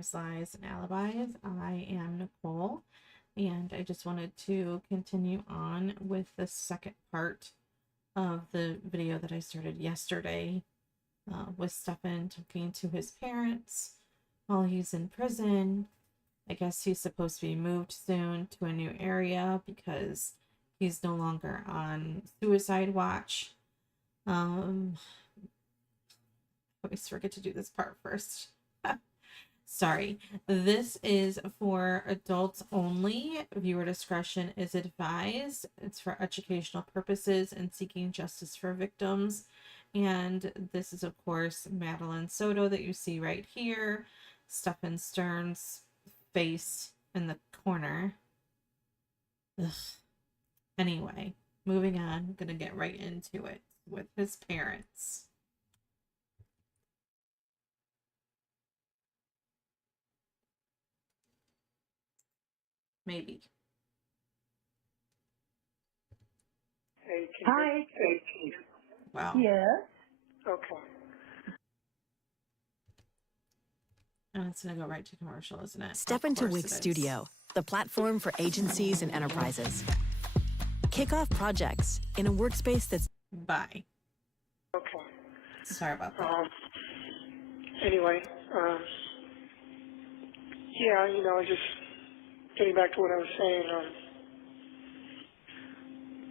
Crimes, Lies, and Alibis. I am Nicole, and I just wanted to continue on with the second part of the video that I started yesterday with Stephan talking to his parents while he's in prison. I guess he's supposed to be moved soon to a new area because he's no longer on suicide watch. I always forget to do this part first. Sorry. This is for adults only. Viewer discretion is advised. It's for educational purposes and seeking justice for victims. And this is, of course, Madeline Soto that you see right here. Stephan Stern's face in the corner. Ugh. Anyway, moving on. I'm going to get right into it with his parents. Maybe. Hi. Wow. Yes. Okay. And it's going to go right to commercial, isn't it? Step into Wix Studio, the platform for agencies and enterprises. Kick off projects in a workspace that's... Bye. Okay. Sorry about that. Anyway, yeah, just getting back to what I was saying,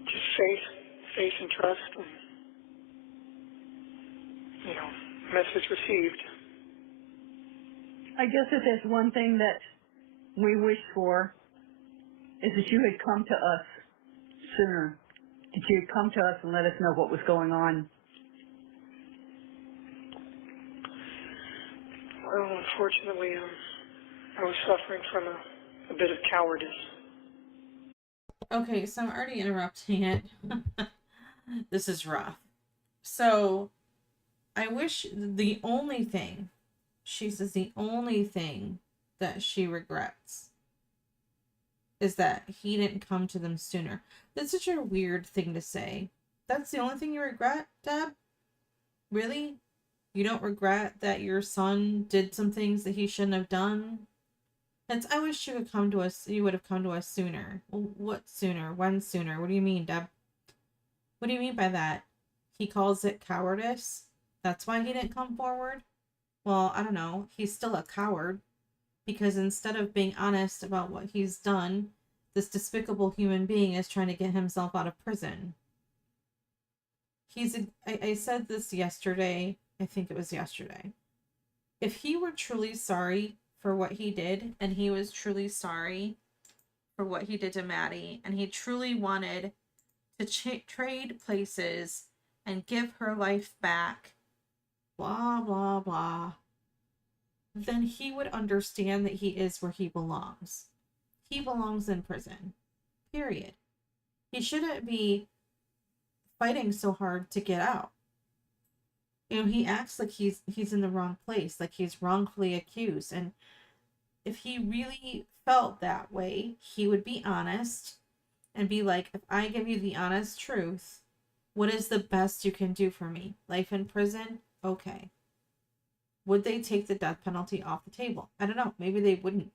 just faith and trust, and, message received. I guess if there's one thing that we wish for is that you had come to us sooner. That you had come to us and let us know what was going on. Well, unfortunately, I was suffering from a bit of cowardice. Okay, so I'm already interrupting it. This is rough. So, I wish the only thing, she says the only thing that she regrets is that he didn't come to them sooner. That's such a weird thing to say. That's the only thing you regret, Deb? Really? You don't regret that your son did some things that he shouldn't have done? I wish you would come to us. You would have come to us sooner. Well, what sooner? When sooner? What do you mean, Deb? What do you mean by that? He calls it cowardice. That's why he didn't come forward. Well, I don't know. He's still a coward because instead of being honest about what he's done, this despicable human being is trying to get himself out of prison. I said this yesterday. I think it was yesterday. If he were truly sorry for what he did, and he was truly sorry for what he did to Maddie, and he truly wanted to trade places and give her life back, blah, blah, blah, then he would understand that he is where he belongs. He belongs in prison. Period. He shouldn't be fighting so hard to get out. He acts like he's in the wrong place, like he's wrongfully accused. And if he really felt that way, he would be honest and be like, if I give you the honest truth, what is the best you can do for me? Life in prison? Okay. Would they take the death penalty off the table? I don't know. Maybe they wouldn't.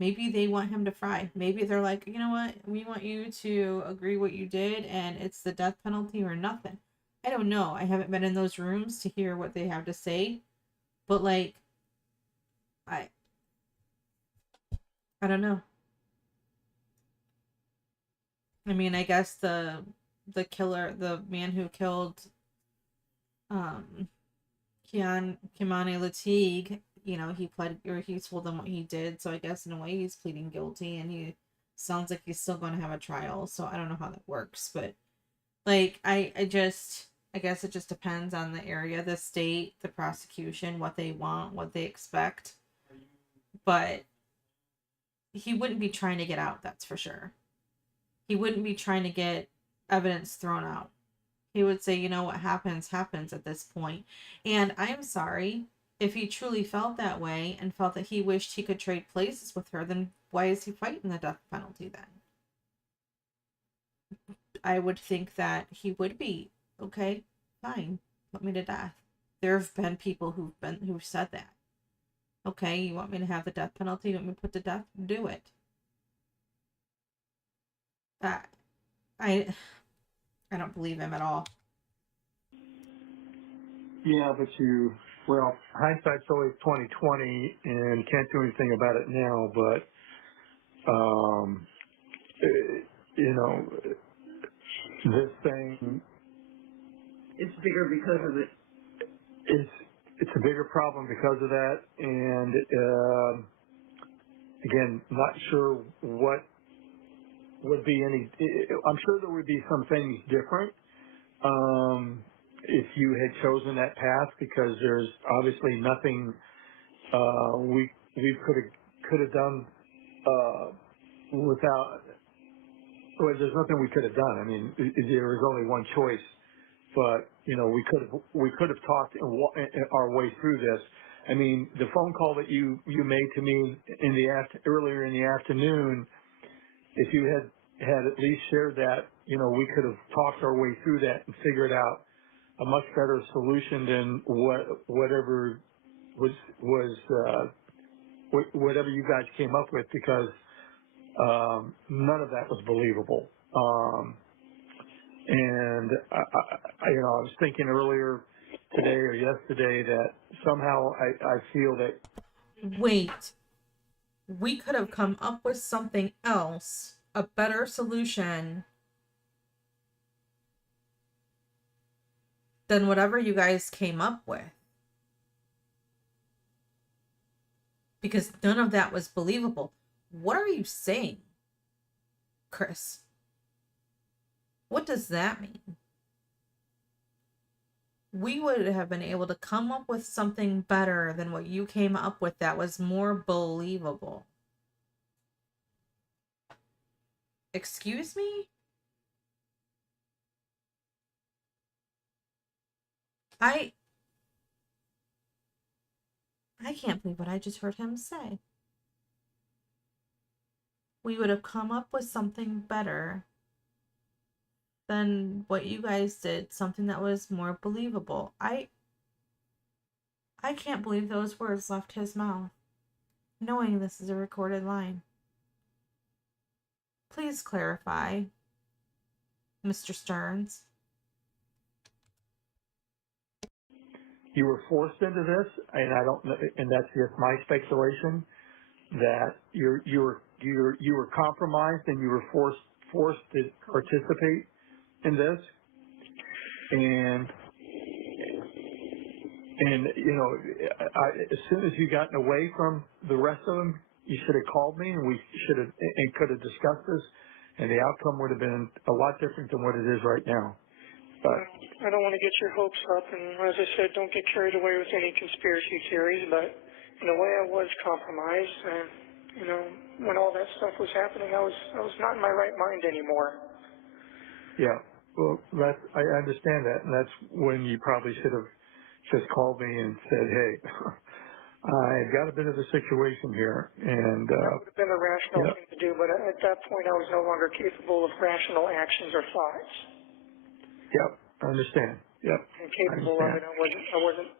Maybe they want him to fry. Maybe they're like, you know what? We want you to agree what you did, and it's the death penalty or nothing. I don't know. I haven't been in those rooms to hear what they have to say. But, like, I don't know. I mean, I guess the killer, the man who killed Kimani Lateague, he pled, or he told them what he did. So I guess in a way he's pleading guilty, and he sounds like he's still going to have a trial. So I don't know how that works, but like, I guess it just depends on the area, the state, the prosecution, what they want, what they expect. But he wouldn't be trying to get out, that's for sure. He wouldn't be trying to get evidence thrown out. He would say, what happens at this point. And I'm sorry, if he truly felt that way and felt that he wished he could trade places with her, then why is he fighting the death penalty then? I would think that he would be, okay, fine, put me to death. There have been people who've said that. Okay, you want me to have the death penalty? You want me to put to death? Do it. I don't believe him at all. Yeah, but well, hindsight's always 20/20, and can't do anything about it now. But you know, this thing It's bigger because of it. it's a bigger problem because of that, and again, not sure what would be any. I'm sure there would be some things different if you had chosen that path, because there's obviously nothing we could have done without. Well, there's nothing we could have done. I mean, there was only one choice, but we could have talked our way through this. I mean, the phone call that you made to me earlier in the afternoon, if you had at least shared that, we could have talked our way through that and figured out a much better solution than whatever whatever you guys came up with, because none of that was believable. And I was thinking earlier today or yesterday that somehow I feel that. Wait. We could have come up with something else, a better solution than whatever you guys came up with. Because none of that was believable. What are you saying, Chris? What does that mean? We would have been able to come up with something better than what you came up with that was more believable. Excuse me? I can't believe what I just heard him say. We would have come up with something better than what you guys did, something that was more believable. I can't believe those words left his mouth, knowing this is a recorded line. Please clarify, Mr. Stearns. You were forced into this, and I don't know, and that's just my speculation, that you were compromised and you were forced to participate in this, and as soon as you gotten away from the rest of them, you should have called me, and we should have and could have discussed this, and the outcome would have been a lot different than what it is right now. But I don't want to get your hopes up, and as I said, don't get carried away with any conspiracy theories, but in a way I was compromised, and, when all that stuff was happening, I was not in my right mind anymore. yeah, well, I understand that, and that's when you probably should have just called me and said, hey, I've got a bit of a situation here, and That would have been a rational yeah. thing to do, but at that point I was no longer capable of rational actions or thoughts. Yep, I understand. Yep, And I capable of understand. it,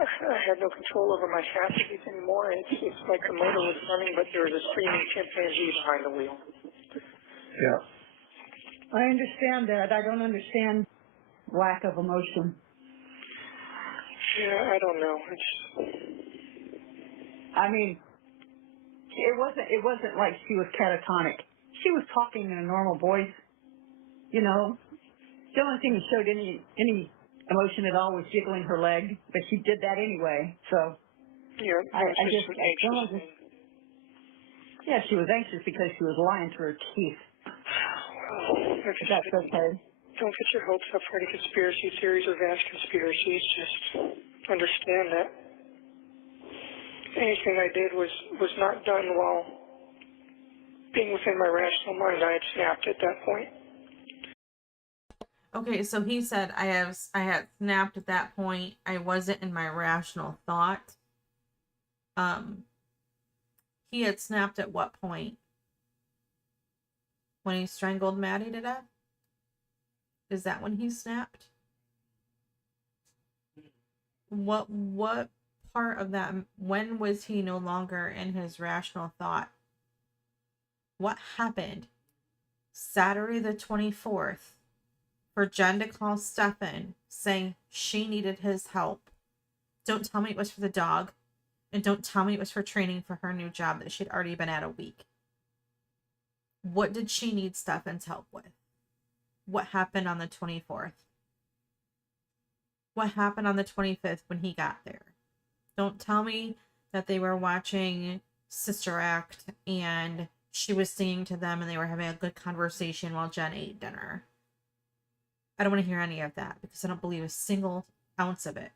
I had no control over my faculties anymore. It's like the motor was running, but there was a screaming chimpanzee behind the wheel. Yeah. I understand that. I don't understand lack of emotion. Yeah, I don't know. I mean, it wasn't like she was catatonic. She was talking in a normal voice. The only thing that showed any emotion at all was jiggling her leg, but she did that anyway. So Yeah, I just just an I don't anxious understand. thing. Yeah, she was anxious because she was lying through her teeth. Well, like I That's said, okay. don't get your hopes up for any conspiracy theories or vast conspiracies. Just understand that anything I did was not done while being within my rational mind. I had snapped at that point. Okay, so he said I had snapped at that point. I wasn't in my rational thought. He had snapped at what point? When he strangled Maddie to death? Is that when he snapped? What part of that, when was he no longer in his rational thought? What happened Saturday the 24th for Jen to call Stephan saying she needed his help? Don't tell me it was for the dog, and don't tell me it was for training for her new job that she'd already been at a week. What did she need Stephan's help with? What happened on the 24th? What happened on the 25th when he got there? Don't tell me that they were watching Sister Act and she was singing to them and they were having a good conversation while Jen ate dinner. I don't want to hear any of that because I don't believe a single ounce of it.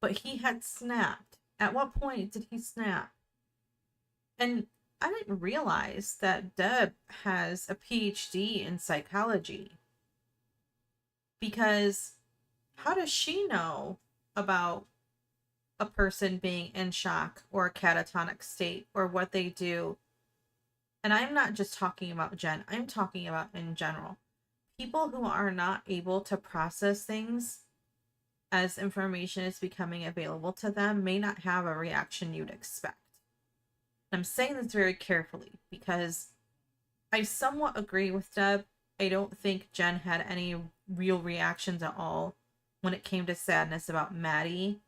But he had snapped. At what point did he snap? And I didn't realize that Deb has a PhD in psychology. Because how does she know about a person being in shock or a catatonic state or what they do? And I'm not just talking about Jen. I'm talking about in general. People who are not able to process things as information is becoming available to them may not have a reaction you'd expect. I'm saying this very carefully because I somewhat agree with Deb. I don't think Jen had any real reactions at all when it came to sadness about Maddie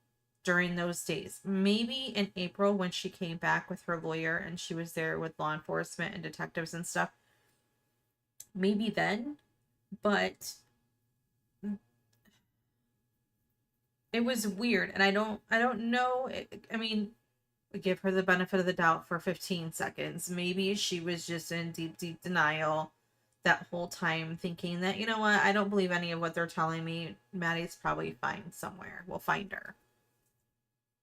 during those days. Maybe in April when she came back with her lawyer and she was there with law enforcement and detectives and stuff. Maybe then, but it was weird. And I don't know. I mean, give her the benefit of the doubt for 15 seconds. Maybe she was just in deep denial that whole time, thinking that, you know what, I don't believe any of what they're telling me. Maddie's probably fine somewhere. We'll find her.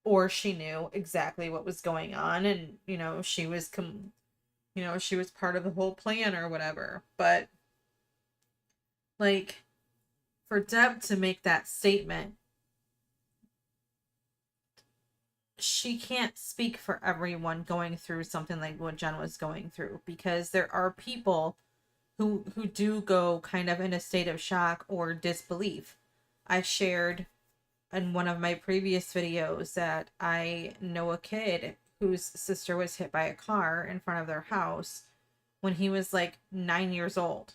Or she knew exactly what was going on and, you know, she was she was part of the whole plan or whatever. But like, for Deb to make that statement, she can't speak for everyone going through something like what Jen was going through, because there are people who do go kind of in a state of shock or disbelief. I shared in one of my previous videos that I know a kid whose sister was hit by a car in front of their house when he was like 9 years old.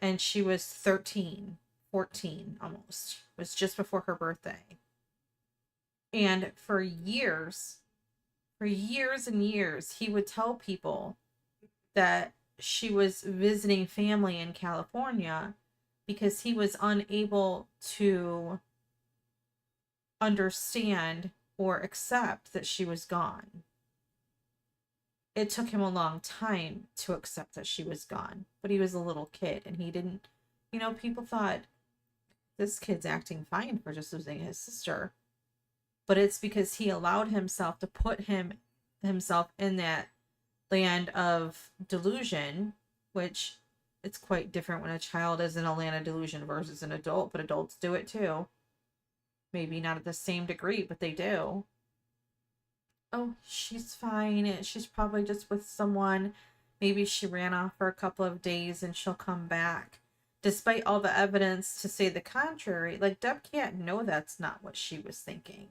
And she was 13, 14 almost. It was just before her birthday. And for years and years, he would tell people that she was visiting family in California because he was unable to understand or accept that she was gone. It took him a long time to accept that she was gone, but he was a little kid and he didn't, people thought this kid's acting fine for just losing his sister. But it's because he allowed himself to put himself in that land of delusion, which it's quite different when a child is in a land of delusion versus an adult, but adults do it too. Maybe not at the same degree, but they do. Oh, she's fine. She's probably just with someone. Maybe she ran off for a couple of days and she'll come back. Despite all the evidence to say the contrary, like, Deb can't know that's not what she was thinking.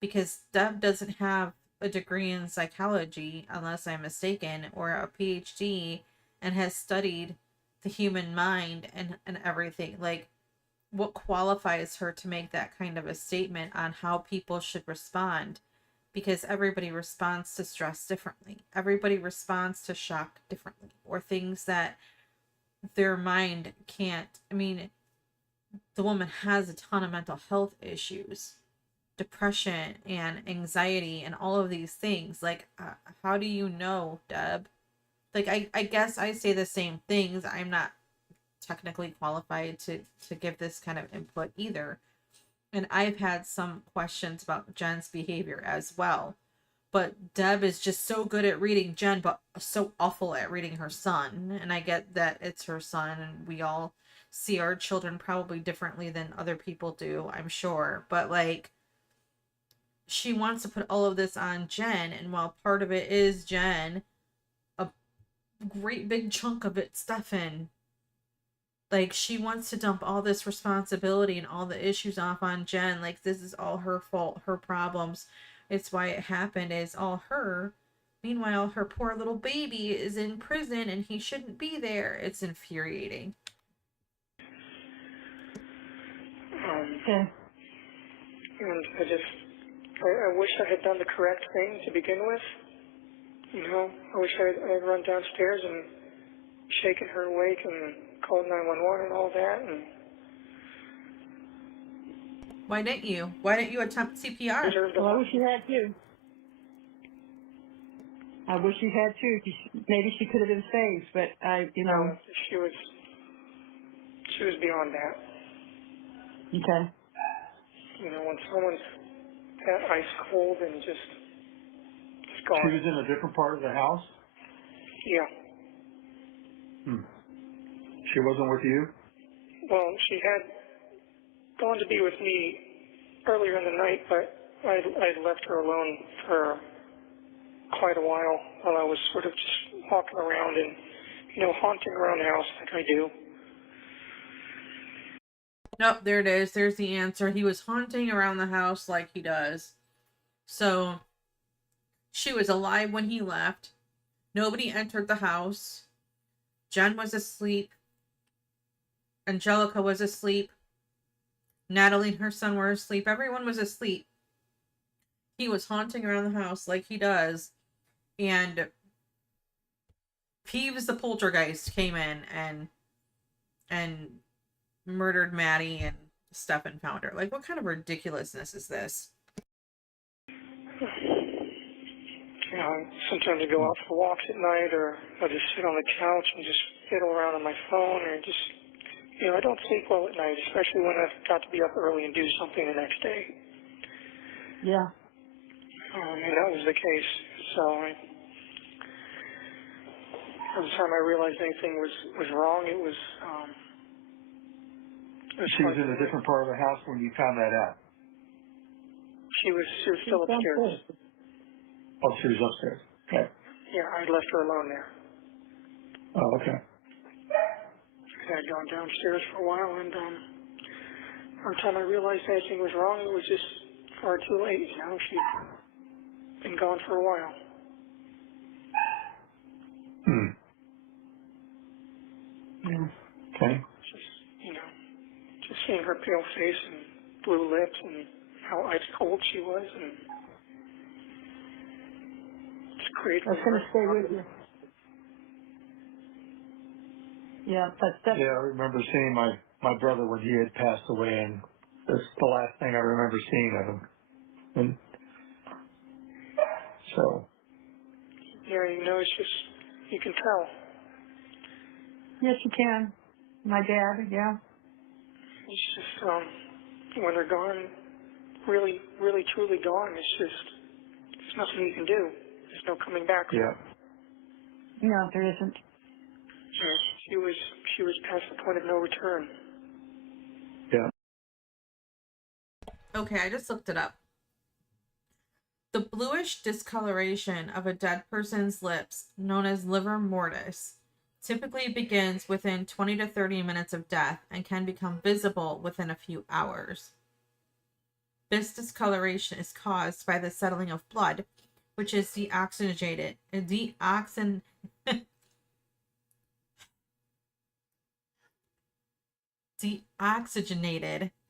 Because Deb doesn't have a degree in psychology, unless I'm mistaken, or a PhD, and has studied the human mind and everything. Like, what qualifies her to make that kind of a statement on how people should respond? Because everybody responds to stress differently. Everybody responds to shock differently, or things that their mind can't. I mean, the woman has a ton of mental health issues, depression and anxiety and all of these things. Like, how do you know, Deb? Like, I guess I say the same things. I'm not technically qualified to give this kind of input either. And I've had some questions about Jen's behavior as well. But Deb is just so good at reading Jen, but so awful at reading her son. And I get that it's her son, and we all see our children probably differently than other people do, I'm sure. But, like, she wants to put all of this on Jen, and while part of it is Jen, a great big chunk of it Stephan. Like, she wants to dump all this responsibility and all the issues off on Jen. Like, this is all her fault, her problems. It's why it happened. It's all her. Meanwhile, her poor little baby is in prison and he shouldn't be there. It's infuriating. Okay. And I wish I had done the correct thing to begin with. I wish I had run downstairs and shaken her awake and called 911 and all that. And Why didn't you? Why didn't you attempt CPR? Well, I wish you had too. I wish you had too. Maybe she could have been saved, but she was beyond that. Okay. When someone's that ice cold and just gone. She was in a different part of the house? Yeah. She wasn't with you? Well, she had gone to be with me earlier in the night, but I'd left her alone for quite a while I was sort of just walking around and, haunting around the house like I do. Nope, there it is. There's the answer. He was haunting around the house like he does. So, she was alive when he left. Nobody entered the house. Jen was asleep. Angelica was asleep. Natalie and her son were asleep. Everyone was asleep. He was haunting around the house like he does. And Peeves the poltergeist came in and murdered Maddie, and Stephan found her. Like, what kind of ridiculousness is this? Sometimes I go out for walks at night, or I'll just sit on the couch and just fiddle around on my phone, or just, I don't sleep well at night, especially when I've got to be up early and do something the next day. Yeah. And that was the case. So every time I realized anything was wrong, it was She was in a different part of the house when you found that out? She was still upstairs. Oh, she was upstairs. Okay. Yeah, I left her alone there. Oh, okay. I had gone downstairs for a while, and by the time I realized anything was wrong, it was just far too late. She'd been gone for a while. Yeah. Okay. Just seeing her pale face and blue lips and how ice cold she was, and just created. That's going to stay with you. Yeah, that's. Yeah, I remember seeing my brother when he had passed away, and that's the last thing I remember seeing of him. And so. Yeah, it's just, you can tell. Yes, you can. My dad, yeah. It's just, when they're gone, really, really, truly gone, there's nothing you can do. There's no coming back. Yeah. No, there isn't. She was past the point of no return. Yeah. Okay, I just looked it up. The bluish discoloration of a dead person's lips, known as livor mortis, typically begins within 20 to 30 minutes of death and can become visible within a few hours. This discoloration is caused by the settling of blood, which is deoxygenated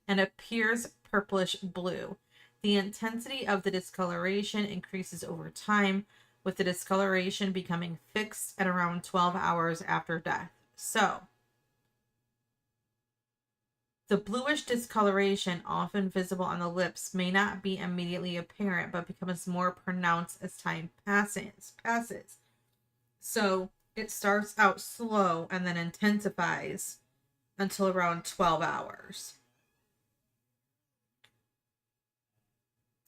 and appears purplish blue. The intensity of the discoloration increases over time, with the discoloration becoming fixed at around 12 hours after death. So, the bluish discoloration, often visible on the lips, may not be immediately apparent, but becomes more pronounced as time passes. So, it starts out slow and then intensifies until around 12 hours.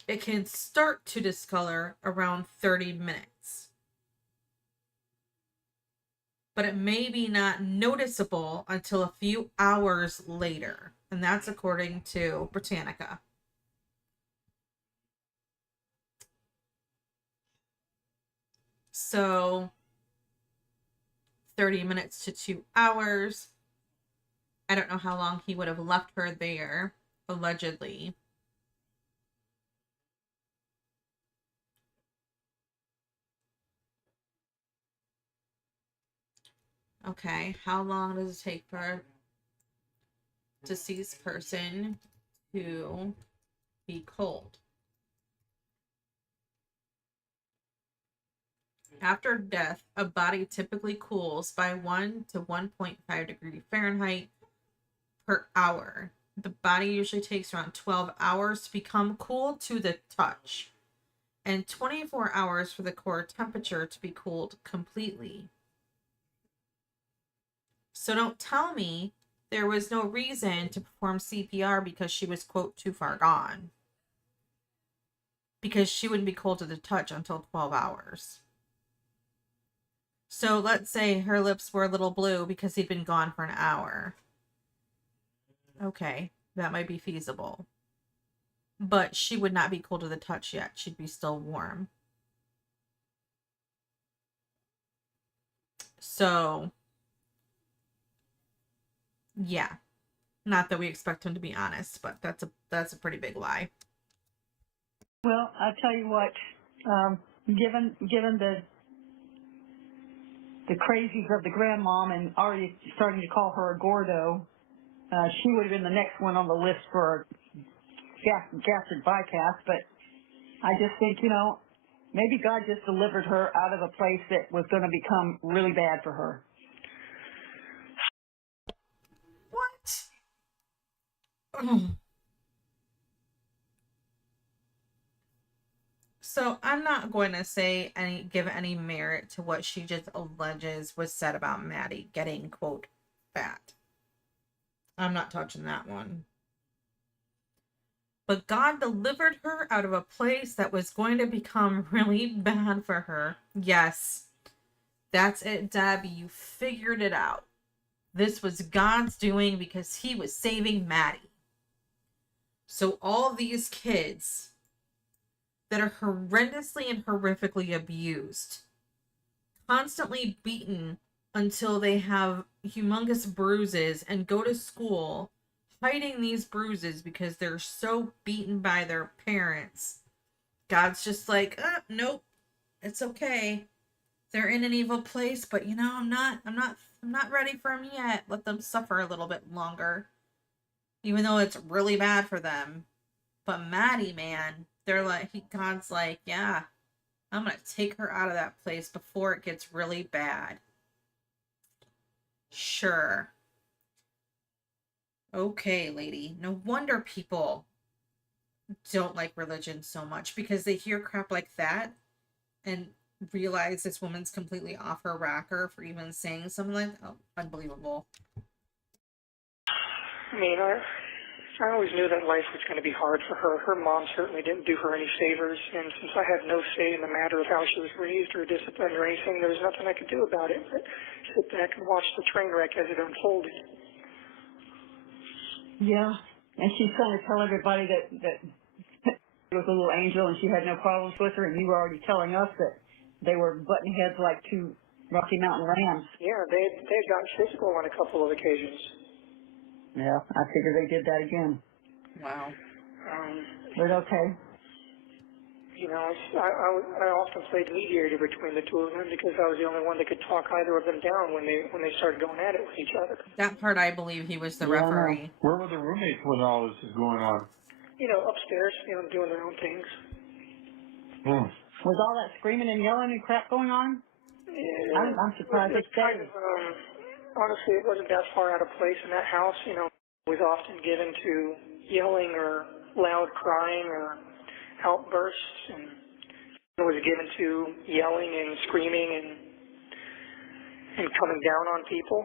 It can start to discolor around 30 minutes. But it may be not noticeable until a few hours later. And that's according to Britannica. So 30 minutes to 2 hours. I don't know how long he would have left her there, allegedly. Okay, how long does it take for a deceased person to be cold? After death, a body typically cools by 1 to 1.5 degrees Fahrenheit per hour. The body usually takes around 12 hours to become cool to the touch, and 24 hours for the core temperature to be cooled completely. So don't tell me there was no reason to perform CPR because she was, quote, too far gone. Because she wouldn't be cold to the touch until 12 hours. So let's say her lips were a little blue because he'd been gone for an hour. Okay, that might be feasible. But she would not be cold to the touch yet. She'd be still warm. So, yeah. Not that we expect him to be honest, but that's a pretty big lie. Well, I'll tell you what, given the crazies of the grandmom and already starting to call her a Gordo, she would have been the next one on the list for gastric bypass, but I just think, maybe God just delivered her out of a place that was going to become really bad for her. What? So I'm not going to give any merit to what she just alleges was said about Maddie getting, quote, fat. I'm not touching that one. But God delivered her out of a place that was going to become really bad for her. Yes, that's it, Deb. You figured it out. This was God's doing because he was saving Maddie. So all these kids that are horrendously and horrifically abused, constantly beaten until they have humongous bruises and go to school hiding these bruises because they're so beaten by their parents. God's just like, nope, it's okay. They're in an evil place, but I'm not ready for them yet. Let them suffer a little bit longer, even though it's really bad for them. But Maddie, man, God's like, yeah, I'm gonna take her out of that place before it gets really bad. Sure. Okay, lady. No wonder people don't like religion so much, because they hear crap like that and realize this woman's completely off her rocker for even saying something like, oh, unbelievable. I mean, I always knew that life was going to be hard for her. Her mom certainly didn't do her any favors, and since I had no say in the matter of how she was raised or disciplined or anything, there was nothing I could do about it but sit back and watch the train wreck as it unfolded. Yeah, and she's trying to tell everybody that it was a little angel and she had no problems with her, and you were already telling us that they were butting heads like two Rocky Mountain rams. Yeah, they had gotten physical on a couple of occasions. Yeah, I figured they did that again. Wow. But okay. I often played mediator between the two of them because I was the only one that could talk either of them down when they started going at it with each other. That part, I believe he was the Yeah, referee. where were the roommates when all this is going on? Upstairs, doing their own things. Was all that screaming and yelling and crap going on? Yeah, I'm surprised it's it kind stayed. of, honestly, it wasn't that far out of place in that house. Was often given to yelling or loud crying or outbursts, and was given to yelling and screaming and coming down on people.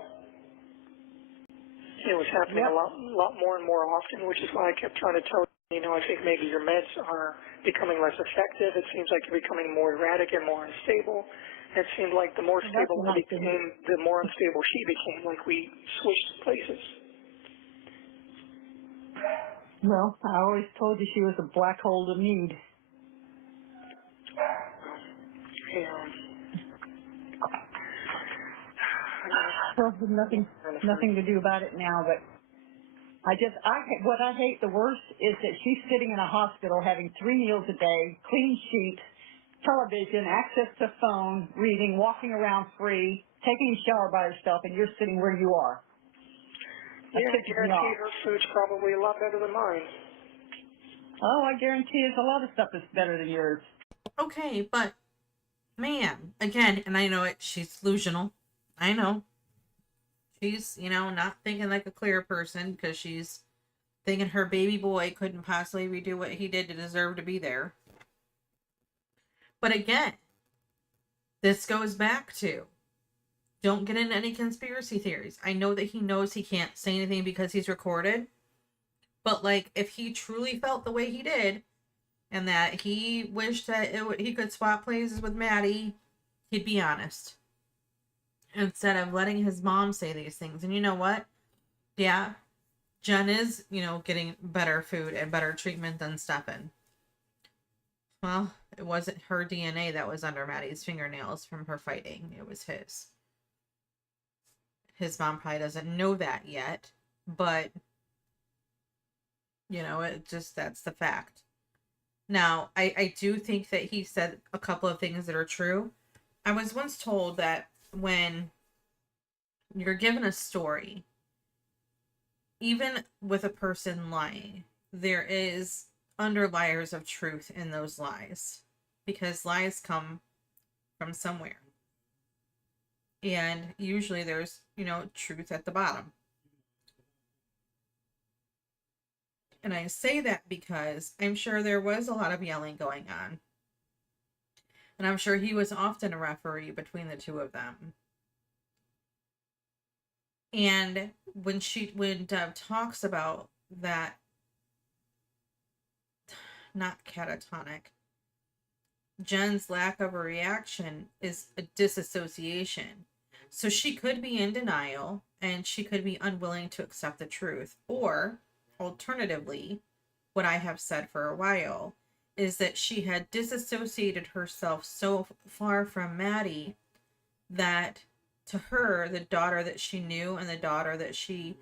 It was happening a lot more and more often, which is why I kept trying to tell you, I think maybe your meds are becoming less effective. It seems like you're becoming more erratic and more unstable. It seemed like the more stable I became, the more unstable she became, like we switched places. Well, I always told you she was a black hole to need. Yeah. Well, there's nothing to do about it now, but What I hate the worst is that she's sitting in a hospital having 3 meals a day, clean sheets, television, access to phone, reading, walking around free, taking a shower by herself, and you're sitting where you are. That Yeah, I pisses me guarantee off. her food's probably a lot better than mine. Oh, I guarantee there's a lot of stuff that's better than yours. Okay, but man, again, and I know it, she's delusional. I know. She's, not thinking like a clear person because she's thinking her baby boy couldn't possibly redo what he did to deserve to be there. But again, this goes back to don't get into any conspiracy theories. I know that he knows he can't say anything because he's recorded. But like, if he truly felt the way he did, and that he wished that he could swap places with Maddie, he'd be honest. Instead of letting his mom say these things. And you know what? Yeah, Jen is, getting better food and better treatment than Stephan. Well, it wasn't her DNA that was under Maddie's fingernails from her fighting. It was his. His mom probably doesn't know that yet, but, that's the fact. Now, I do think that he said a couple of things that are true. I was once told that when you're given a story, even with a person lying, there is under layers of truth in those lies, because lies come from somewhere. And usually there's, truth at the bottom. And I say that because I'm sure there was a lot of yelling going on. And I'm sure he was often a referee between the two of them. And when Deb talks about that, not catatonic, Jen's lack of a reaction is a disassociation. So she could be in denial and she could be unwilling to accept the truth. Or, alternatively, what I have said for a while is that she had disassociated herself so far from Maddie that to her, the daughter that she knew and the daughter that she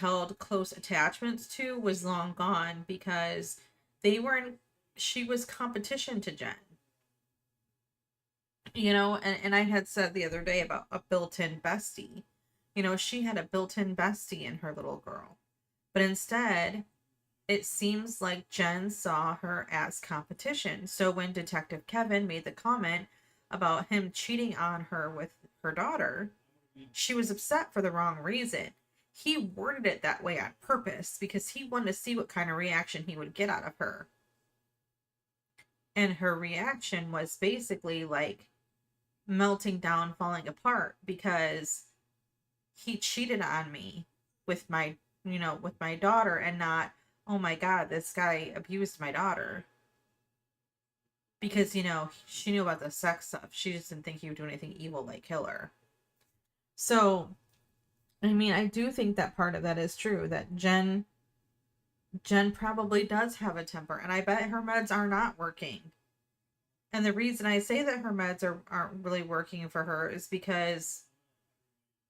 held close attachments to was long gone, because she was competition to Jen. And I had said the other day about a built-in bestie. She had a built-in bestie in her little girl. But instead, it seems like Jen saw her as competition. So when Detective Kevin made the comment about him cheating on her with her daughter, she was upset for the wrong reason. He worded it that way on purpose because he wanted to see what kind of reaction he would get out of her. And her reaction was basically like melting down, falling apart, because he cheated on me with my daughter, and not, oh my God, this guy abused my daughter. Because, she knew about the sex stuff. She just didn't think he would do anything evil like kill her. So, I do think that part of that is true, that Jen probably does have a temper, and I bet her meds are not working. And the reason I say that her meds aren't really working for her is because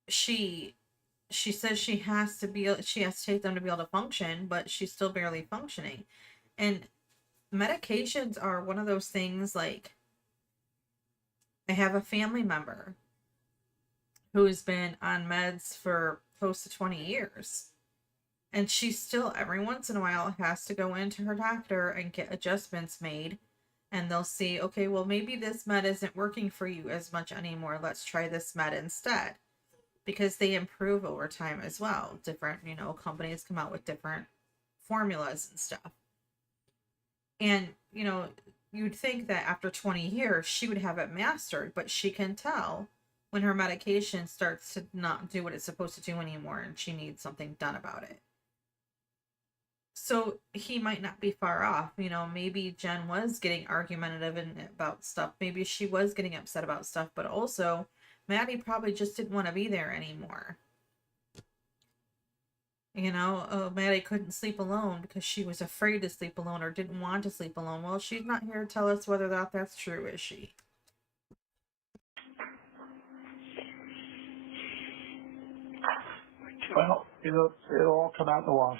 she says she has to take them to be able to function, but she's still barely functioning. And medications are one of those things, like, I have a family member who's been on meds for close to 20 years. And she still, every once in a while, has to go into her doctor and get adjustments made. And they'll see, okay, well, maybe this med isn't working for you as much anymore. Let's try this med instead. Because they improve over time as well. Different, companies come out with different formulas and stuff. And, you'd think that after 20 years, she would have it mastered. But she can tell when her medication starts to not do what it's supposed to do anymore, and she needs something done about it. So he might not be far off. Maybe Jen was getting argumentative about stuff. Maybe she was getting upset about stuff, but also Maddie probably just didn't want to be there anymore. Maddie couldn't sleep alone because she was afraid to sleep alone or didn't want to sleep alone. Well, she's not here to tell us whether or not that's true, is she? Well, it'll all come out in the wash.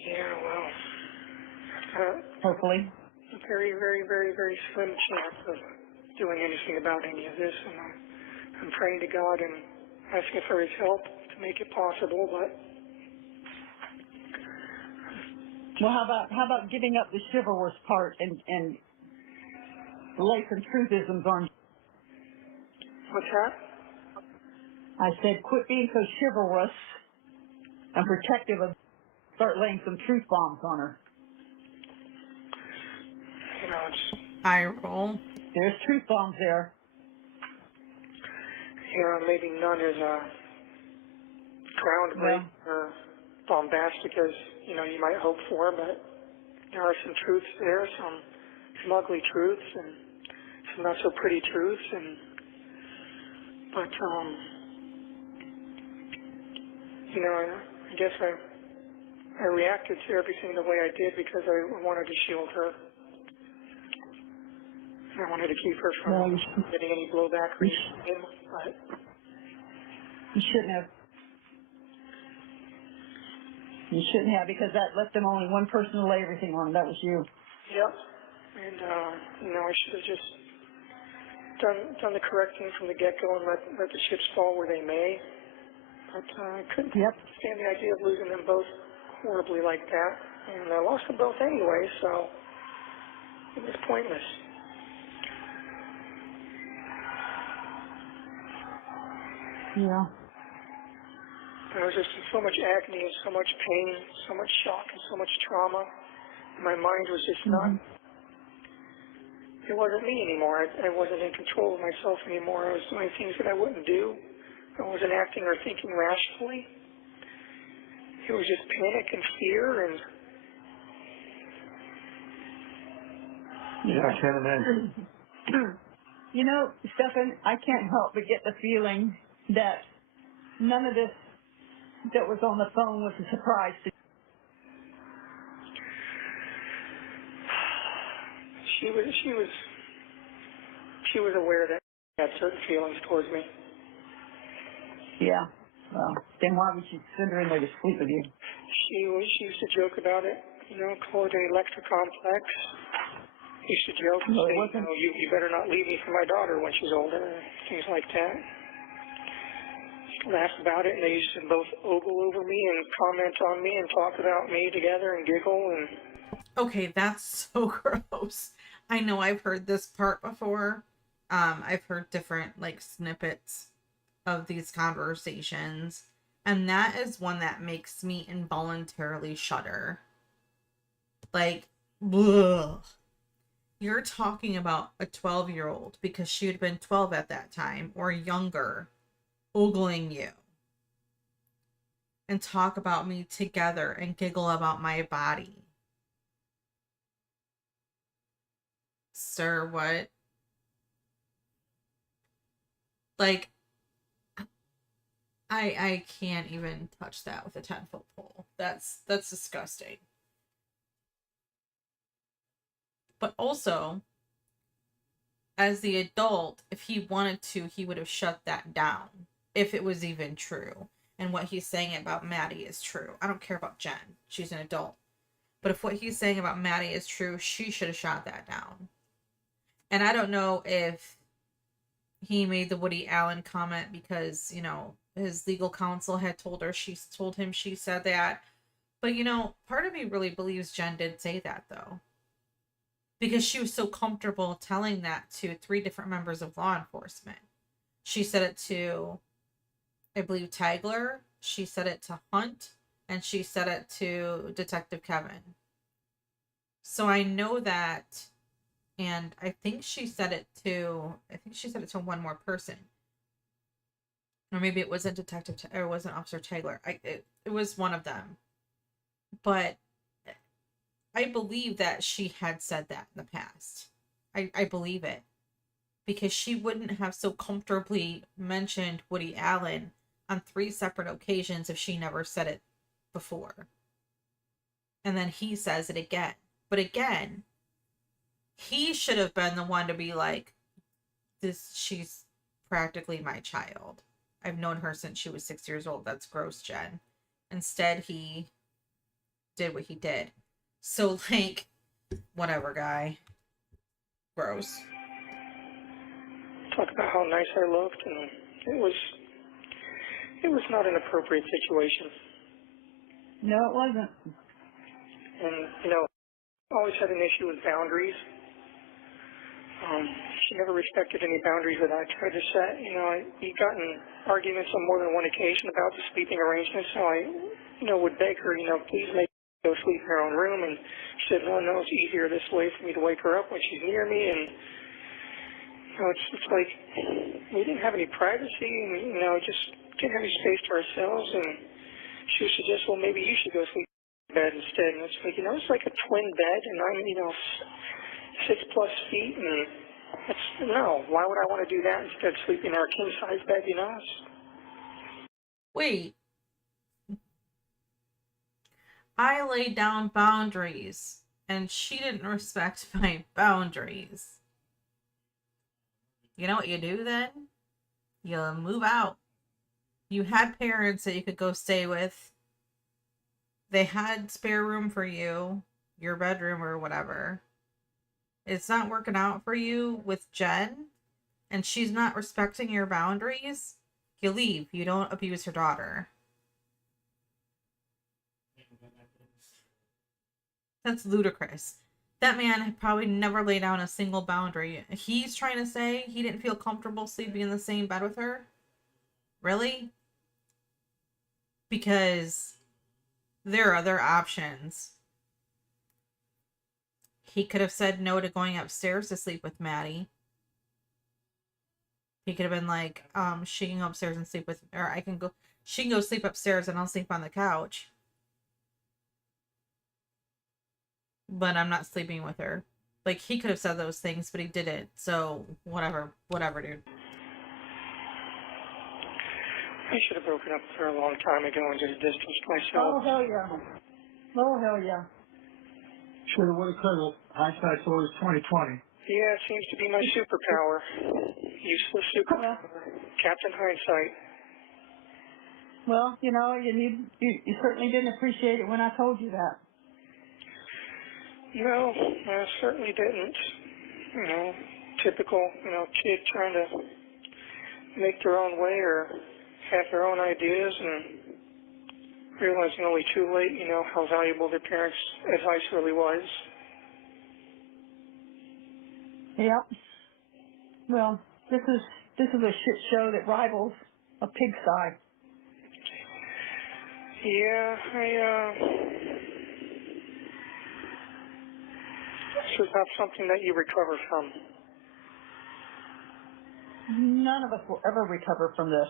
Yeah, well, Hopefully. a very, very, very, very slim chance of doing anything about any of this, and I'm praying to God and asking for His help to make it possible. But Well, how about giving up the chivalrous part and lay some truthisms on? what's that? I said, quit being so chivalrous and protective of. Start laying some truth bombs on her. You know, it's Eye roll. There's truth bombs there. maybe none as groundbreaking or bombastic as you might hope for, but there are some truths there, some ugly truths and some not so pretty truths, but I guess I reacted to everything the way I did because I wanted to shield her. I wanted to keep her from getting any blowback from him, but You shouldn't have. You shouldn't have, because that left them only one person to lay everything on. That was you. yep. And I should have just done the correct thing from the get-go and let the chips fall where they may. But I couldn't stand the idea of losing them both horribly like that, and I lost them both anyway, so it was pointless. Yeah. There was just so much agony and so much pain, so much shock and so much trauma. My mind was just not, it wasn't me anymore. I wasn't in control of myself anymore. I was doing things that I wouldn't do. I wasn't acting or thinking rationally. It was just panic and fear and... Yeah, I can't imagine. Stephan, I can't help but get the feeling that none of this that was on the phone was a surprise to you. She was aware that I had certain feelings towards me. Yeah. Well, then why would you send her in there to sleep with you? She used to joke about it, call it an electrocomplex. She used to joke and say, you better not leave me for my daughter when she's older, and things like that. Laugh about it, and they used to both ogle over me and comment on me and talk about me together and giggle and... Okay, that's so gross. I know I've heard this part before. I've heard different snippets of these conversations, and that is one that makes me involuntarily shudder. Ugh. You're talking about a 12-year-old, because she had been 12 at that time or younger, ogling you, and talk about me together and giggle about my body. Sir, what? I can't even touch that with a 10-foot pole. That's disgusting. But also, as the adult, if he wanted to, he would have shut that down, if it was even true. And what he's saying about Maddie is true. I don't care about Jen. She's an adult. But if what he's saying about Maddie is true, she should have shot that down. And I don't know if he made the Woody Allen comment because, his legal counsel had told him she said that. But, part of me really believes Jen did say that, though. Because she was so comfortable telling that to 3 different members of law enforcement. She said it to, I believe, Tagler. She said it to Hunt. And she said it to Detective Kevin. So I know that, and I think she said it to one more person. Or maybe it wasn't or it wasn't Officer Tagler. It was one of them. But I believe that she had said that in the past. I believe it. Because she wouldn't have so comfortably mentioned Woody Allen on 3 separate occasions if she never said it before. And then he says it again. But again, he should have been the one to be like, she's practically my child. I've known her since she was 6 years old. That's gross, Jen. Instead, he did what he did. So, like, whatever, guy. Gross. Talk about how nice I looked, and it was not an appropriate situation. No, it wasn't. And, you know, I always had an issue with boundaries. She never respected any boundaries that I tried to set. You know, we got in arguments on more than one occasion about the sleeping arrangements, so I, you know, would beg her, you know, please make her go sleep in her own room, and she said, no, it's easier this way for me to wake her up when she's near me, and, you know, it's like we didn't have any privacy, and, you know, just didn't have any space to ourselves, and she would suggest, well, maybe you should go sleep in bed instead, and it's like, you know, it's like a twin bed, and I'm, you know, 6+ feet, and no, why would I want to do that instead of sleeping in our king-size bed, you know? Wait. I laid down boundaries, and she didn't respect my boundaries. You know what you do then? You move out. You had parents that you could go stay with. They had spare room for you, your bedroom or whatever. It's not working out for you with Jen, and she's not respecting your boundaries. You leave. You don't abuse her daughter. That's ludicrous. That man probably never laid down a single boundary. He's trying to say he didn't feel comfortable sleeping in the same bed with her? Really? Because there are other options. He could have said no to going upstairs to sleep with Maddie. He could have been like, she can go upstairs and sleep with, or she can go sleep upstairs and I'll sleep on the couch. But I'm not sleeping with her. Like, he could have said those things, but he didn't. So, whatever, dude. I should have broken up with her a long time ago and just distanced myself. Oh, hell yeah. Oh, hell yeah. Should have, would have, could have. Hindsight's always 20/20. Yeah, it seems to be my superpower. Useless superpower. Captain Hindsight. Well, you know, you certainly didn't appreciate it when I told you that. No, I certainly didn't. You know, typical, you know, kid trying to make their own way or have their own ideas and realizing only too late, you know, how valuable their parents' advice really was. Yep. Well, this is a shit show that rivals a pigsty. Yeah, this is not something that you recover from. None of us will ever recover from this.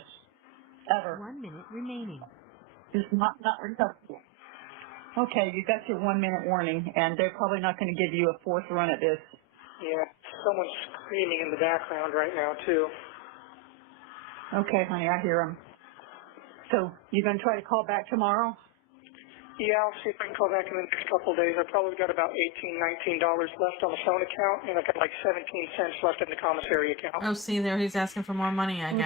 Ever. 1 minute remaining. It's not recoverable. Okay, you got your 1 minute warning, and they're probably not going to give you a fourth run at this. Yeah, someone's screaming in the background right now, too. Okay, honey, I hear them. So, you going to try to call back tomorrow? Yeah, I'll see if I can call back in the next couple of days. I've probably got about $18, $19 left on the phone account, and I've got like 17 cents left in the commissary account. Oh, see there, he's asking for more money again.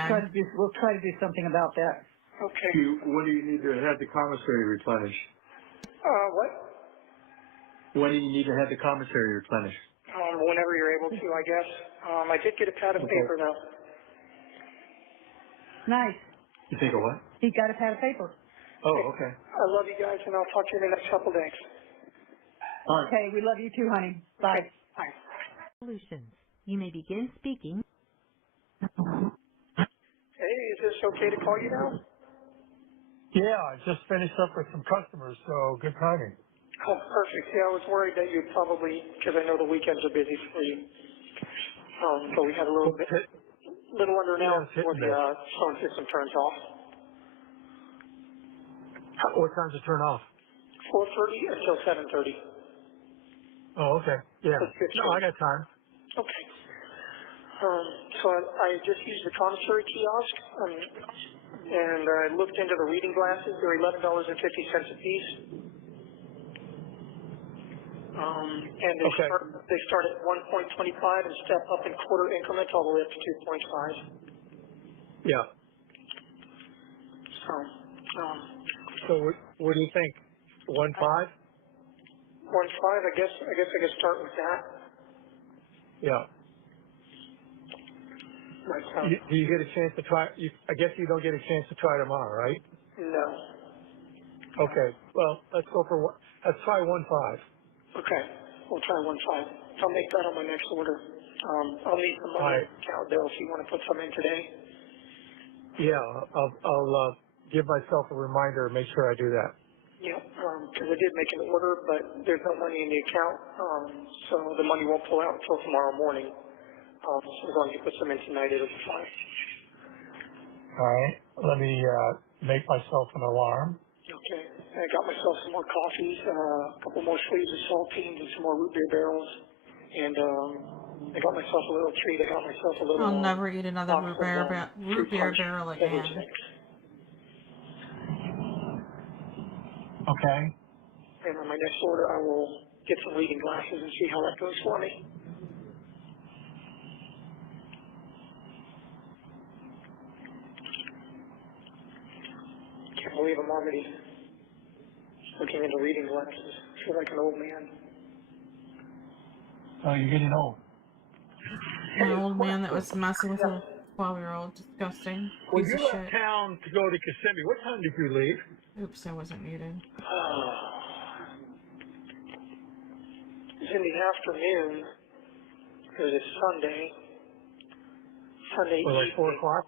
We'll try to do something about that. Okay. When do you need to have the commissary replenished? What? When do you need to have the commissary replenished? Whenever you're able to, I guess. I did get a pad of paper, though. Nice. You think of what? He got a pad of paper. Oh, okay. I love you guys, and I'll talk to you in the next couple of days. All right. Okay, we love you too, honey. Bye. Okay. Bye. Solutions. You may begin speaking. Hey, is this okay to call you now? Yeah, I just finished up with some customers, so good timing. Oh, perfect. Yeah, I was worried that you'd probably, because I know the weekends are busy for you. But we had a little under an hour before the phone system turns off. What time's it turn off? 4:30 until 7:30. Oh, okay. Yeah. That's good. No, I got time. Okay. So I just used the commissary kiosk, and I looked into the reading glasses. They're $11.50 a piece. And they start at 1.25 and step up in quarter increments all the way up to 2.5. Yeah. So, So what do you think? 1.5? 1.5. I guess I could start with that. Yeah. But, Do you get a chance to try? I guess you don't get a chance to try tomorrow, right? no. Okay. Well, let's go for one. Let's try 1.5. Okay. We'll try 1.5. I'll make that on my next order. I'll need some All money right. on the account bill if you want to put some in today. Yeah, I'll give myself a reminder and make sure I do that. Yeah. Because I did make an order, but there's no money in the account, so the money won't pull out until tomorrow morning. So as long as you put some in tonight, it'll be fine. All right. Let me make myself an alarm. Okay. I got myself some more coffees, a couple more sleeves of saltines, and some more root beer barrels. And I got myself a little treat. I got myself a little I'll never eat another box of root fruit beer punch barrel beverage again. mix. Okay. And on my next order, I will get some reading glasses and see how that goes for me. Can't believe I'm already looking into reading glasses. I feel like an old man. Oh, you're getting old. An old man that was messing with a 12-year-old. Disgusting. When Piece you of left shit. town to go to Kissimmee, what time did you leave? Oops, I wasn't muted. It was in the afternoon. It was a Sunday Or like 4 evening. o'clock?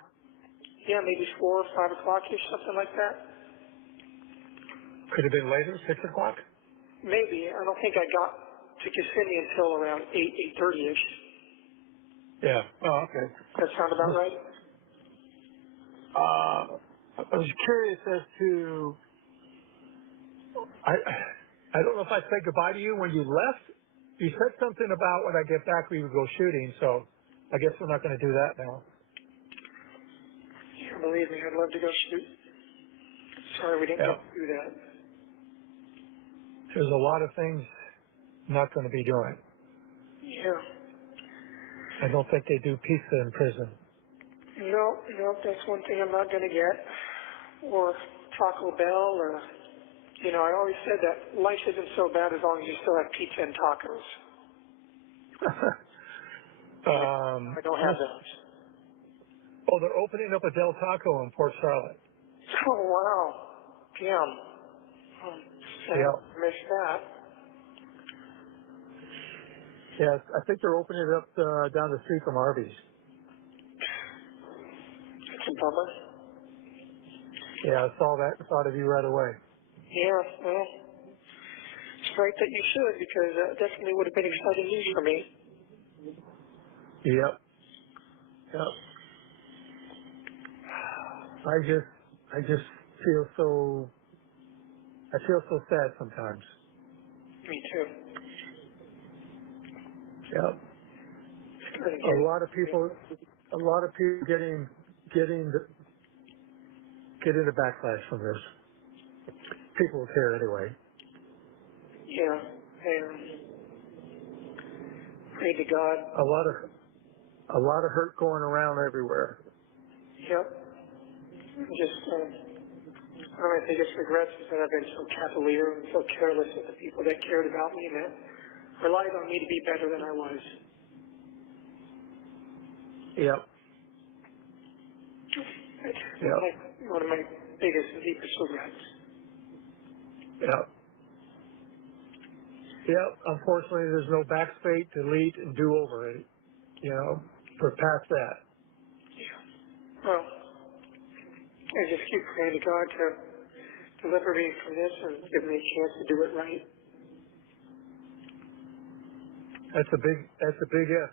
Yeah, maybe 4 or 5 o'clock-ish, something like that. Could have been later, 6 o'clock? Maybe. I don't think I got to Kissimmee until around 8:30-ish. Yeah. Oh, okay. That sound about right? I was curious as to, I don't know if I said goodbye to you when you left. You said something about when I get back we would go shooting, so I guess we're not going to do that now. Yeah, believe me, I'd love to go shoot. Sorry we didn't Yeah. get to do that. There's a lot of things I'm not going to be doing. Yeah. I don't think they do pizza in prison. No, that's one thing I'm not going to get. Or Taco Bell, or, I always said that life isn't so bad as long as you still have pizza and tacos. I don't have those. Oh, they're opening up a Del Taco in Port Charlotte. Oh, wow. Damn. Sad. Yeah. Missed that. Yes, I think they're opening it up down the street from Arby's. It's a bummer. Yeah, I saw that and thought of you right away. Yeah, well, it's right that you should, because that definitely would have been exciting news for me. Yep. Yep. I just feel so sad sometimes. Me too. Yep. It's good A again. lot of people getting the backlash from this. People who care anyway. Yeah, and pray to God. A lot of hurt going around everywhere. Yep. Just, one of my biggest regrets is that I've been so cavalier and so careless with the people that cared about me and that relied on me to be better than I was. Yep. It's Yep. one of my biggest and deepest regrets. Yep. Yep. Unfortunately, there's no backspace, delete, and do over it. We're past that. Yeah. Well, I just keep praying to God to deliver me from this and give me a chance to do it right. That's a big if.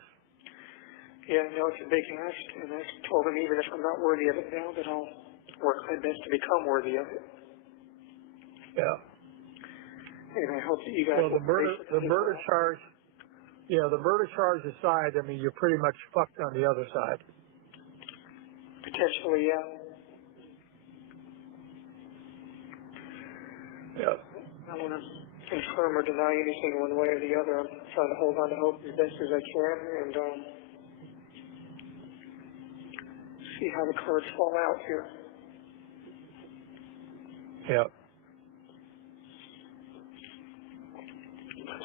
Yeah, I know it's a big ask, and I told him even if I'm not worthy of it now, that I'll work my best to become worthy of it. Yeah. And I hope that you guys Well, will pray for the that as murder well. charge. Yeah, the murder charge aside, I mean, you're pretty much fucked on the other side. Potentially, yeah. Yeah. I don't want to confirm or deny anything one way or the other. I'm trying to hold on to hope as best as I can and see how the cards fall out here. Yep.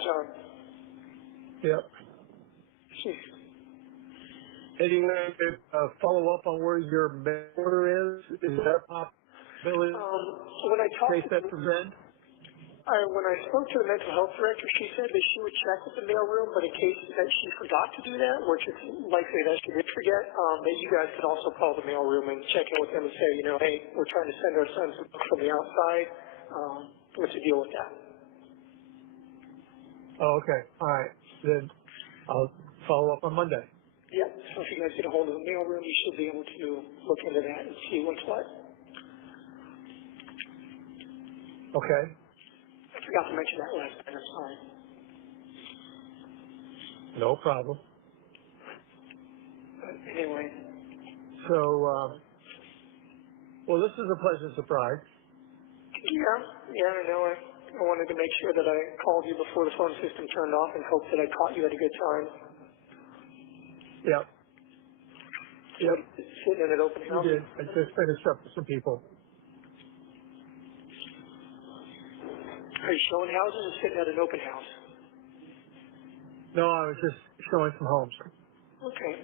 So, Yep. geez. Any follow up on where your mail order is? Is that a possibility? When I talked Case that present? when I spoke to the mental health director, she said that she would check with the mailroom, but in case that she forgot to do that, which is likely that she did forget, that you guys could also call the mailroom and check in with them and say, you know, hey, we're trying to send our son some books from the outside. What's the deal with that? Oh, okay. All right. Then I'll follow up on Monday. Yeah. So if you guys get a hold of the mailroom, you should be able to look into that and see what's what. Okay. I forgot to mention that last time. I'm sorry. No problem. But anyway. So, well, this is a pleasant surprise. Yeah, I know. I wanted to make sure that I called you before the phone system turned off and hoped that I caught you at a good time. Yep. Yep. Sitting in an open You house. did. I just finished up with some people. Are you showing houses or sitting at an open house? No, I was just showing some homes. Okay.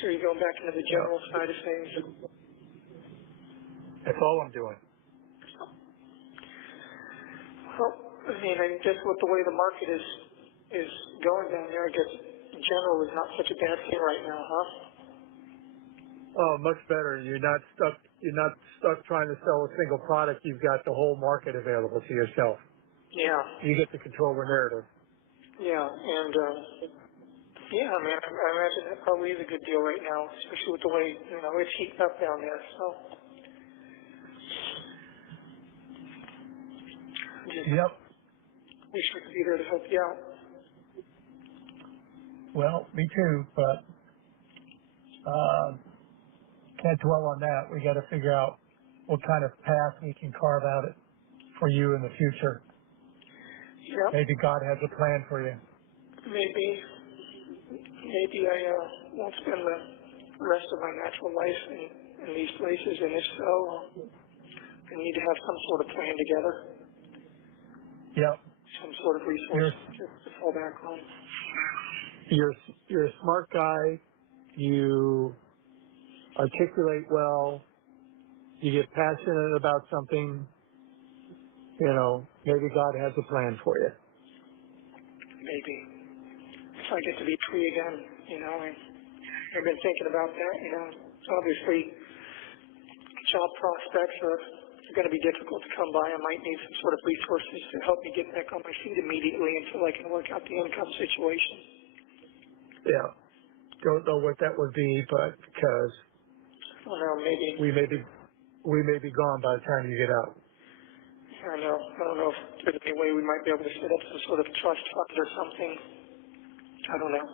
So you're going back into the general side of things? That's all I'm doing. Well, I mean, I guess with the way the market is going down there, I guess general is not such a bad thing right now, huh? Oh, much better. You're not stuck trying to sell a single product. You've got the whole market available to yourself. Yeah. You get to control the narrative. Yeah, and yeah, I mean, I imagine that probably is a good deal right now, especially with the way, you know, it's heating up down there, so. Just Yep. wish we could be there to help you out. Well, me too, but can't dwell on that. We got to figure out what kind of path we can carve out it for you in the future. Yep. Maybe God has a plan for you. Maybe I won't spend the rest of my natural life in these places, and if so, I need to have some sort of plan together, Yep. some sort of resource to fall back on. You're a smart guy. You articulate well. You get passionate about something. You know, maybe God has a plan for you. Maybe if I get to be free again, you know, I've been thinking about that. You know, obviously, job prospects are going to be difficult to come by. I might need some sort of resources to help me get back on my feet immediately until I can work out the income situation. Yeah. Don't know what that would be, but because I don't know, maybe. we may be gone by the time you get out. I don't know if there's any way we might be able to set up some sort of trust fund or something. I don't know.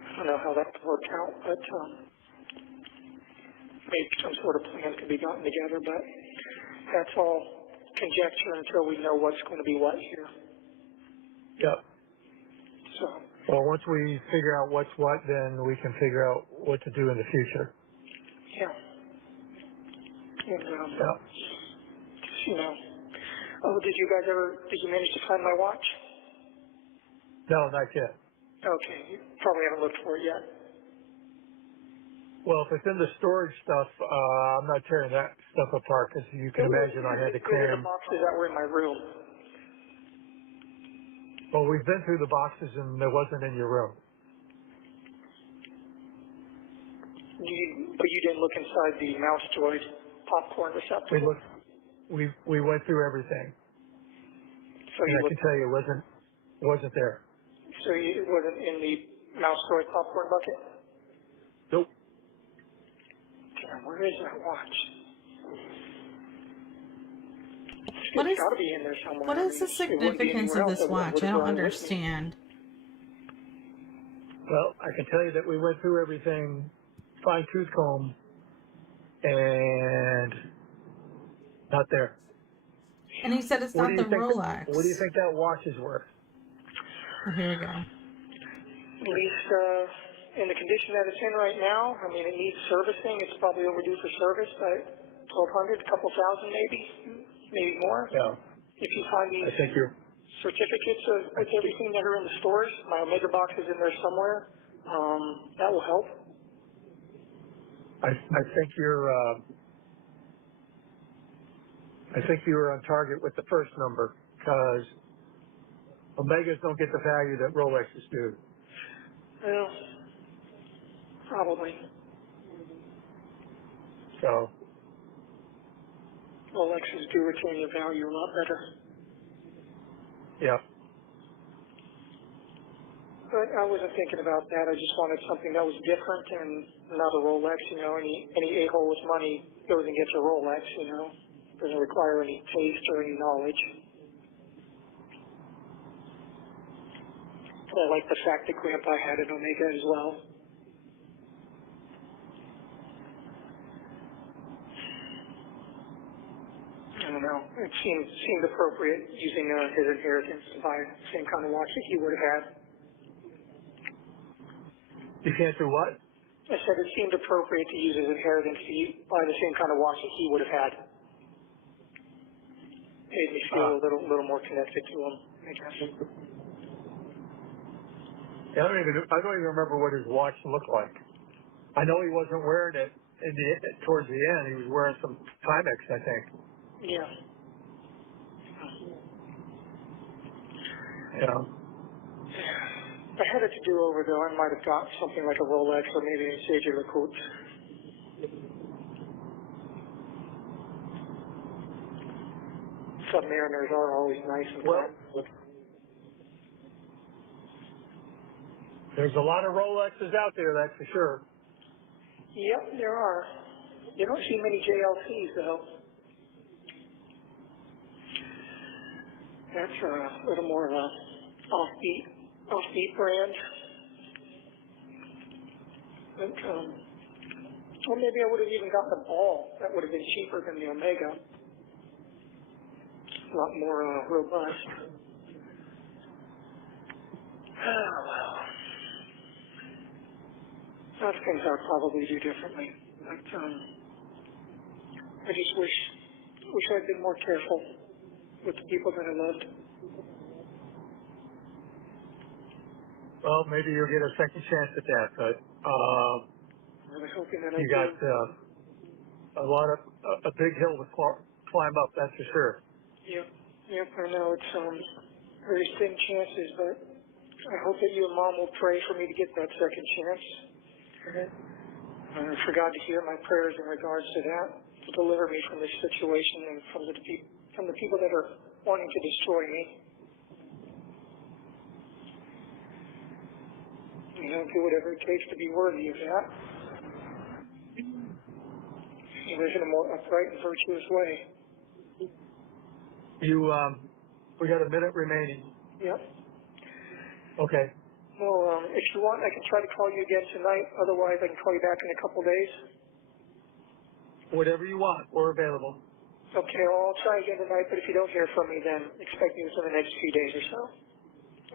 I don't know how that would work out, but maybe some sort of plan could be gotten together, but that's all conjecture until we know what's going to be what here. Yep. So, Well, once we figure out what's what, then we can figure out what to do in the future. yeah. And, Yeah. just, you know. Oh, did you manage to find my watch? No, not yet. Okay, you probably haven't looked for it yet. Well, if it's in the storage stuff, I'm not tearing that stuff apart because you can imagine I had to It was in the cram. boxes that were in my room. Well, we've been through the boxes and it wasn't in your room. But you didn't look inside the mouse droid popcorn We receptacle. looked, we went through everything, So and you I can looked. tell you it wasn't there. So it wasn't in the mouse droid popcorn bucket. Nope. Damn, where is that watch? What It's is got to be in there somewhere. what I is the mean, it wouldn't be significance anywhere of else. this I watch? would I have don't brought it with me. understand. Well, I can tell you that we went through everything, fine tooth comb, and not there. And he said it's What not do the you think? Rolex. What do you think that watch is worth? Oh, here we go. At least in the condition that it's in right now, I mean, it needs servicing. It's probably overdue for service, but 1,200, a couple thousand maybe more. Yeah. If you find these I think you're, certificates with everything that are in the stores, my Omega box is in there somewhere. That will help. I think you're on target with the first number because Omegas don't get the value that Rolexes do. Well, probably. So, Rolexes do retain your value a lot better. yeah. But I wasn't thinking about that. I just wanted something that was different and not a Rolex. You know, any a-hole with money goes and gets a Rolex. You know, doesn't require any taste or any knowledge. I like the fact that Grandpa had an Omega as well. I don't know. It seemed appropriate using his inheritance to buy the same kind of watch that he would have had. You can't do what? I said it seemed appropriate to use his inheritance to buy the same kind of watch that he would have had. Made me feel a little more connected to him, I guess. I don't even remember what his watch looked like. I know he wasn't wearing it towards the end. He was wearing some Timex, I think. Yeah. Yeah. If I had it to do over, though, I might have got something like a Rolex or maybe a Sage LeCoultre. Submariners are always nice and fun. There's a lot of Rolexes out there, that's for sure. Yep, there are. You don't see many JLCs, though. That's a little more of a offbeat brand. But, or maybe I would have even gotten a ball. That would have been cheaper than the Omega. A lot more robust. Oh, well. A lot of things I would probably do differently. But, I just wish I'd been more careful with the people that I loved. Well, maybe you'll get a second chance at that, but I'm really hoping that I you do. got a big hill to climb up, that's for sure. Yep, I know it's very thin chances, but I hope that you and Mom will pray for me to get that second chance. For God to hear my prayers in regards to that, to deliver me from this situation and from the people that are wanting to destroy me. You know, do whatever it takes to be worthy of that. Live in a more upright and virtuous way. We got a minute remaining. Yep. Okay. Well, if you want, I can try to call you again tonight. Otherwise, I can call you back in a couple days. Whatever you want, we're available. Okay, well, I'll try again tonight, but if you don't hear from me, then expect me within the next few days or so.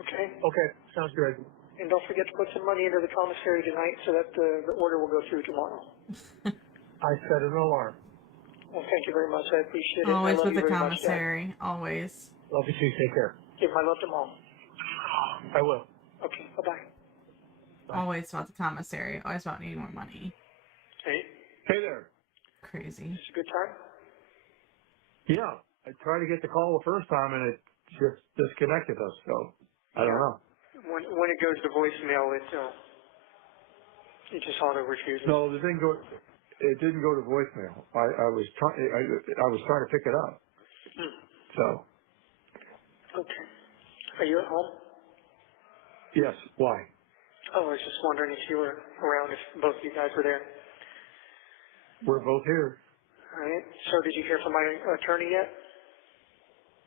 Okay? Okay, sounds good. And don't forget to put some money into the commissary tonight so that the order will go through tomorrow. I set an alarm. Well, thank you very much. I appreciate it. Always I love with you the very commissary. Much, Always. Love you too. Take care. Dad. Give my love to Mom. I will. Okay, bye-bye. Always about the commissary. Always about needing more money. Hey, Hey there. Crazy. is this a good time? Yeah, I tried to get the call the first time and it just disconnected us, so I don't know. When it goes to voicemail, it just auto refuses. No, it didn't go to voicemail. I was trying to pick it up. So, Okay. Are you at home? yes, why? Oh, I was just wondering if you were around, if both of you guys were there. We're both here. All right. So did you hear from my attorney yet?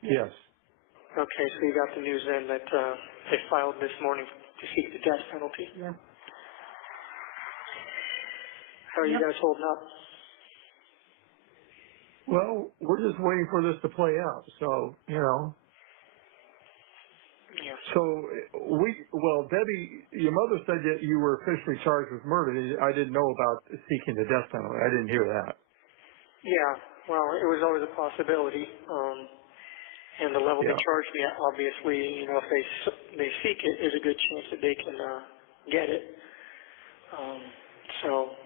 Yes. Okay, so you got the news then that they filed this morning to seek the death penalty. Yeah. How are you guys holding up? Well, we're just waiting for this to play out. So, you know. Yeah. So Debbie, your mother said that you were officially charged with murder. I didn't know about seeking the death penalty. I didn't hear that. Yeah, well, it was always a possibility. And the level they Yeah. charge me at, obviously, you know, if they seek it, there's a good chance that they can get it. So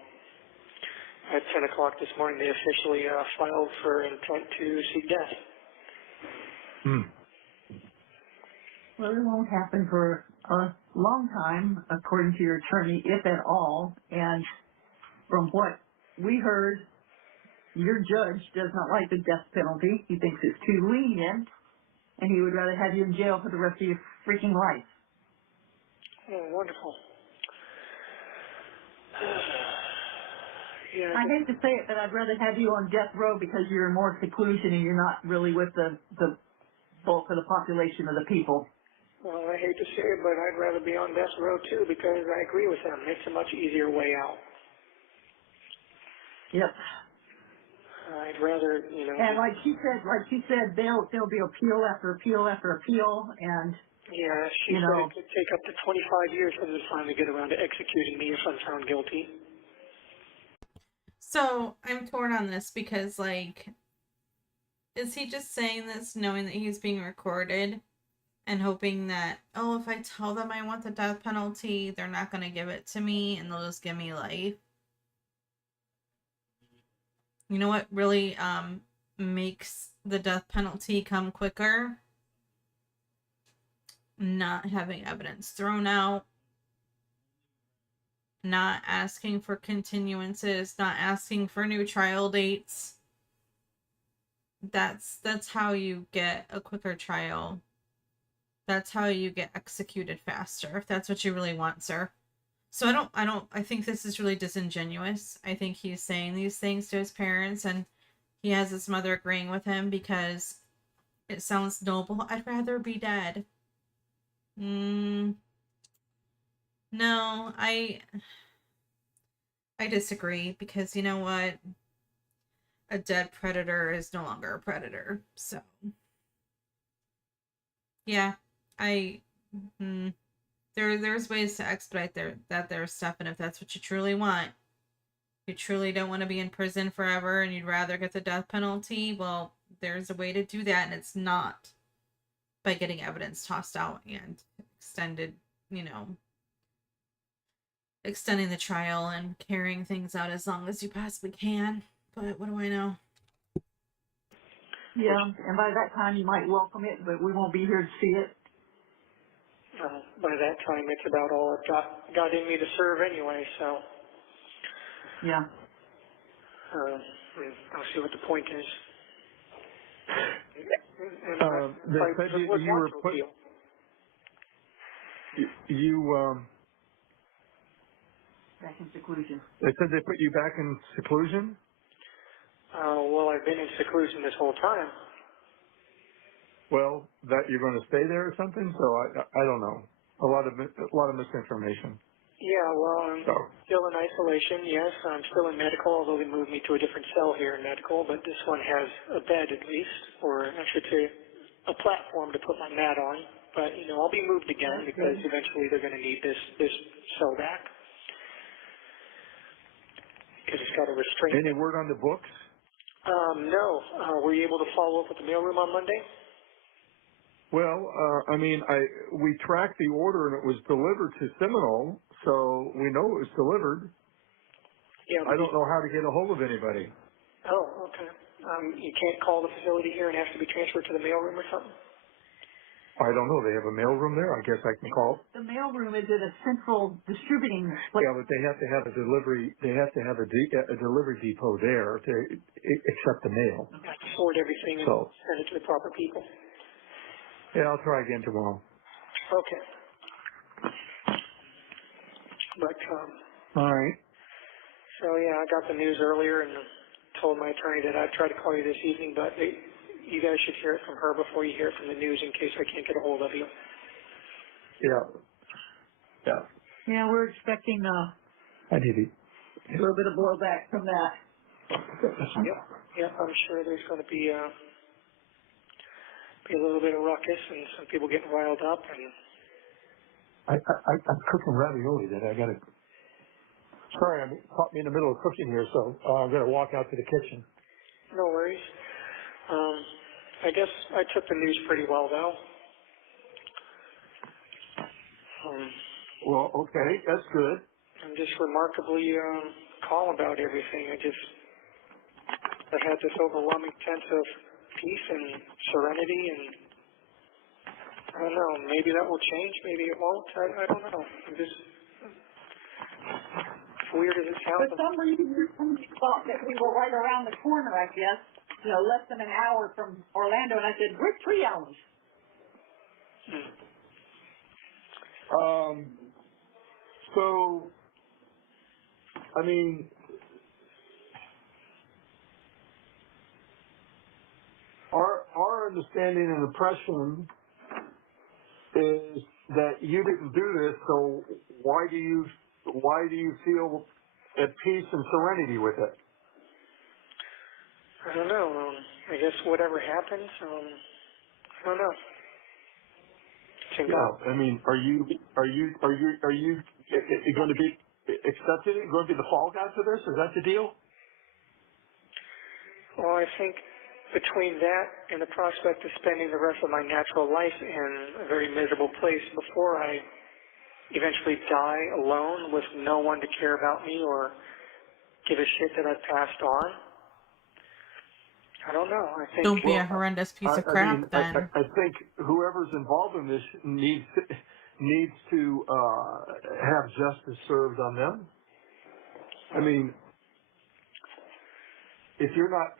at 10 o'clock this morning, they officially filed for intent to seek death. Hmm. Well, it won't happen for a long time, according to your attorney, if at all. And from what we heard, your judge does not like the death penalty. He thinks it's too lenient, and he would rather have you in jail for the rest of your freaking life. Oh, wonderful. Yeah, I hate to say it, but I'd rather have you on death row because you're in more seclusion and you're not really with the bulk of the population of the people. well, I hate to say it, but I'd rather be on death row too because I agree with them. It's a much easier way out. Yep. I'd rather, you know. And like she said, there'll be appeal after appeal after appeal, and Yeah, she you said know, it could take up to 25 years for them to finally get around to executing me if I'm found guilty. So I'm torn on this because, like, is he just saying this knowing that he's being recorded and hoping that, oh, if I tell them I want the death penalty, they're not going to give it to me and they'll just give me life? You know what really makes the death penalty come quicker? Not having evidence thrown out, not asking for continuances, not asking for new trial dates. That's how you get a quicker trial. That's how you get executed faster, if that's what you really want, sir. So I think this is really disingenuous. I think he's saying these things to his parents and he has his mother agreeing with him because it sounds noble. I'd rather be dead. No, I disagree because you know what? A dead predator is no longer a predator. So, yeah, I there's ways to expedite their stuff, and if that's what you truly want, you truly don't want to be in prison forever and you'd rather get the death penalty, well, there's a way to do that, and it's not by getting evidence tossed out and extending the trial and carrying things out as long as you possibly can. But what do I know? yeah. And by that time, you might welcome it, but we won't be here to see it. By that time, it's about all I've got in me to serve anyway, so Yeah. I'll see what the point is. And They I said would you want were to put, appeal. Back in seclusion. they said they put you back in seclusion? Well, I've been in seclusion this whole time. Well, that you're going to stay there or something? So I don't know. A lot of misinformation. Yeah, well, I'm So, still in isolation, yes. I'm still in medical, although they moved me to a different cell here in medical, but this one has a bed at least, or I should say a platform to put my mat on. But, you know, I'll be moved again because eventually they're going to need this cell back because it's got a restraint. any word on the books? No. Were you able to follow up with the mailroom on Monday? Well, we tracked the order and it was delivered to Seminole, so we know it was delivered. Yeah. I don't know how to get a hold of anybody. Oh, okay. You can't call the facility here and have to be transferred to the mailroom or something? I don't know. They have a mailroom there. I guess I can call. The mailroom is at a central distributing place. Yeah, but they have to have a delivery. They have to have a delivery depot there to accept the mail. I have to forward everything and So, send it to the proper people. yeah, I'll try again tomorrow. Okay. But, All right. so yeah, I got the news earlier and told my attorney that I'd try to call you this evening, but you guys should hear it from her before you hear it from the news in case I can't get a hold of you. Yeah. Yeah. Yeah, we're expecting I need to. a little bit of blowback from that. Yep, I'm sure there's going to be a little bit of ruckus and some people getting riled up. And I'm cooking ravioli that I got to. Sorry, caught me in the middle of cooking here, so I'm going to walk out to the kitchen. No worries. I guess I took the news pretty well, though. Well, okay, that's good. I'm just remarkably calm about everything. I had this overwhelming sense of peace and serenity, and I don't know, maybe that will change, maybe it won't. I don't know. I'm just, as weird as it For sounds. some reason, we thought that we were right around the corner, I guess, less than an hour from Orlando, and I said, we're 3 hours. So, I mean, our understanding and impression is that you didn't do this, so why do you feel at peace and serenity with it? I don't know. I guess whatever happens, I don't know. Yeah, I mean, are you going to be accepted? Going to be the fall guy for this? Is that the deal? Well, I think between that and the prospect of spending the rest of my natural life in a very miserable place before I eventually die alone with no one to care about me or give a shit that I've passed on, I don't know. I think Don't be a horrendous piece of crap, then. I think whoever's involved in this needs to have justice served on them. I mean, if you're not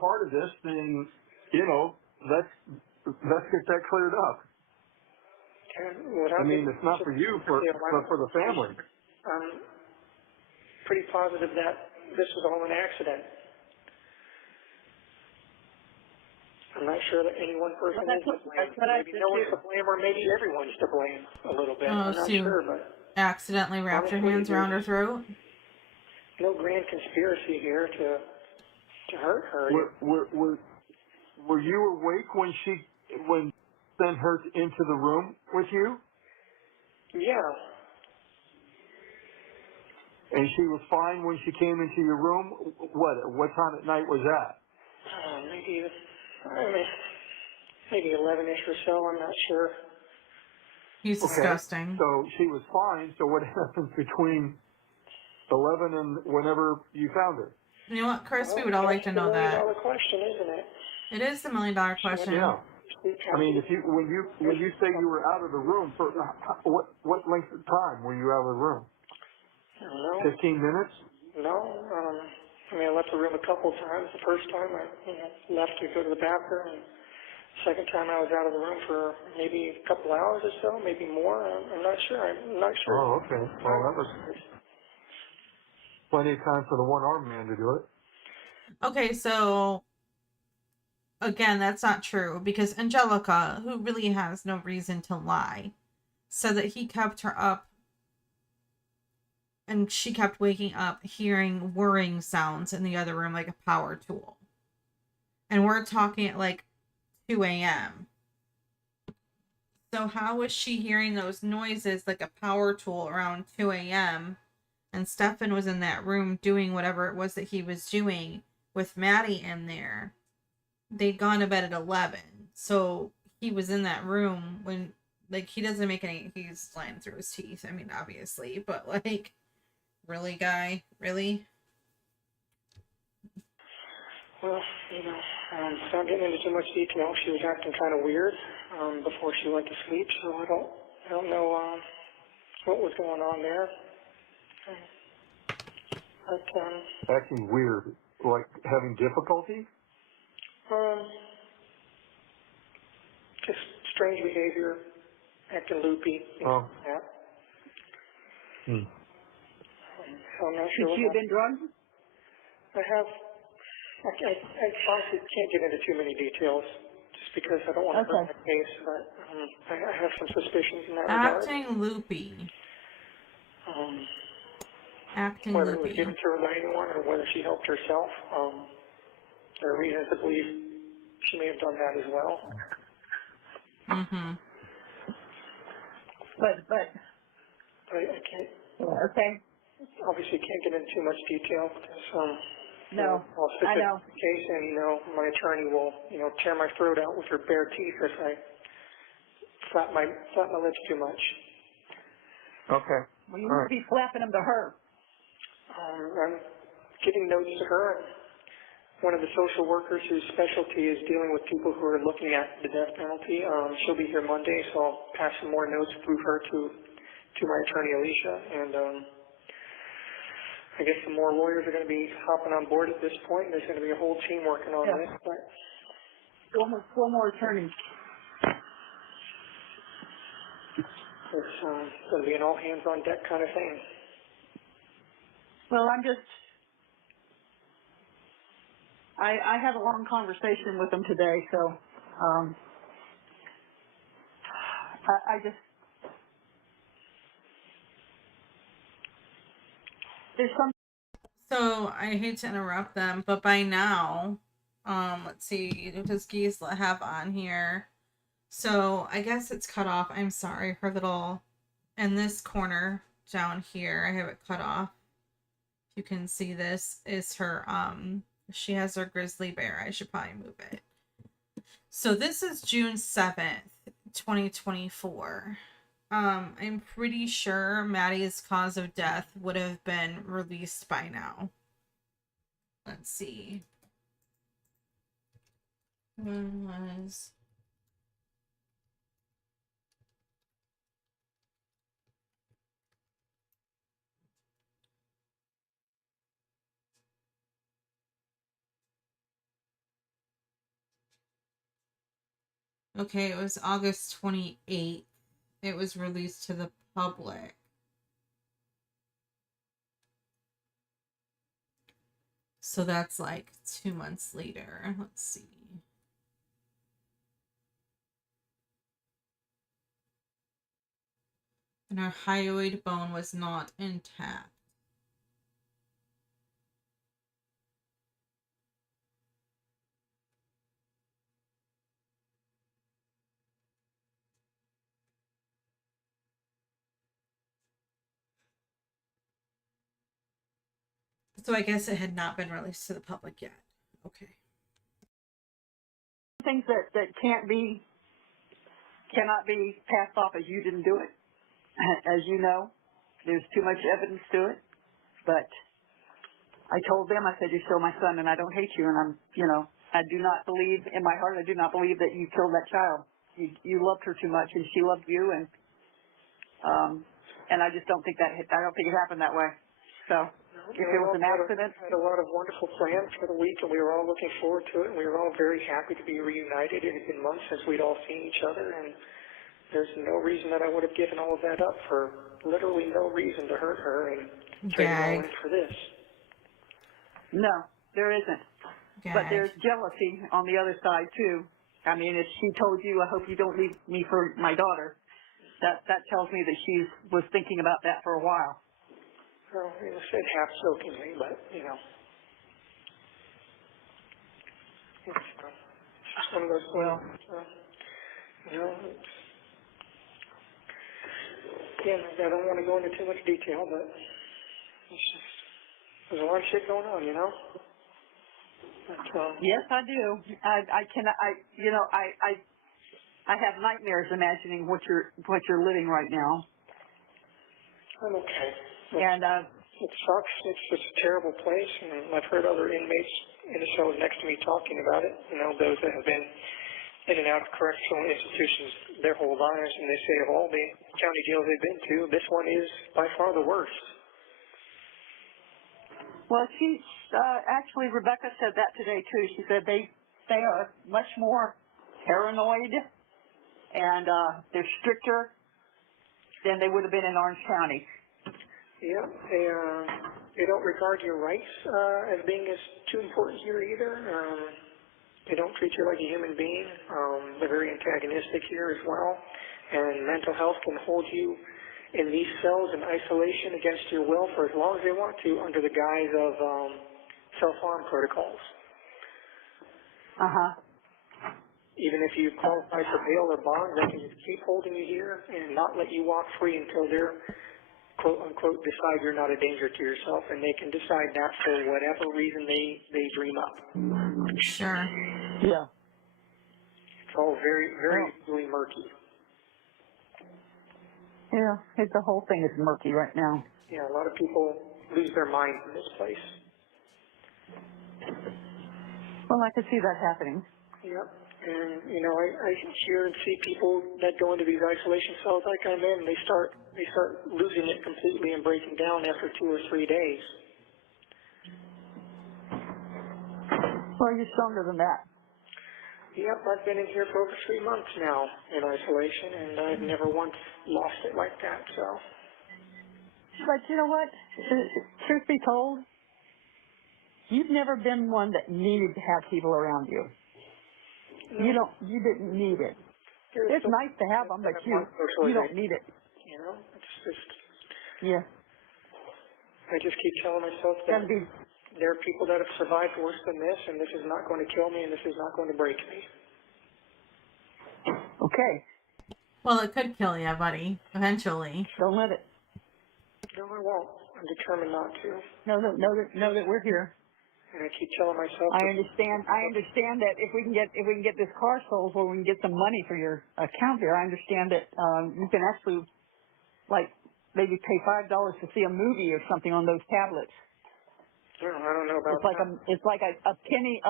part of this, then let's get that cleared up. I mean, it's not for you, but for the family. I'm pretty positive that this was all an accident. I'm not sure that any one person is to blame. Maybe no one's to blame, or maybe everyone's to blame a little bit. Oh, I'm not Sue sure, but accidentally wrapped her hands around her throat. no grand conspiracy here to hurt her. Were you awake when sent her into the room with you? Yeah. And she was fine when she came into your room? What time at night was that? Maybe 11-ish or so, I'm not sure. He's disgusting. So she was fine, so what happens between 11 and whenever you found her? You know what, Chris? We would all like to know that. That's the $1 million question, isn't it? It is the $1 million question. Yeah. I mean, when you say you were out of the room for what length of time were you out of the room? I don't know. 15 minutes? No. I left the room a couple times. The first time I left to go to the bathroom, and the second time I was out of the room for maybe a couple hours or so, maybe more. I'm not sure. Oh, okay. Well, that was plenty of time for the one-armed man to do it. Okay, so again, that's not true, because Angelica, who really has no reason to lie, said that he kept her up and she kept waking up hearing whirring sounds in the other room like a power tool. And we're talking at like 2 a.m. So how was she hearing those noises like a power tool around 2 a.m. and Stephan was in that room doing whatever it was that he was doing with Maddie in there? They'd gone to bed at 11. So he was in that room when, like, he doesn't make any, he's lying through his teeth. I mean, obviously, but like, really, guy? Really? Well, without getting into too much detail, she was acting kind of weird before she went to sleep, so I don't know what was going on there. But, acting weird, like having difficulty? Just strange behavior, acting loopy. Oh. Yeah. Hmm. So I'm not sure. Could you have been drugged? I honestly can't get into too many details just because I don't want to hurt my case, but I have some suspicions in that regard. Acting loopy. Acting whether it was loopy. given to her by anyone or whether she helped herself, there are reasons to believe she may have done that as well. Mm-hmm. But. I can't. Okay. Obviously, can't get into too much detail because No, I'll sit I the know. case, and my attorney will tear my throat out with her bare teeth if I flap my lips too much. Okay. Well, you All need right. to be flapping them to her. I'm giving notes to her. One of the social workers whose specialty is dealing with people who are looking at the death penalty. She'll be here Monday, so I'll pass some more notes through her to my attorney Alicia, and I guess some more lawyers are going to be hopping on board at this point. There's going to be a whole team working on Yeah. this, but Four more attorneys. it's going to be an all hands on deck kind of thing. Well, I had a long conversation with them today, so I just there's some. So I hate to interrupt them, but by now, let's see, what does Gisela have on here? So I guess it's cut off. I'm sorry, her little, in this corner down here, I have it cut off. You can see this is her, she has her grizzly bear. I should probably move it. So this is June 7th, 2024. I'm pretty sure Maddie's cause of death would have been released by now. Let's see. When was... Okay, it was August 28th. It was released to the public. So that's like 2 months later. Let's see. And her hyoid bone was not intact. So I guess it had not been released to the public yet. Okay. Things that cannot be passed off as you didn't do it. As you know, there's too much evidence to it. But I told them, I said, you're still my son, and I don't hate you, and I do not believe in my heart. I do not believe that you killed that child. You loved her too much, and she loved you, and I just don't think I don't think it happened that way. So. If it was an accident. We had a lot of wonderful plans for the week, and we were all looking forward to it, and we were all very happy to be reunited. It had been months since we'd all seen each other, and there's no reason that I would have given all of that up for literally no reason to hurt her and trade it all in for this. No, there isn't. Gag. But there's jealousy on the other side, too. I mean, if she told you, I hope you don't leave me for my daughter, that tells me that she was thinking about that for a while. Well, said half jokingly, but it's just one of those things. Again, I don't want to go into too much detail, but there's a lot of shit going on, But, yes, I do. I have nightmares imagining what you're living right now. I'm okay. And it sucks. It's just a terrible place, and I've heard other inmates in the cells next to me talking about it. Those that have been in and out of correctional institutions their whole lives, and they say of all the county jails they've been to, this one is by far the worst. well, actually Rebecca said that today too. She said they are much more paranoid, and they're stricter than they would have been in Orange County. Yeah, they don't regard your rights as being as too important here either. They don't treat you like a human being. They're very antagonistic here as well. And mental health can hold you in these cells in isolation against your will for as long as they want to under the guise of self-harm protocols. Uh-huh. Even if you qualify for bail or bond, they can just keep holding you here and not let you walk free until they're quote unquote decide you're not a danger to yourself, and they can decide that for whatever reason they dream up. Sure. Yeah. It's all very, very, really murky. Yeah, the whole thing is murky right now. Yeah, a lot of people lose their minds in this place. Well, I could see that happening. Yep. And, you know, I hear and see people that go into these isolation cells like I'm in, they start losing it completely and breaking down after 2 or 3 days. Well, you're stronger than that. Yep, I've been in here for over 3 months now in isolation, and I've never once lost it like that, so. But you know what? Truth be told, you've never been one that needed to have people around you. You didn't need it. It's nice to have them, but you don't need it. You know, it's just. Yeah. I just keep telling myself that there are people that have survived worse than this, and this is not going to kill me, and this is not going to break me. Okay. Well, it could kill you, buddy, eventually. Don't let it. No, I won't. I'm determined not to. Know that we're here. And I keep telling myself. I understand that if we can get this car sold, where we can get some money for your account here. I understand that you can actually, like, maybe pay $5 to see a movie or something on those tablets. No, I don't know about that. It's like a penny.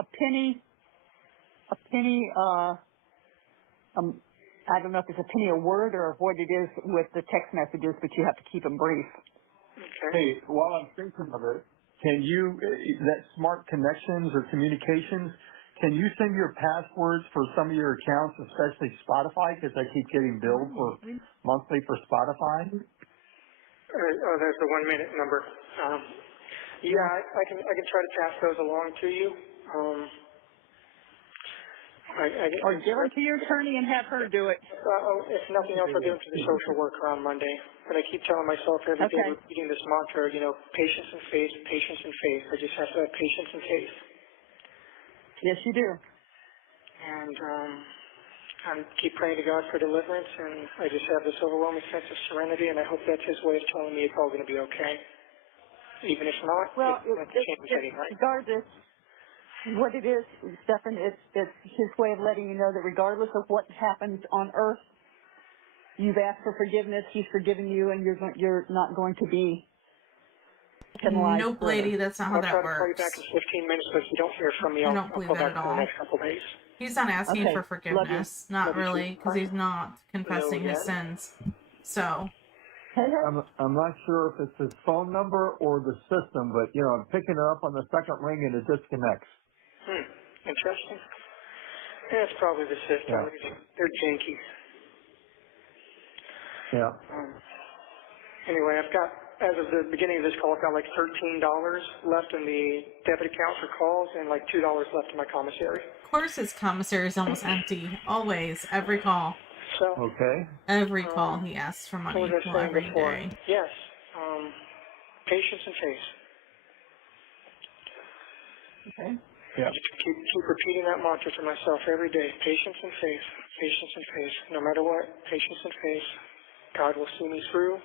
I don't know if it's a penny a word or what it is with the text messages, but you have to keep them brief. Okay. Hey, while I'm thinking of it, can you, that smart connections or communications, can you send your passwords for some of your accounts, especially Spotify, because I keep getting billed for monthly for Spotify? There's the 1 minute number. Yeah, I can try to pass those along to you. Or give them to your attorney and have her do it. If nothing else, I'll give them to the social worker on Monday. But I keep telling myself every day, repeating this mantra, you know, patience and faith, patience and faith. I just have to have patience and faith. Yes, you do. And I keep praying to God for deliverance, and I just have this overwhelming sense of serenity, and I hope that's His way of telling me it's all going to be okay. Even if not, well, it's not change anything. Regardless, what it is, Stephan, it's His way of letting you know that regardless of what happens on earth, you've asked for forgiveness, He's forgiven you, and you're not going to be penalized. Nope, lady, that's not how that I'll try to call you works. back in 15 minutes, but if you don't hear from me, I'll believe call that back at in the all. next couple days. He's not asking for forgiveness. Not really, because he's not confessing his again. sins. So. I'm not sure if it's his phone number or the system, but, you know, I'm picking it up on the second ring and it disconnects. Interesting. Yeah, it's probably the system. Yeah. They're janky. Yeah. Anyway, I've got, as of the beginning of this call, I've got like $13 left in the debit account for calls and like $2 left in my commissary. Of course his commissary is almost empty. Always. Every call. So. Okay. Every call he asks for money. What was I saying every before? day. Yes. Patience and faith. Okay. Yeah. Keep repeating that mantra to myself every day. Patience and faith. Patience and faith. No matter what, patience and faith. God will see me through.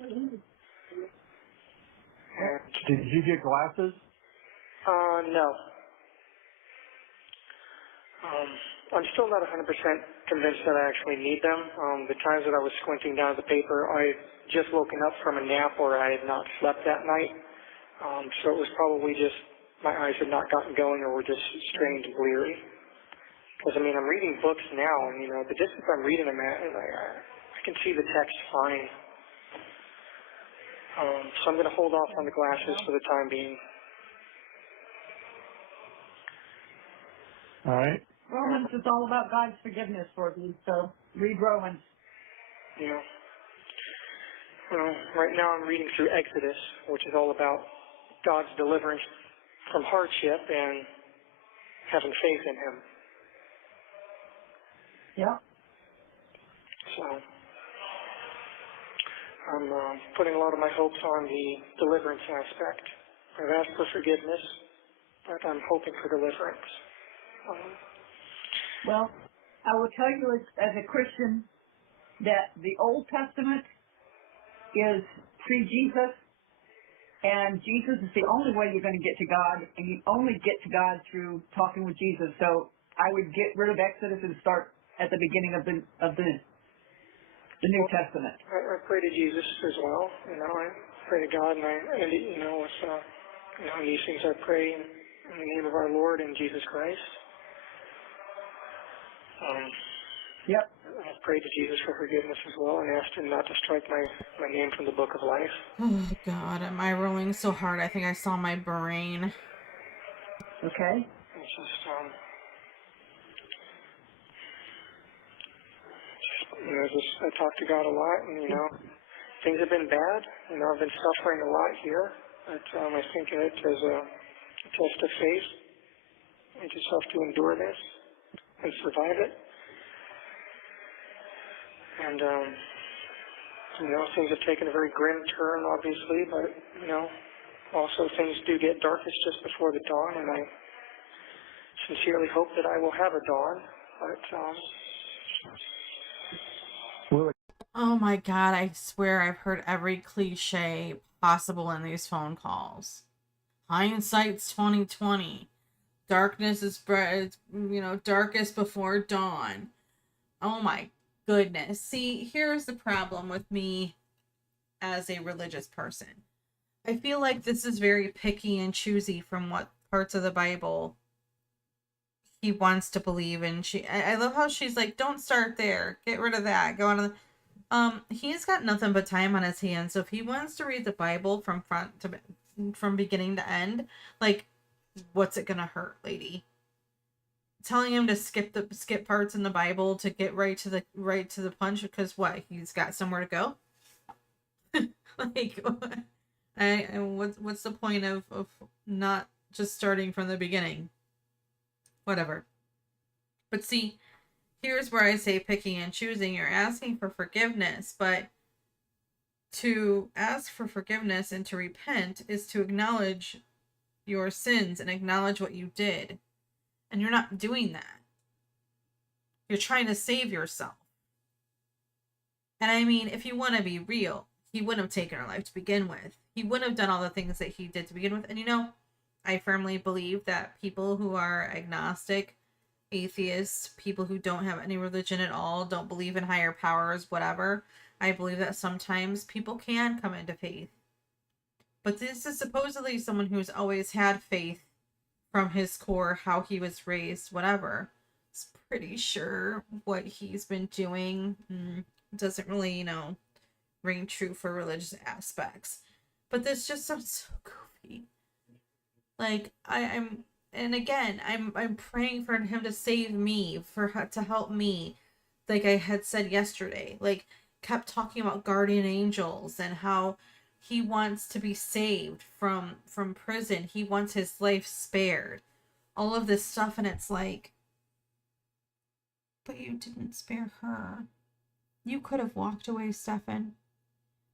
And Did you get glasses? no. I'm still not 100% convinced that I actually need them. The times that I was squinting down at the paper, I had just woken up from a nap or I had not slept that night. So it was probably just my eyes had not gotten going or were just strained and bleary. Because, I mean, I'm reading books now, and, you know, the distance I'm reading them at, I can see the text fine. So I'm going to hold off on the glasses for the time being. All right. Romans is all about God's forgiveness for you, so read Romans. Yeah. Well, right now I'm reading through Exodus, which is all about God's deliverance from hardship and having faith in Him. Yeah. So I'm putting a lot of my hopes on the deliverance aspect. I've asked for forgiveness, but I'm hoping for deliverance. Well, I will tell you as a Christian that the Old Testament is pre-Jesus, and Jesus is the only way you're going to get to God, and you only get to God through talking with Jesus. So I would get rid of Exodus and start at the beginning of the New Testament. I pray to Jesus as well. I pray to God, and I end it, with, these things I pray in the name of our Lord and Jesus Christ. Yep. I pray to Jesus for forgiveness as well, and asked him not to strike my name from the book of life. Oh, God, am I rolling so hard? I think I saw my brain. Okay. It's just, I talk to God a lot, and, things have been bad. I've been suffering a lot here, but I think of it as a test of faith. I just have to endure this and survive it. And, things have taken a very grim turn, obviously, but, also things do get darkest just before the dawn, and I sincerely hope that I will have a dawn, but, Oh my God, I swear I've heard every cliche possible in these phone calls. Hindsight's 2020. Darkness is darkest before dawn. Oh my goodness. See, here's the problem with me as a religious person. I feel like this is very picky and choosy from what parts of the Bible he wants to believe in. I love how she's like, don't start there. Get rid of that. Go on to the he's got nothing but time on his hands. So if he wants to read the Bible from beginning to end, like, what's it gonna hurt, lady? Telling him to skip parts in the Bible to get right to the punch because what? He's got somewhere to go. Like, what's the point of not just starting from the beginning? Whatever. But see, here's where I say picking and choosing. You're asking for forgiveness, but to ask for forgiveness and to repent is to acknowledge your sins and acknowledge what you did. And you're not doing that. You're trying to save yourself. And I mean, if you want to be real, he wouldn't have taken her life to begin with. He wouldn't have done all the things that he did to begin with. And I firmly believe that people who are agnostic, atheists, people who don't have any religion at all, don't believe in higher powers, whatever, I believe that sometimes people can come into faith. But this is supposedly someone who's always had faith from his core, how he was raised, whatever. It's pretty sure what he's been doing doesn't really, ring true for religious aspects. But this just sounds so goofy. Like, I'm praying for him to save me, to help me. Like I had said yesterday, like, kept talking about guardian angels and how he wants to be saved from prison. He wants his life spared. All of this stuff, and it's like, but you didn't spare her. You could have walked away, Stephan.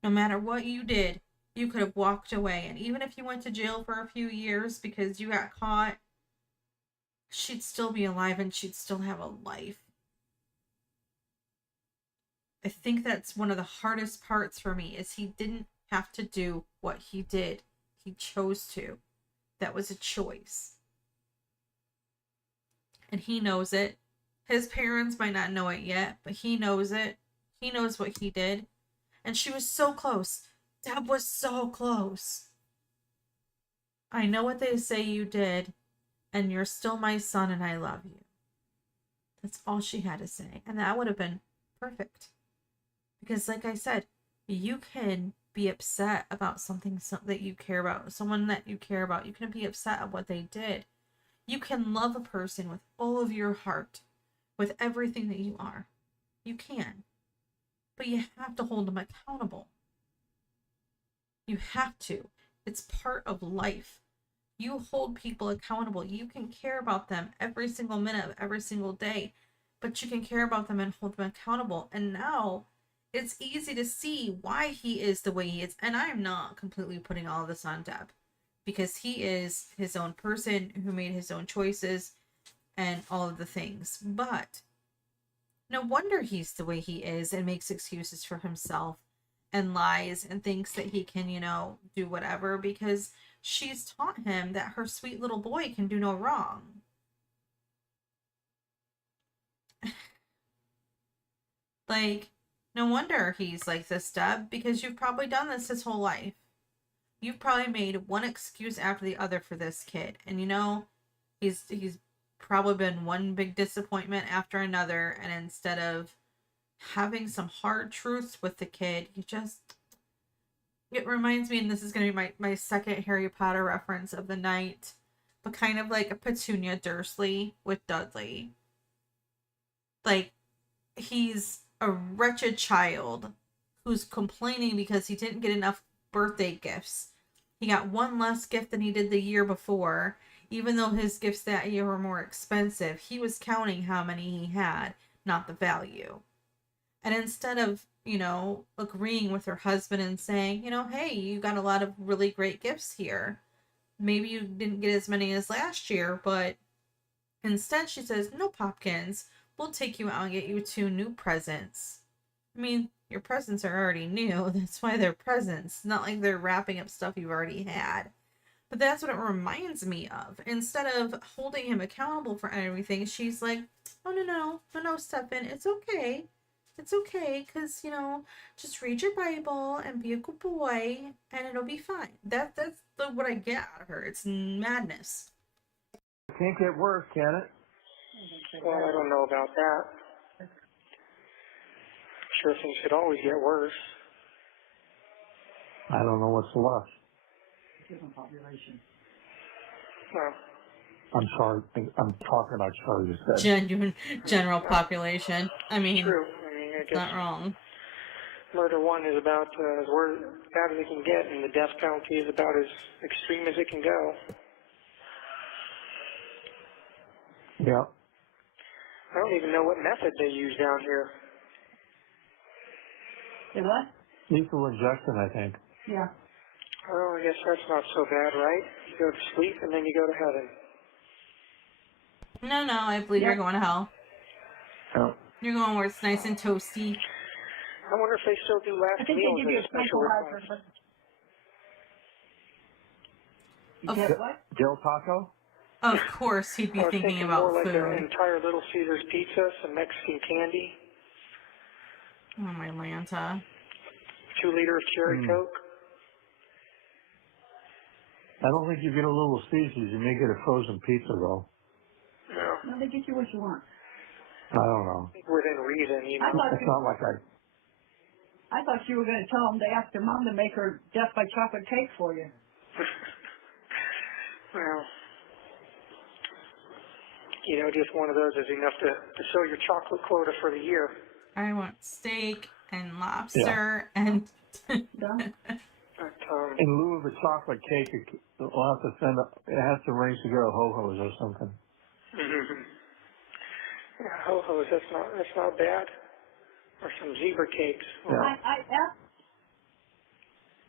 No matter what you did, you could have walked away. And even if you went to jail for a few years because you got caught, she'd still be alive and she'd still have a life. I think that's one of the hardest parts for me, is he didn't have to do what he did. He chose to. That was a choice. And he knows it. His parents might not know it yet, but he knows it. He knows what he did. And she was so close. Deb was so close. I know what they say you did, and you're still my son, and I love you. That's all she had to say. And that would have been perfect. Because like I said, you can be upset about something that you care about, someone that you care about. You can be upset at what they did. You can love a person with all of your heart, with everything that you are. You can. But you have to hold them accountable. You have to. It's part of life. You hold people accountable. You can care about them every single minute of every single day, but you can care about them and hold them accountable. And now it's easy to see why he is the way he is. And I'm not completely putting all of this on Deb, because he is his own person who made his own choices and all of the things. But no wonder he's the way he is and makes excuses for himself and lies and thinks that he can, do whatever because she's taught him that her sweet little boy can do no wrong. Like, no wonder he's like this, Deb, because you've probably done this his whole life. You've probably made one excuse after the other for this kid. And he's probably been one big disappointment after another, and instead of having some hard truths with the kid, it reminds me, and this is going to be my second Harry Potter reference of the night, but kind of like a Petunia Dursley with Dudley. Like, he's a wretched child who's complaining because he didn't get enough birthday gifts. He got one less gift than he did the year before. Even though his gifts that year were more expensive, he was counting how many he had, not the value. And instead of, agreeing with her husband and saying, hey, you got a lot of really great gifts here. Maybe you didn't get as many as last year, but instead she says, no, Popkins, we'll take you out and get you 2 new presents. I mean, your presents are already new. That's why they're presents. It's not like they're wrapping up stuff you've already had. But that's what it reminds me of. Instead of holding him accountable for everything, she's like, oh, no, Stephan, it's okay. It's okay, because, just read your Bible and be a good boy, and it'll be fine. That's what I get out of her. It's madness. It can't get worse, can it? Well, I don't know about that. I'm sure things could always get worse. I don't know what's left. Well, I'm sorry. I'm talking about Charlie just said. Genuine general population. I mean, true. I guess not wrong. murder 1 is about as bad as it can get, and the death penalty is about as extreme as it can go. Yeah. I don't even know what method they use down here. Say what? Lethal injection, I think. Yeah. Oh, I guess that's not so bad, right? You go to sleep and then you go to heaven. No, I believe you're going to hell. Yeah. You're going where it's nice and toasty. I wonder if they still do I last think they meals give you as a a special tranquilizer. request. You get what? Del Taco? Of course, he'd be I was thinking thinking about more like food. an entire Little Caesars pizza, some Mexican candy, Oh, my Lanta. 2 liter of cherry Coke. I don't think you get a Little Caesars. You may get a frozen pizza, though. No, No, they get you what you want. I don't know. within reason, you I know. thought It's not like I thought you were going to tell them they asked their mom to make her death by chocolate cake for you. Well, just one of those is enough to show your chocolate quota for the year. I want steak and lobster and... Done. But, in lieu of a chocolate cake, we'll have to send it has to arrange to go to Ho-Ho's or something. yeah, ho-hos, that's not bad. Or some zebra cakes. Yeah.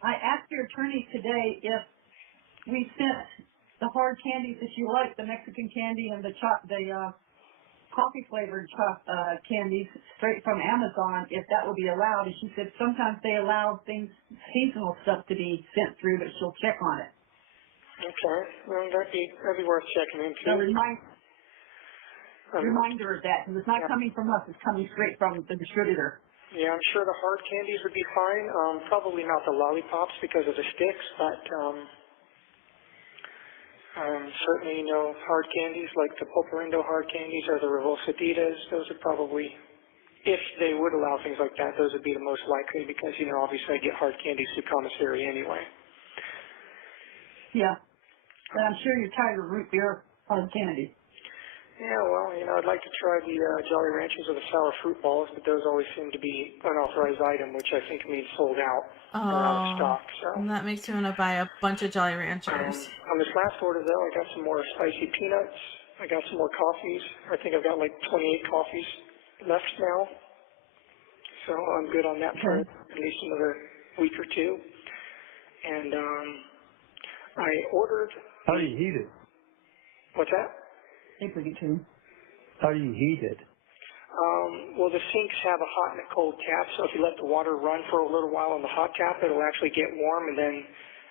I asked your attorney today if we sent the hard candies that you like, the Mexican candy and the coffee flavored candies straight from Amazon, if that would be allowed. And she said sometimes they allow seasonal stuff to be sent through, but she'll check on it. Okay, well, that'd be worth checking into. So reminder of that, because it's not coming from us, it's coming straight from the distributor. Yeah, I'm sure the hard candies would be fine. Probably not the lollipops because of the sticks, but certainly, hard candies like the Pulparindo hard candies or the Revolsaditas, those would probably, if they would allow things like that, those would be the most likely because, obviously I get hard candies through commissary anyway. Yeah, but I'm sure you're tired of root beer hard candy. Yeah, well, I'd like to try the Jolly Ranchers or the sour fruit balls, but those always seem to be unauthorized item, which I think means sold out or out of stock. So that makes me want to buy a bunch of Jolly Ranchers. On this last order, though, I got some more spicy peanuts. I got some more coffees. I think I've got like 28 coffees left now. So I'm good on that for at least another week or two. And I ordered... How do you heat it? What's that? I think we get to. How do you heat it? Well, the sinks have a hot and a cold tap, so if you let the water run for a little while on the hot tap, it'll actually get warm, and then,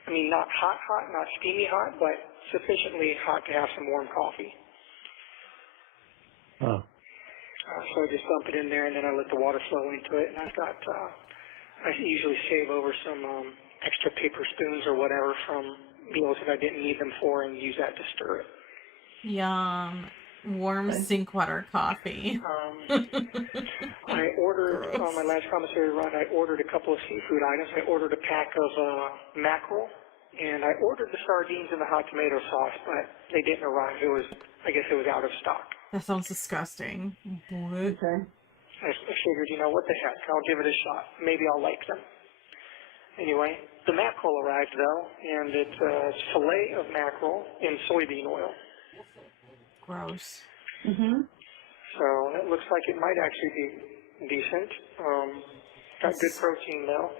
I mean, not hot, not steamy hot, but sufficiently hot to have some warm coffee. Oh. So I just dump it in there, and then I let the water flow into it, and I've got, I usually save over some extra paper spoons or whatever from meals that I didn't need them for and use that to stir it. Yum. Warm sink water coffee. I ordered, on my last commissary run, I ordered a couple of seafood items. I ordered a pack of mackerel, and I ordered the sardines and the hot tomato sauce, but they didn't arrive. I guess it was out of stock. That sounds disgusting. What? Okay. I figured, what the heck, I'll give it a shot. Maybe I'll like them. Anyway, the mackerel arrived, though, and it's a fillet of mackerel in soybean oil. Gross. Mm-hmm. So it looks like it might actually be decent. Got good protein, though.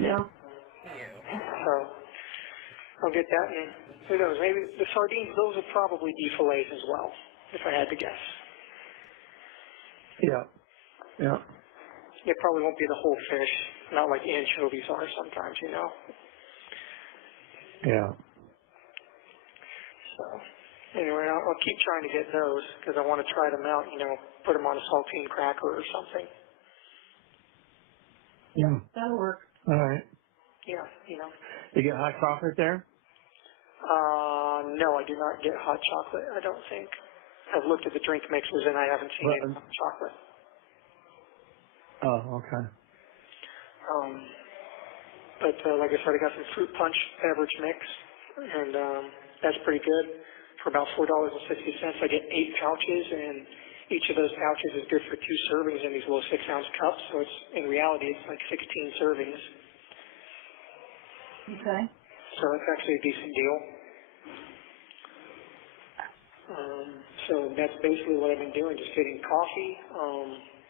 Yeah. So I'll get that, and who knows, maybe the sardines, those would probably be fillets as well, if I had to guess. Yeah. Yeah. It probably won't be the whole fish, not like anchovies are sometimes, Yeah. So anyway, I'll keep trying to get those because I want to try them out, put them on a saltine cracker or something. Yeah. That'll work. All right. Yeah, You get hot chocolate there? No, I do not get hot chocolate, I don't think. I've looked at the drink mixes and I haven't seen any hot chocolate. Oh, okay. But like I said, I got some fruit punch beverage mix, and that's pretty good. For about $4.60, I get 8 pouches, and each of those pouches is good for 2 servings in these little 6-ounce cups. So in reality, it's like 16 servings. Okay. So it's actually a decent deal. So that's basically what I've been doing, just getting coffee,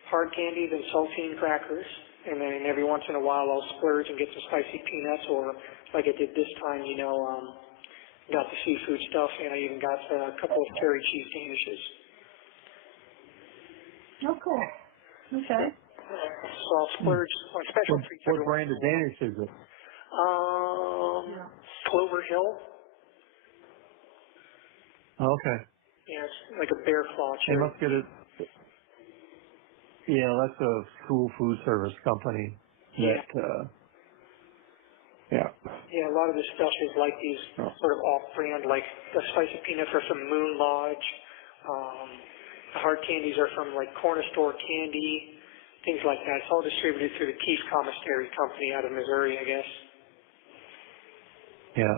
hard candies, and saltine crackers. And then every once in a while I'll splurge and get some spicy peanuts, or like I did this time, got the seafood stuff, and I even got a couple of curry cheese danishes. Oh, cool. Okay. So I'll splurge on special treats What every brand once of in a while. Danish is it? Clover Hill. Okay. Yeah, it's like a bear claw They cherry. must get it. Yeah, that's a school food service company. Yeah. Yeah. Yeah, a lot of this stuff is like these sort of off-brand, like the spicy peanuts are from Moon Lodge. The hard candies are from like Corner Store Candy, things like that. It's all distributed through the Keith Commissary Company out of Missouri, I guess. Yeah.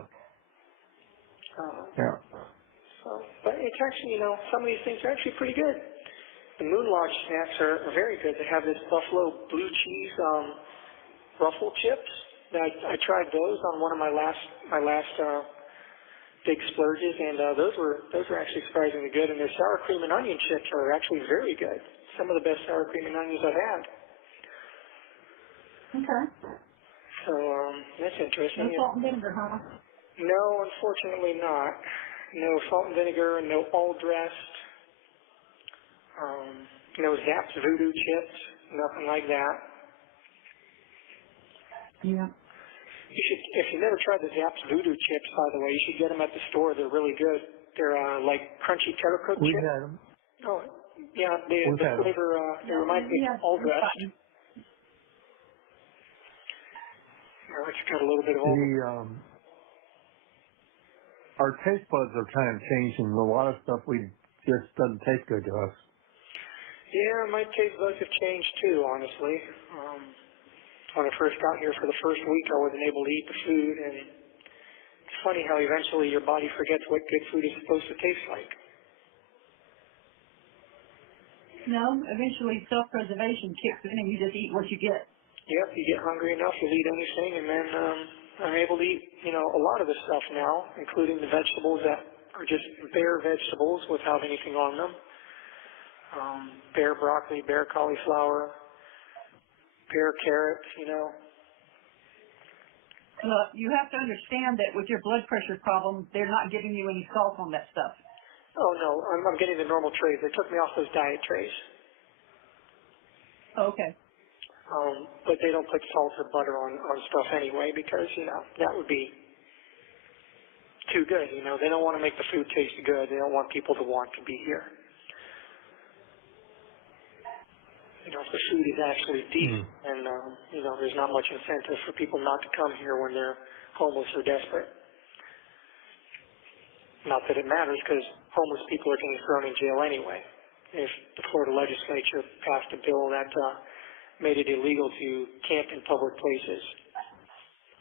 Yeah. So, but it's actually, some of these things are actually pretty good. The Moon Lodge snacks are very good. They have this buffalo blue cheese ruffle chips. I tried those on one of my last big splurges, and those were actually surprisingly good. And their sour cream and onion chips are actually very good. Some of the best sour cream and onions I've had. Okay. So that's interesting. No salt and vinegar, huh? No, unfortunately not. No salt and vinegar, no all dressed. No Zapp's Voodoo chips, nothing like that. Yeah. You should, if you've never tried the Zapp's Voodoo chips, by the way, you should get them at the store. They're really good. They're like crunchy cheddar cooked We've chips. had them. Oh, yeah, the had 'em. flavor, they remind me of all dressed. It's got a little bit of all. Our taste buds are kind of changing. A lot of stuff just doesn't taste good to us. Yeah, my taste buds have changed too, honestly. When I first got here for the first week, I wasn't able to eat the food, and it's funny how eventually your body forgets what good food is supposed to taste like. No, eventually self-preservation kicks in and you just eat what you get. Yep, you get hungry enough, you'll eat anything, and then I'm able to eat, a lot of the stuff now, including the vegetables that are just bare vegetables without anything on them. Bare broccoli, bare cauliflower, bare carrots, You have to understand that with your blood pressure problem, they're not giving you any salt on that stuff. Oh no, I'm getting the normal trays. They took me off those diet trays. Okay. But they don't put salt or butter on stuff anyway because, you know, that would be too good. You know, they don't want to make the food taste good. They don't want people to want to be here. You know, if the food is actually decent and, you know, there's not much incentive for people not to come here when they're homeless or desperate. Not that it matters because homeless people are getting thrown in jail anyway. If the Florida legislature passed a bill that made it illegal to camp in public places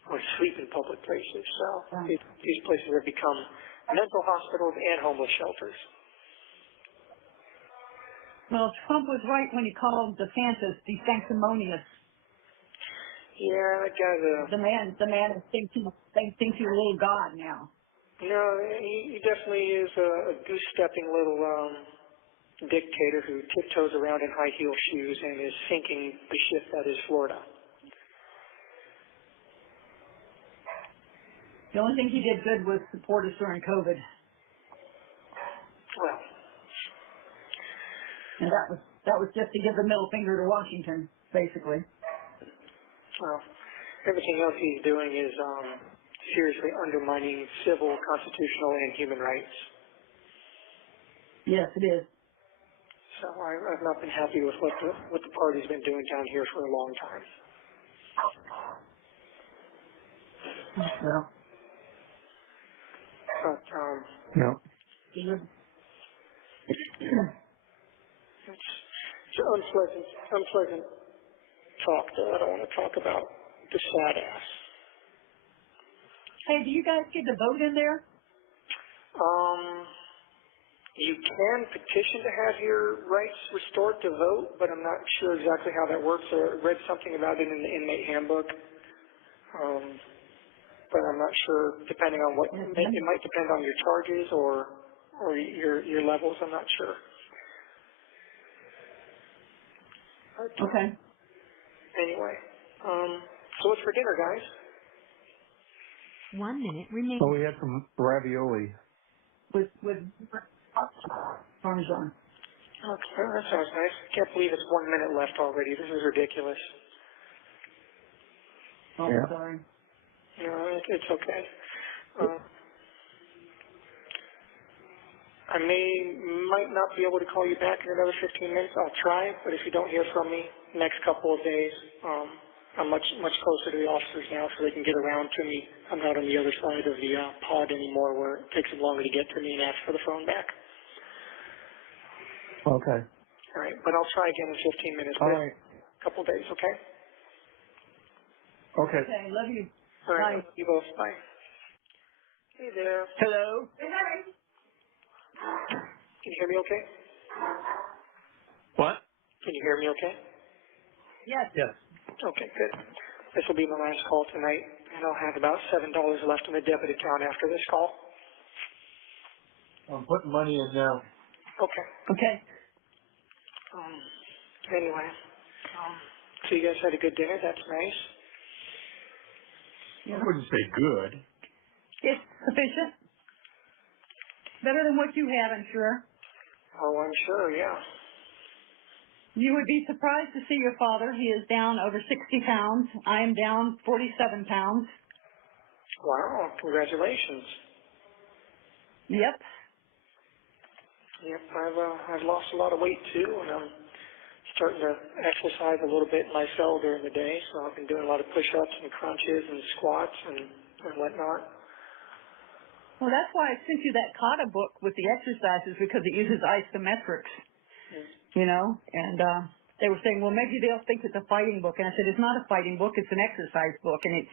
or sleep in public places. So these places have become mental hospitals and homeless shelters. Well, Trump was right when he called DeSantis sanctimonious. Yeah, that guy's The man thinks he's a little god now. no, he definitely is a goose-stepping little dictator who tiptoes around in high-heel shoes and is sinking the ship that is Florida. The only thing he did good was support us during COVID, Well, and that was just to give the middle finger to Washington, basically. everything else he's doing is seriously undermining civil, constitutional, and human rights. Yes, it is. So I've not been happy with what the party's been doing down here for a long time. Well, But No. it's unpleasant talk, though. I don't want to talk about the sad ass. hey, do you guys get to vote in there? You can petition to have your rights restored to vote, but I'm not sure exactly how that works. I read something about it in the inmate handbook, but I'm not sure. Depending on what it might depend on your charges or your levels. I'm not sure. But, Okay. anyway, so what's for dinner, guys? 1 minute remaining. Oh, we had some ravioli. With Parmesan. Okay, that sounds nice. I can't believe it's 1 minute left already. This is ridiculous. Oh, Yeah. sorry. No, it's okay. I might not be able to call you back in another 15 minutes. I'll try, but if you don't hear from me next couple of days, I'm much closer to the officers now, so they can get around to me. I'm not on the other side of the pod anymore, where it takes them longer to get to me and ask for the phone back. Okay. All right, but I'll try again in 15 minutes. All right. A couple days, okay? Okay. Okay, love you. All right, Bye. you both. Bye. Hey there. Hello? Can you hear me okay? What? Can you hear me okay? Yes. Yes. Okay, good. This will be my last call tonight, and I'll have about $7 left in the debit account after this call. I'm putting money in now. Okay. Okay. Anyway, so you guys had a good dinner. That's nice. I wouldn't say good. It's sufficient. Better than what you had, I'm sure. Oh, I'm sure, yeah. You would be surprised to see your father. He is down over 60 pounds. I am down 47 pounds. Wow, congratulations. Yep. Yep, I've lost a lot of weight too, and I'm starting to exercise a little bit myself during the day, so I've been doing a lot of push-ups and crunches and squats and whatnot. Well, that's why I sent you that Kata book with the exercises, because it uses isometrics, you know, and they were saying, well, maybe they'll think it's a fighting book. And I said, it's not a fighting book. It's an exercise book, and it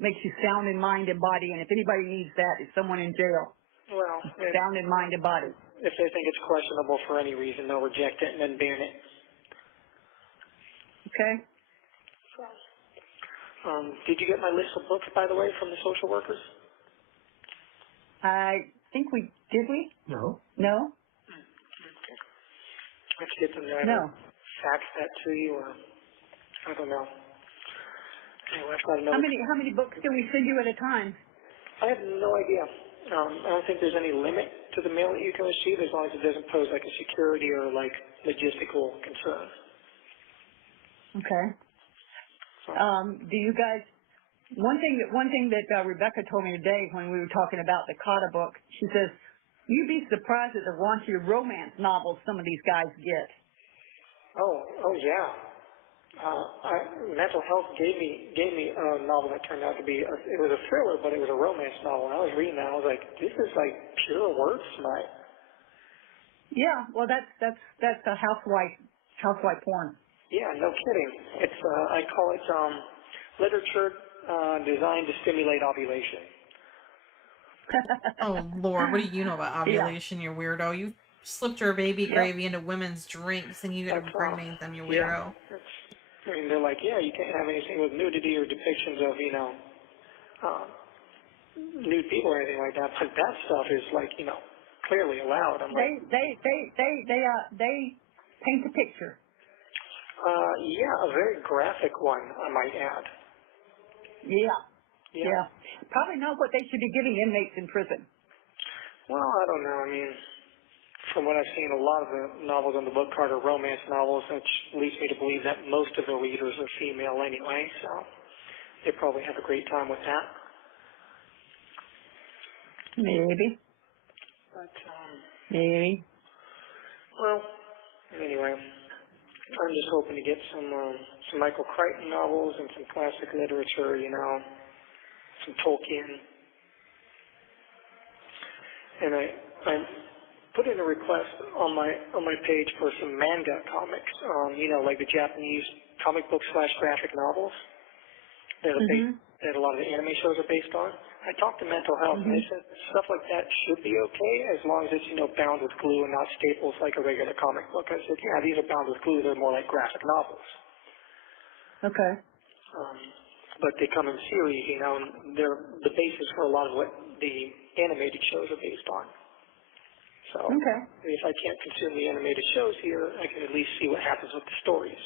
makes you sound in mind and body. And if anybody needs that, it's someone in jail. Well, Sound in mind and body. if they think it's questionable for any reason, they'll reject it and then ban it. Okay. Did you get my list of books, by the way, from the social workers? I think did we? No. No? Let's get them there. No. Fax that to you, or I don't know. Anyway, I've got another. How many books can we send you at a time? I have no idea. I don't think there's any limit to to the mail that you can receive as long as it doesn't pose like a security or like logistical concern. Okay. So, Do you guys? One thing that Rebecca told me today when we were talking about the Cotta book, she says, "You'd be surprised at the raunchy romance novels some of these guys get." oh yeah. Mental Health gave me a novel that turned out to be it was a thriller, but it was a romance novel. And I was reading that, I was like, this is like pure word smut. Yeah, well, that's a housewife porn. Yeah, no kidding. It's I call it literature designed to stimulate ovulation. Oh Lord, what do you know about Yeah. ovulation, you weirdo? You slipped your baby Yep. gravy into women's drinks and you could That's impregnate them, you yeah. weirdo. I mean, they're like, yeah, you can't have anything with nudity or depictions of nude people or anything like that. But that stuff is like clearly allowed. I'm like, They paint a picture. yeah, a very graphic one, I might add. Yeah. Probably not what they should be giving inmates in prison. Well, I don't know. I mean, from what I've seen, a lot of the novels on the book card are romance novels, which leads me to believe that most of the readers are female anyway, so they probably have a great time with that. Maybe. But, Maybe. well, anyway, I'm just hoping to get some Michael Crichton novels and some classic literature, some Tolkien. And I put in a request on my page for some manga comics, like the Japanese comic book / graphic novels that a lot of the anime shows are based on. I talked to Mental Health, and they said stuff like that should be okay as long as it's bound with glue and not staples like a regular comic book. I said, yeah, these are bound with glue; they're more like graphic novels. Okay. But they come in series, and they're the basis for a lot of what the animated shows are based on. So Okay. if I can't consume the animated shows here, I can at least see what happens with the stories.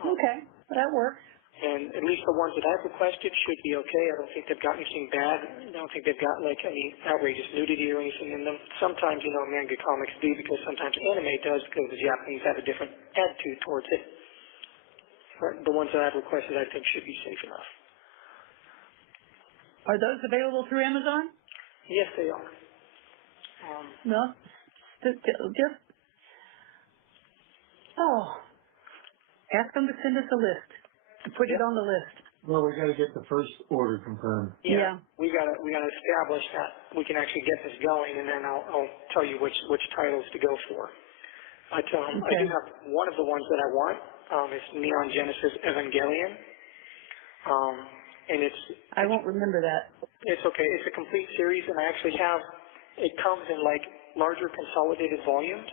Okay. That works. And at least the ones that I've requested should be okay. I don't think they've got anything bad. I don't think they've got like any outrageous nudity or anything in them. Sometimes, manga comics do because sometimes anime does because the Japanese have a different attitude towards it. But the ones that I've requested I think should be safe enough. Are those available through Amazon? Yes, they are. No. Just ask them to send us a list. Put it on the list. Well, we got to get the first order confirmed. Yeah. We gotta establish that we can actually get this going, and then I'll tell you which titles to go for. But I do have one of the ones that I want. It's Neon Genesis Evangelion, and I won't remember that. it's okay. It's a complete series, and I actually have it comes in like larger consolidated volumes.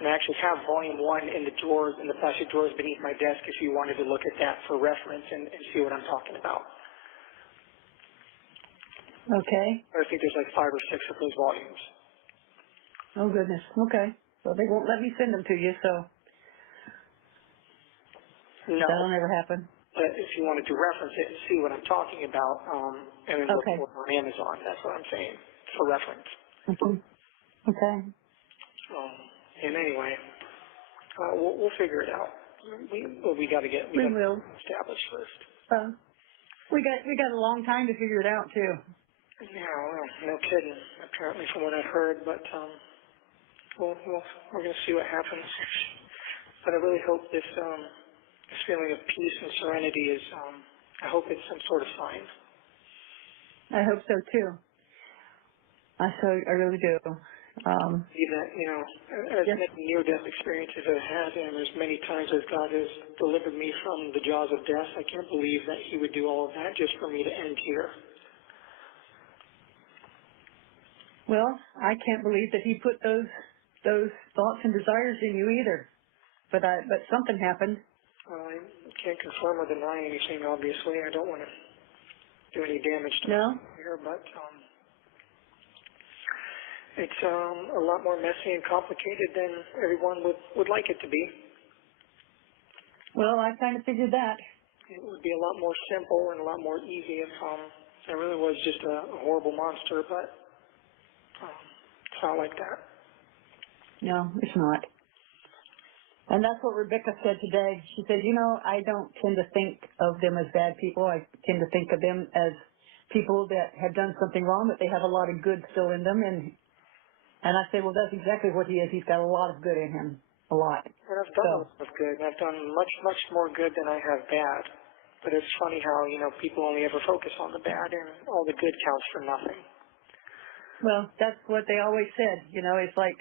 And I actually have volume 1 in the drawers, in the plastic drawers beneath my desk if you wanted to look at that for reference and see what I'm talking about. Okay. I think there's like 5 or 6 of those volumes. Oh, goodness. Okay. Well, they won't let me send them to you, so No. that'll never happen. But if you wanted to reference it and see what I'm talking about, and then look Okay. for it on Amazon, that's what I'm saying, for reference. Okay. And anyway, we'll figure it out. We got to get We will. established first. We got a long time to figure it out too. Yeah, well, no kidding. Apparently, from what I've heard, but we're going to see what happens. But I really hope this feeling of peace and serenity is. I hope it's some sort of sign. I hope so too. I really do. Even as many near-death experiences I've had, and as many times as God has delivered me from the jaws of death, I can't believe that He would do all of that just for me to end here. Well, I can't believe that He put those thoughts and desires in you either. But something happened. I can't confirm or deny anything. Obviously, I don't want to do any damage to No? here, but it's a lot more messy and complicated than everyone would like it to be. Well, I kind of figured that. It would be a lot more simple and a lot more easy if I really was just a horrible monster, but It's not like that. No, it's not. And that's what Rebecca said today. She said, I don't tend to think of them as bad people. I tend to think of them as people that have done something wrong, but they have a lot of good still in them. And I say, well, that's exactly what he is. He's got a lot of good in him. A lot. And I've done a So, lot of good. And I've done much, much more good than I have bad. But it's funny how, people only ever focus on the bad and all the good counts for nothing. well, that's what they always said. It's like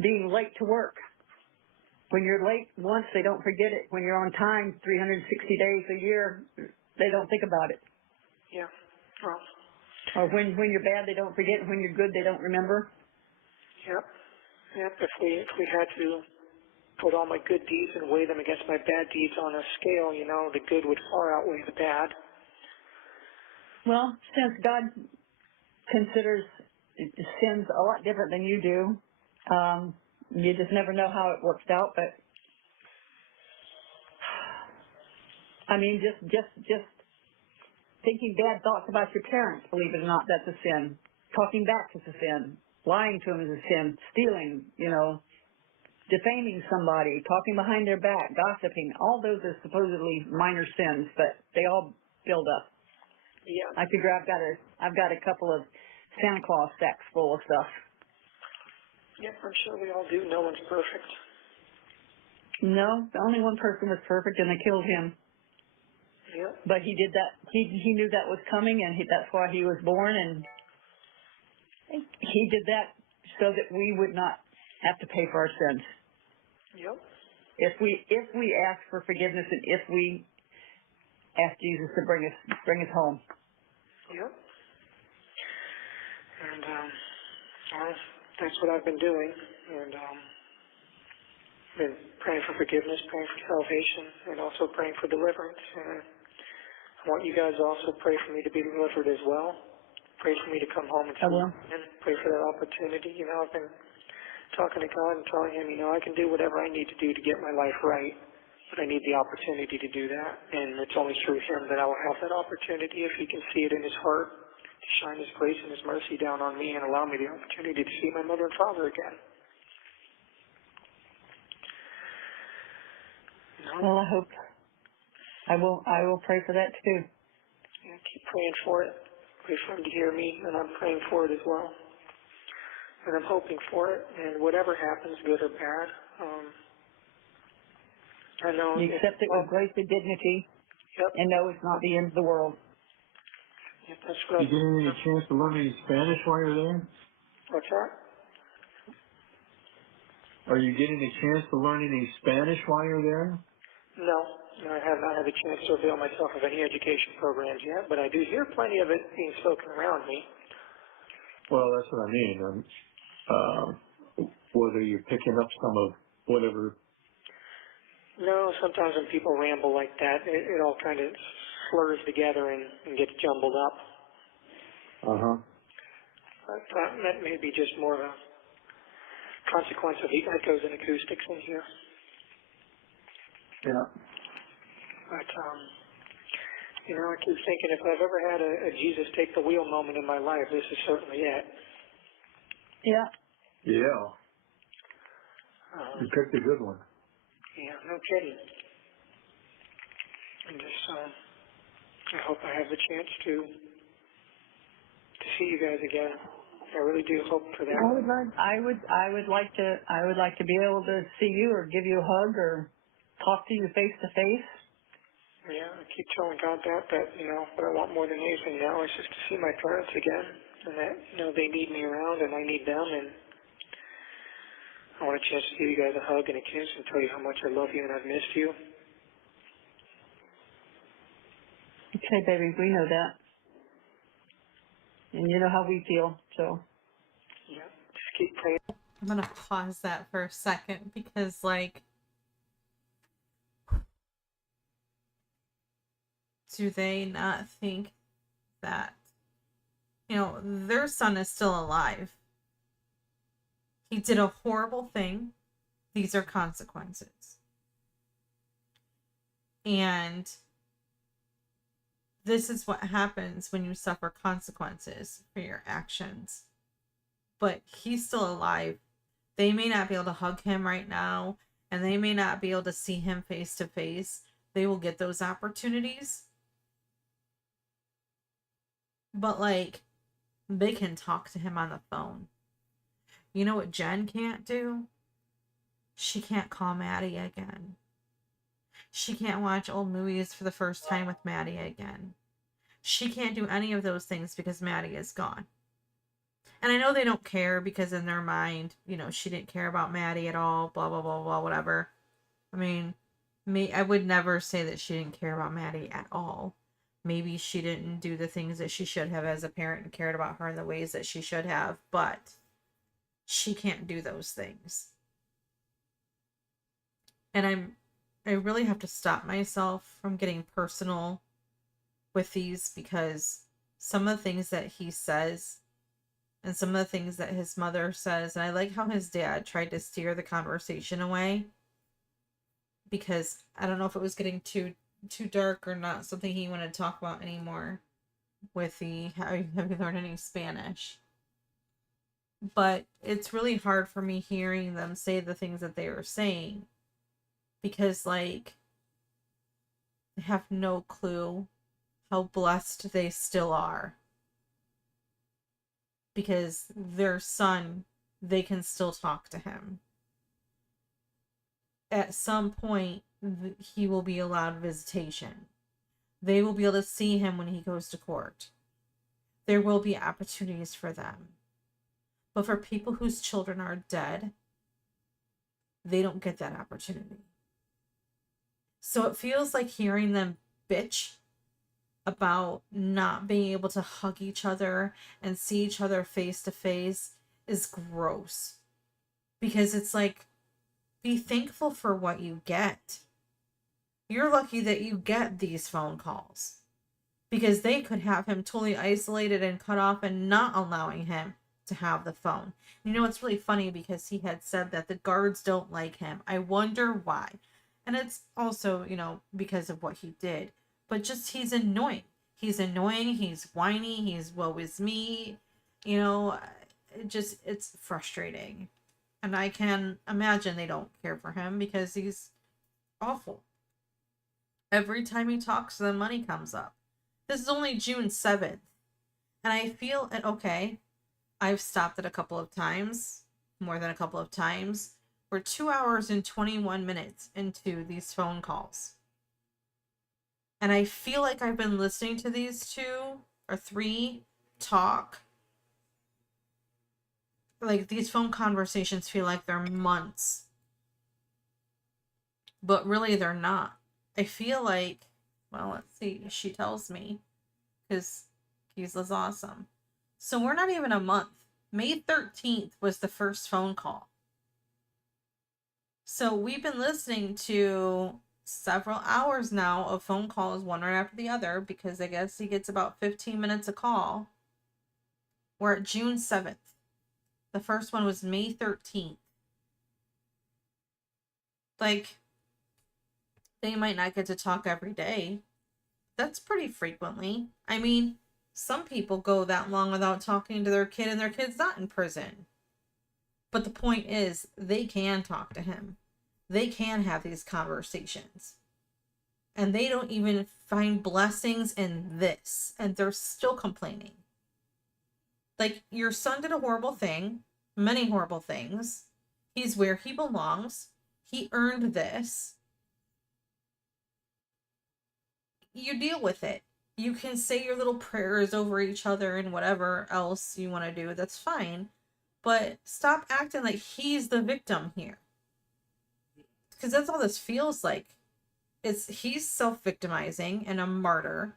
being late to work. When you're late once, they don't forget it. When you're on time 360 days a year, they don't think about it. Yeah. Well, Or when you're bad, they don't forget, and when you're good, they don't remember. yep. Yep. If we had to put all my good deeds and weigh them against my bad deeds on a scale, the good would far outweigh the bad. Well, since God considers sins a lot different than you do, you just never know how it works out. But I mean, just thinking bad thoughts about your parents, believe it or not, that's a sin. Talking back is a sin. Lying to them is a sin. Stealing, defaming somebody, talking behind their back, gossiping, all those are supposedly minor sins, but they all build up. Yeah. I figure I've got a couple of Santa Claus sacks full of stuff. Yep, I'm sure we all do. No one's perfect. No, the only one person was perfect, and they killed him. Yep. But he did that. He knew that was coming, and that's why he was born, and he did that so that we would not have to pay for our sins. Yep. If we ask for forgiveness, and if we ask Jesus to bring us home. Yep. And well, that's what I've been doing, and been praying for forgiveness, praying for salvation, and also praying for deliverance. And I want you guys to also pray for me to be delivered as well. Pray for me to come home and I will. pray for that opportunity. I've been talking to God and telling him, I can do whatever I need to do to get my life right, but I need the opportunity to do that. And it's only through him that I will have that opportunity if he can see it in his heart to shine his grace and his mercy down on me and allow me the opportunity to see my mother and father again. Well, I will pray for that too. Yeah, keep praying for it. Pray for him to hear me, and I'm praying for it as well. And I'm hoping for it, and whatever happens, good or bad, I know. You accept it with grace and dignity, Yep. and know it's not the end of the world. Yep, that's what You getting any chance to learn any Spanish while you're there? What's that? Are you getting a chance to learn any Spanish while you're there? No, I have not had a chance to avail myself of any education programs yet, but I do hear plenty of it being spoken around me. Well, that's what I mean. Whether you're picking up some of whatever. No, sometimes when people ramble like that, it all kind of slurs together and gets jumbled up. Uh-huh. But that may be just more of a consequence of the echoes and acoustics in here. Yeah. But, I keep thinking if I've ever had a Jesus take the wheel moment in my life, this is certainly it. Yeah. Yeah. You picked a good one. Yeah, no kidding. And just, I hope I have the chance to see you guys again. I really do hope for that. I would like to be able to see you or give you a hug or talk to you face to face. Yeah, I keep telling God that, what I want more than anything now is just to see my parents again, and that, they need me around and I need them, and I want a chance to give you guys a hug and a kiss and tell you how much I love you and I've missed you. Okay, baby, we know that. And you know how we feel, so. Yeah, just keep praying. I'm gonna pause that for a second because, do they not think that, their son is still alive? He did a horrible thing. These are consequences. And this is what happens when you suffer consequences for your actions. but he's still alive. They may not be able to hug him right now, and they may not be able to see him face to face. They will get those opportunities. But, like, they can talk to him on the phone. You know what Jen can't do? She can't call Maddie again. She can't watch old movies for the first time with Maddie again. She can't do any of those things because Maddie is gone. And I know they don't care because in their mind, you know, she didn't care about Maddie at all, blah, blah, blah, blah, whatever. I mean, I would never say that she didn't care about Maddie at all. Maybe she didn't do the things that she should have as a parent and cared about her in the ways that she should have, but she can't do those things. And I really have to stop myself from getting personal with these, because some of the things that he says and some of the things that his mother says, and I like how his dad tried to steer the conversation away, because I don't know if it was getting too dark or not, something he wanted to talk about anymore with the have you learned any Spanish. But it's really hard for me hearing them say the things that they were saying, because, like, they have no clue how blessed they still are. Because their son, they can still talk to him. At some point, he will be allowed visitation. They will be able to see him when he goes to court. There will be opportunities for them. But for people whose children are dead, they don't get that opportunity. So it feels like hearing them bitch about not being able to hug each other and see each other face to face is gross. Because it's like, be thankful for what you get. You're lucky that you get these phone calls, because they could have him totally isolated and cut off and not allowing him to have the phone. You know, it's really funny because he had said that the guards don't like him. I wonder why. And it's also, you know, because of what he did. But just, he's annoying. He's annoying. He's whiny. He's woe is me. You know, it's frustrating. And I can imagine they don't care for him because he's awful. Every time he talks, the money comes up. This is only June 7th. And I feel, okay, I've stopped it a couple of times, more than a couple of times. We're 2 hours and 21 minutes into these phone calls. And I feel like I've been listening to these 2 or 3 talk. Like, these phone conversations feel like they're months. But really, they're not. I feel like, well, let's see. She tells me, because Gisla's awesome. So we're not even a month. May 13th was the first phone call. So we've been listening to several hours now of phone calls, one right after the other, because I guess he gets about 15 minutes a call. We're at June 7th. The first one was May 13th. Like, they might not get to talk every day. That's pretty frequently. I mean, some people go that long without talking to their kid and their kid's not in prison. But the point is, they can talk to him. They can have these conversations. And they don't even find blessings in this. And they're still complaining. Like, your son did a horrible thing. Many horrible things. He's where he belongs. He earned this. You deal with it. You can say your little prayers over each other and whatever else you want to do. That's fine. But stop acting like he's the victim here. Because that's all this feels like. He's self-victimizing and a martyr.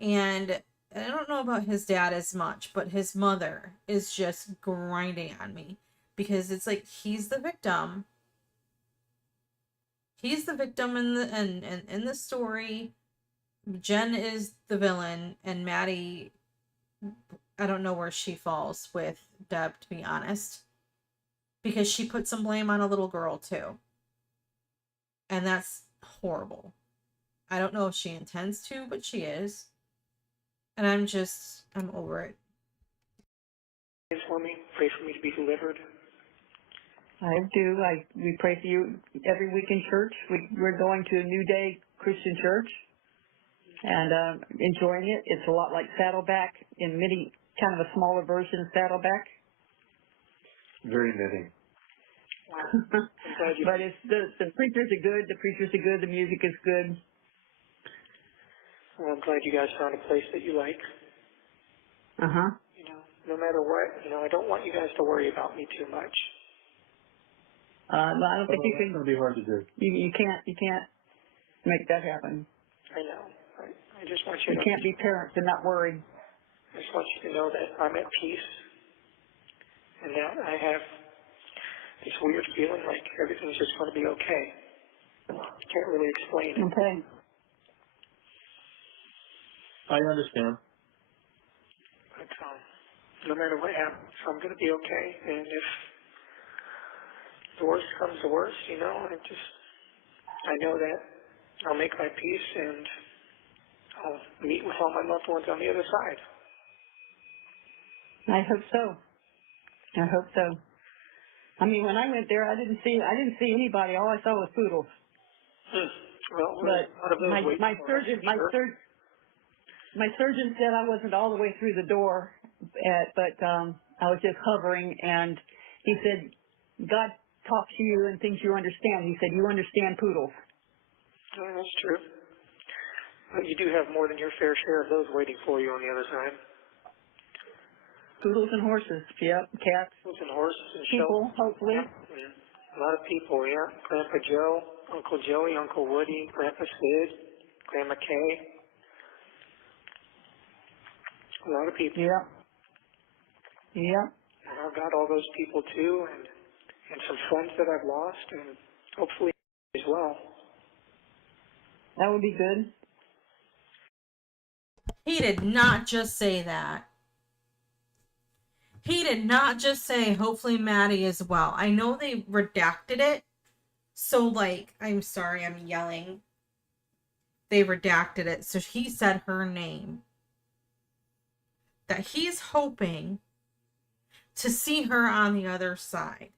And I don't know about his dad as much, but his mother is just grinding on me. Because it's like, he's the victim. He's the victim in the story. Jen is the villain, and Maddie, I don't know where she falls with Deb, to be honest. Because she put some blame on a little girl, too. And that's horrible. I don't know if she intends to, but she is. And I'm over it. For me pray for me to be delivered. I do. We pray for you every week in church. We're going to a New Day Christian church and enjoying it. It's a lot like Saddleback in many, kind of a smaller version of Saddleback. Very knitting. I'm glad you. But it's the preachers are good. The preachers are good. The music is good. Well, I'm glad you guys found a place that you like. Uh-huh. You know, no matter what, you know, I don't want you guys to worry about me too much. I don't think you That's can. going to be hard to do. You can't make that happen. I know. I just want you You to. can't be parents and not worry. I just want you to know that I'm at peace, and that I have this weird feeling like everything's just going to be okay. Can't really explain it. Okay. I understand. But no matter what happens, I'm going to be okay. And if the worst comes to worst, you know, I know that I'll make my peace and I'll meet with all my loved ones on the other side. I hope so. I hope so. I mean, when I went there, I didn't see anybody. All I saw was poodles. Well, But a lot of those waiting my for us, surgeon, sure. my surgeon said I wasn't all the way through the door, but I was just hovering, and he said, God talks to you and things you understand. He said, you understand poodles. Oh, that's true. But you do have more than your fair share of those waiting for you on the other side. Poodles and horses, yep, cats, Those and horses and people, shells. hopefully. Yeah. A lot of people, yeah. Grandpa Joe, Uncle Joey, Uncle Woody, Grandpa Sid, Grandma Kay. A lot of people. Yep. Yep. And I've got all those people too, and some friends that I've lost, and hopefully as well. That would be good. He did not just say that. He did not just say, hopefully Maddie as well. I know they redacted it. So, like, I'm sorry, I'm yelling. They redacted it. So he said her name. That he's hoping to see her on the other side.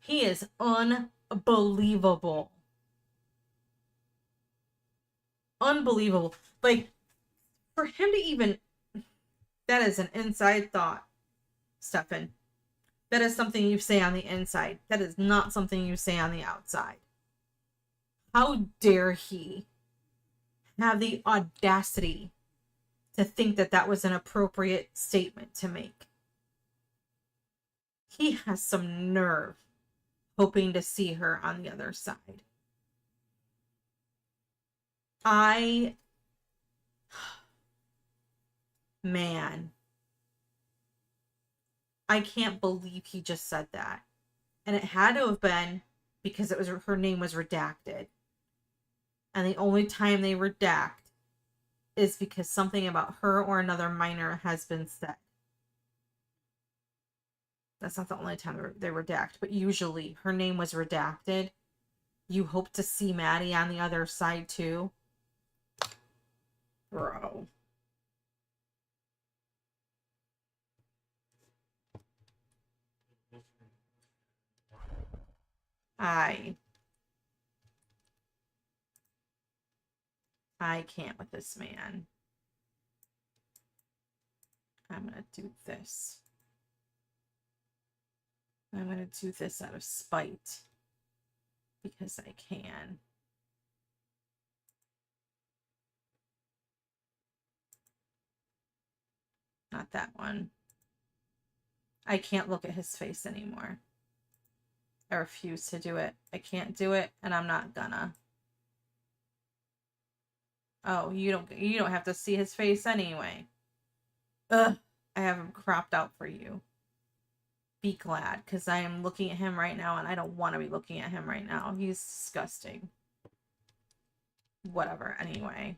He is unbelievable. Unbelievable. Like, for him to even... That is an inside thought, Stephan. That is something you say on the inside. That is not something you say on the outside. How dare he have the audacity to think that that was an appropriate statement to make? He has some nerve hoping to see her on the other side. Man, I can't believe he just said that. And it had to have been because her name was redacted. And the only time they redact is because something about her or another minor has been said. That's not the only time they redact, but usually her name was redacted. You hope to see Maddie on the other side too? Bro. I can't with this man. I'm gonna do this. I'm gonna do this out of spite. Because I can. Not that one. I can't look at his face anymore. I refuse to do it. I can't do it, and I'm not gonna. Oh, you don't have to see his face anyway. Ugh, I have him cropped out for you. Be glad, because I am looking at him right now, and I don't want to be looking at him right now. He's disgusting. Whatever, anyway.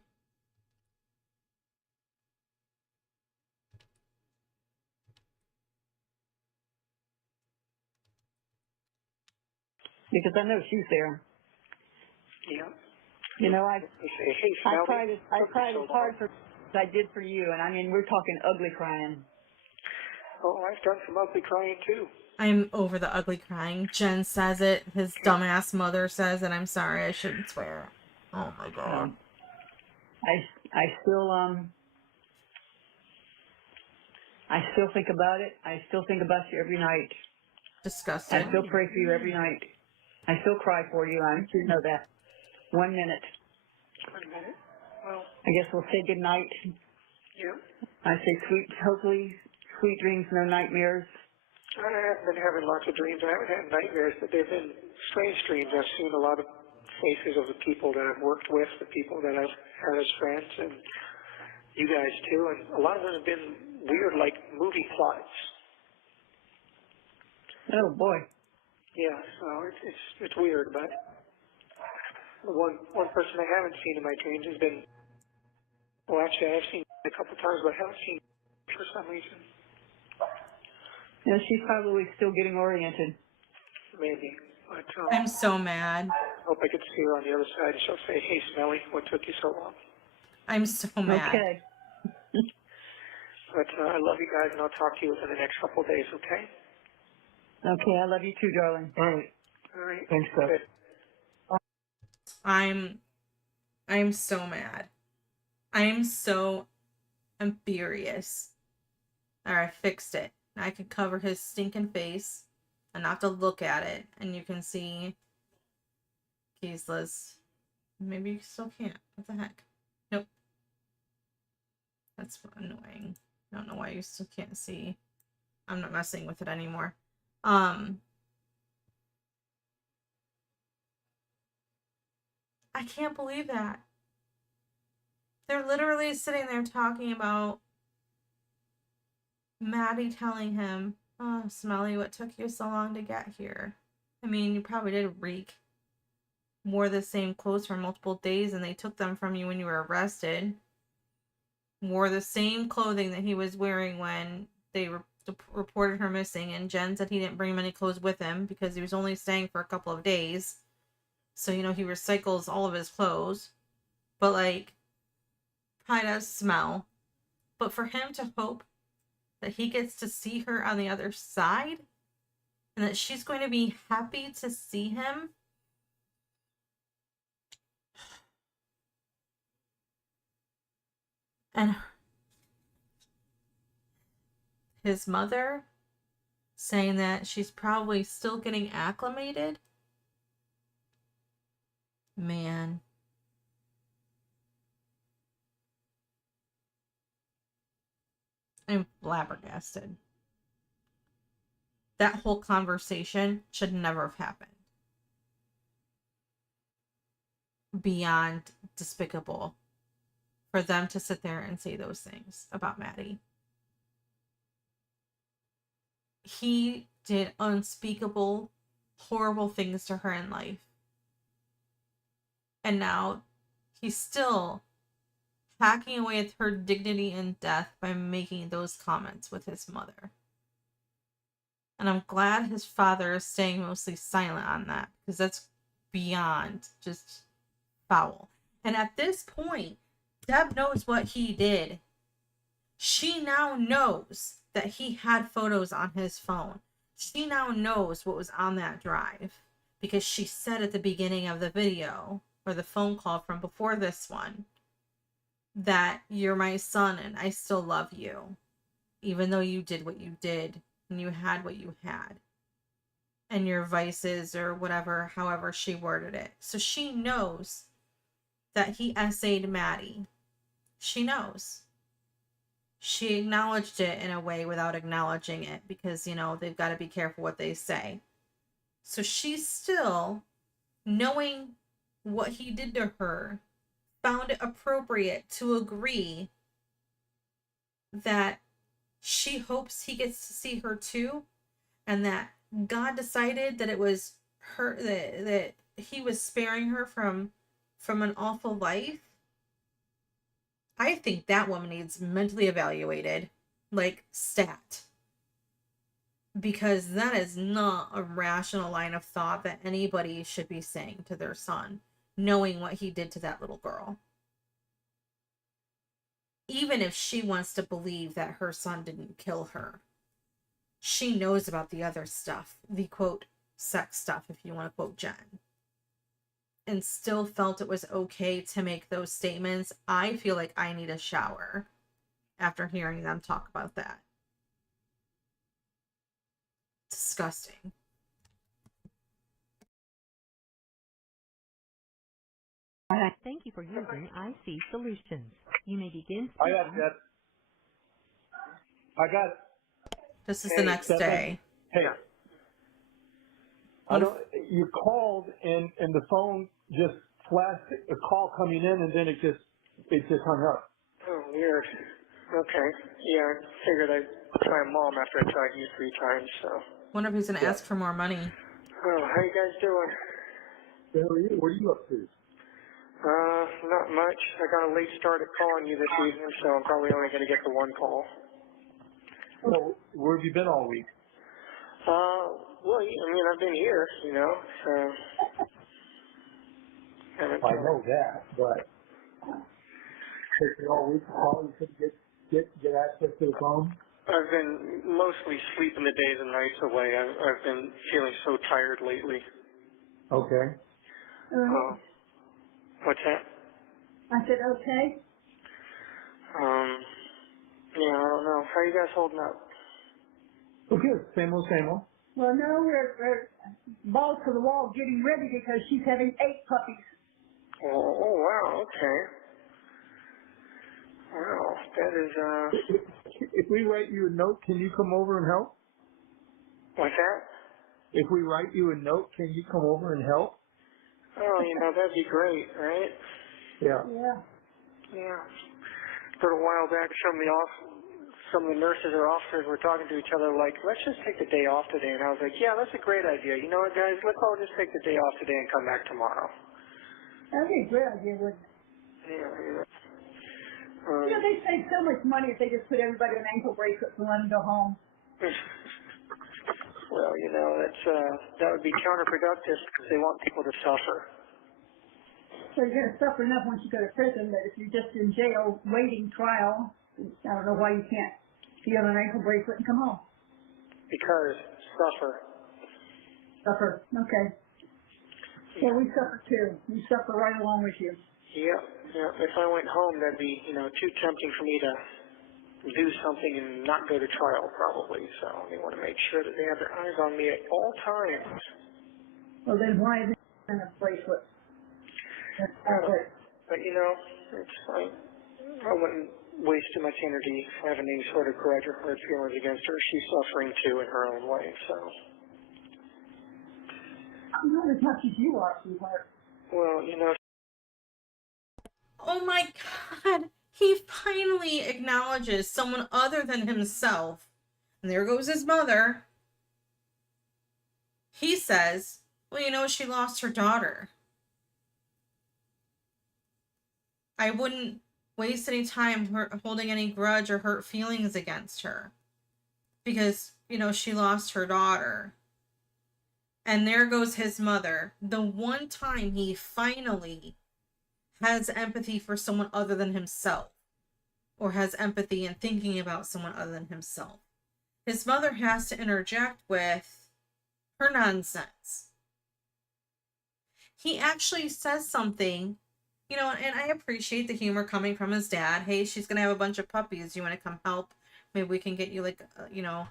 Because I know she's there. Yeah. You know, I They say, hey, I Sally, tried as took me hard so for I did for you, and I mean, we're talking ugly crying. Oh, I've done some ugly crying too. I'm over the ugly crying. Jen says it. His dumbass mother says it. I'm sorry, I shouldn't swear. Oh my god. I still I still think about it. I still think about you every night. Disgusting. I still pray for you every night. I still cry for you. I want you to know that. 1 minute. 1 minute. Well, I guess we'll say good night. yeah. I say hopefully sweet dreams, no nightmares. I haven't been having lots of dreams. I haven't had nightmares, but they've been strange dreams. I've seen a lot of faces of the people that I've worked with, the people that I've had as friends, and you guys too. And a lot of them have been weird, like movie plots. Oh boy. Yeah, so it's weird, but the one person I haven't seen in my dreams has been, well, actually I've seen a couple times, but I haven't seen for some reason. Yeah, she's probably still getting oriented. Maybe, but I'm so mad. I hope I get to see her on the other side. She'll say, "Hey, Smelly, what took you so long?" I'm so mad. Okay. But I love you guys, and I'll talk to you within the next couple of days. Okay? Okay, I love you too, darling. All right. All right. Thanks, Steph. Good. I'm so mad. I'm furious. Alright, I fixed it. Now I can cover his stinking face and not have to look at it. And you can see Gisela's. Maybe you still can't. What the heck? Nope. That's annoying. I don't know why you still can't see. I'm not messing with it anymore. I can't believe that. They're literally sitting there talking about Maddie telling him, "Oh, Smelly, what took you so long to get here?" I mean, you probably did wore the same clothes for multiple days and they took them from you when you were arrested. Wore the same clothing that he was wearing when they reported her missing, and Jen said he didn't bring many clothes with him because he was only staying for a couple of days. So, he recycles all of his clothes. But, probably does smell. But for him to hope that he gets to see her on the other side and that she's going to be happy to see him. And his mother saying that she's probably still getting acclimated. Man. I'm flabbergasted. That whole conversation should never have happened. Beyond despicable for them to sit there and say those things about Maddie. He did unspeakable, horrible things to her in life. And now he's still hacking away at her dignity and death by making those comments with his mother. And I'm glad his father is staying mostly silent on that, because that's beyond just foul. And at this point, Deb knows what he did. She now knows that he had photos on his phone. She now knows what was on that drive, because she said at the beginning of the video, or the phone call from before this one, that you're my son and I still love you, even though you did what you did and you had what you had and your vices or whatever, however she worded it. So she knows that he essayed Maddie. She knows. She acknowledged it in a way without acknowledging it, because, they've got to be careful what they say. So she's still, knowing what he did to her, found it appropriate to agree that she hopes he gets to see her too, and that God decided that it was her, that he was sparing her from an awful life. I think that woman needs mentally evaluated, stat. Because that is not a rational line of thought that anybody should be saying to their son, knowing what he did to that little girl. even if she wants to believe that her son didn't kill her, she knows about the other stuff, the quote sex stuff, if you want to quote Jen, and still felt it was okay to make those statements. I feel like I need a shower after hearing them talk about that. Disgusting. Thank you for using IC Solutions. You may begin. I got that. I got it. This is Hey, the next Stephan. day. Hey, you called and the phone just flashed a call coming in and then it just hung up. Oh, weird. Okay. Yeah, I figured I'd try Mom after I tried you 3 times, so. Wonder if he's gonna ask for more money. Oh, how you guys doing? Where are you? What are you up to? Not much. I got a late start at calling you this evening, so I'm probably only going to get the 1 call. So, where have you been all week? Well, I mean, I've been here, you know, so. I know that, but taking all week to call, you couldn't get access to the phone? I've been mostly sleeping the days and nights away. I've been feeling so tired lately. Okay. What's that? I said, okay. Yeah, I don't know. How are you guys holding up? Oh, good. Same old, same old. Well, no, we're balls to the wall getting ready because she's having 8 puppies. Oh, wow, okay. Wow, that is, If we write you a note, can you come over and help? what's that? If we write you a note, can you come over and help? Oh, you know, that'd be great, right? Yeah. Yeah. Yeah. For a while back, some of the nurses or officers were talking to each other like, let's just take the day off today. And I was like, yeah, that's a great idea. You know what, guys? Let's all just take the day off today and come back tomorrow. That'd be a great idea, wouldn't it? Yeah. You know, they save so much money if they just put everybody on ankle bracelets and let them go home. Well, you know, that would be counterproductive because they want people to suffer. So you're going to suffer enough once you go to prison, but if you're just in jail waiting trial, I don't know why you can't be on an ankle bracelet and come home. Because suffer. Suffer. Okay. Yeah, we suffer too. We suffer right along with you. Yeah. If I went home, that'd be, you know, too tempting for me to do something and not go to trial, probably. So they want to make sure that they have their eyes on me at all times. Well, then why is it in a bracelet? That's how it works. But, you know, it's like, I wouldn't waste too much energy having any sort of grudge or hurt feelings against her. She's suffering too in her own way, so. Not as much as you are, sweetheart. Well, you know. Oh my God. He finally acknowledges someone other than himself. And there goes his mother. He says, well, you know, she lost her daughter. I wouldn't waste any time holding any grudge or hurt feelings against her. Because, you know, she lost her daughter. And there goes his mother. The one time he finally has empathy for someone other than himself. Or has empathy and thinking about someone other than himself. His mother has to interject with her nonsense. He actually says something, you know, and I appreciate the humor coming from his dad. Hey, she's going to have a bunch of puppies. You want to come help? Maybe we can get you like, you know,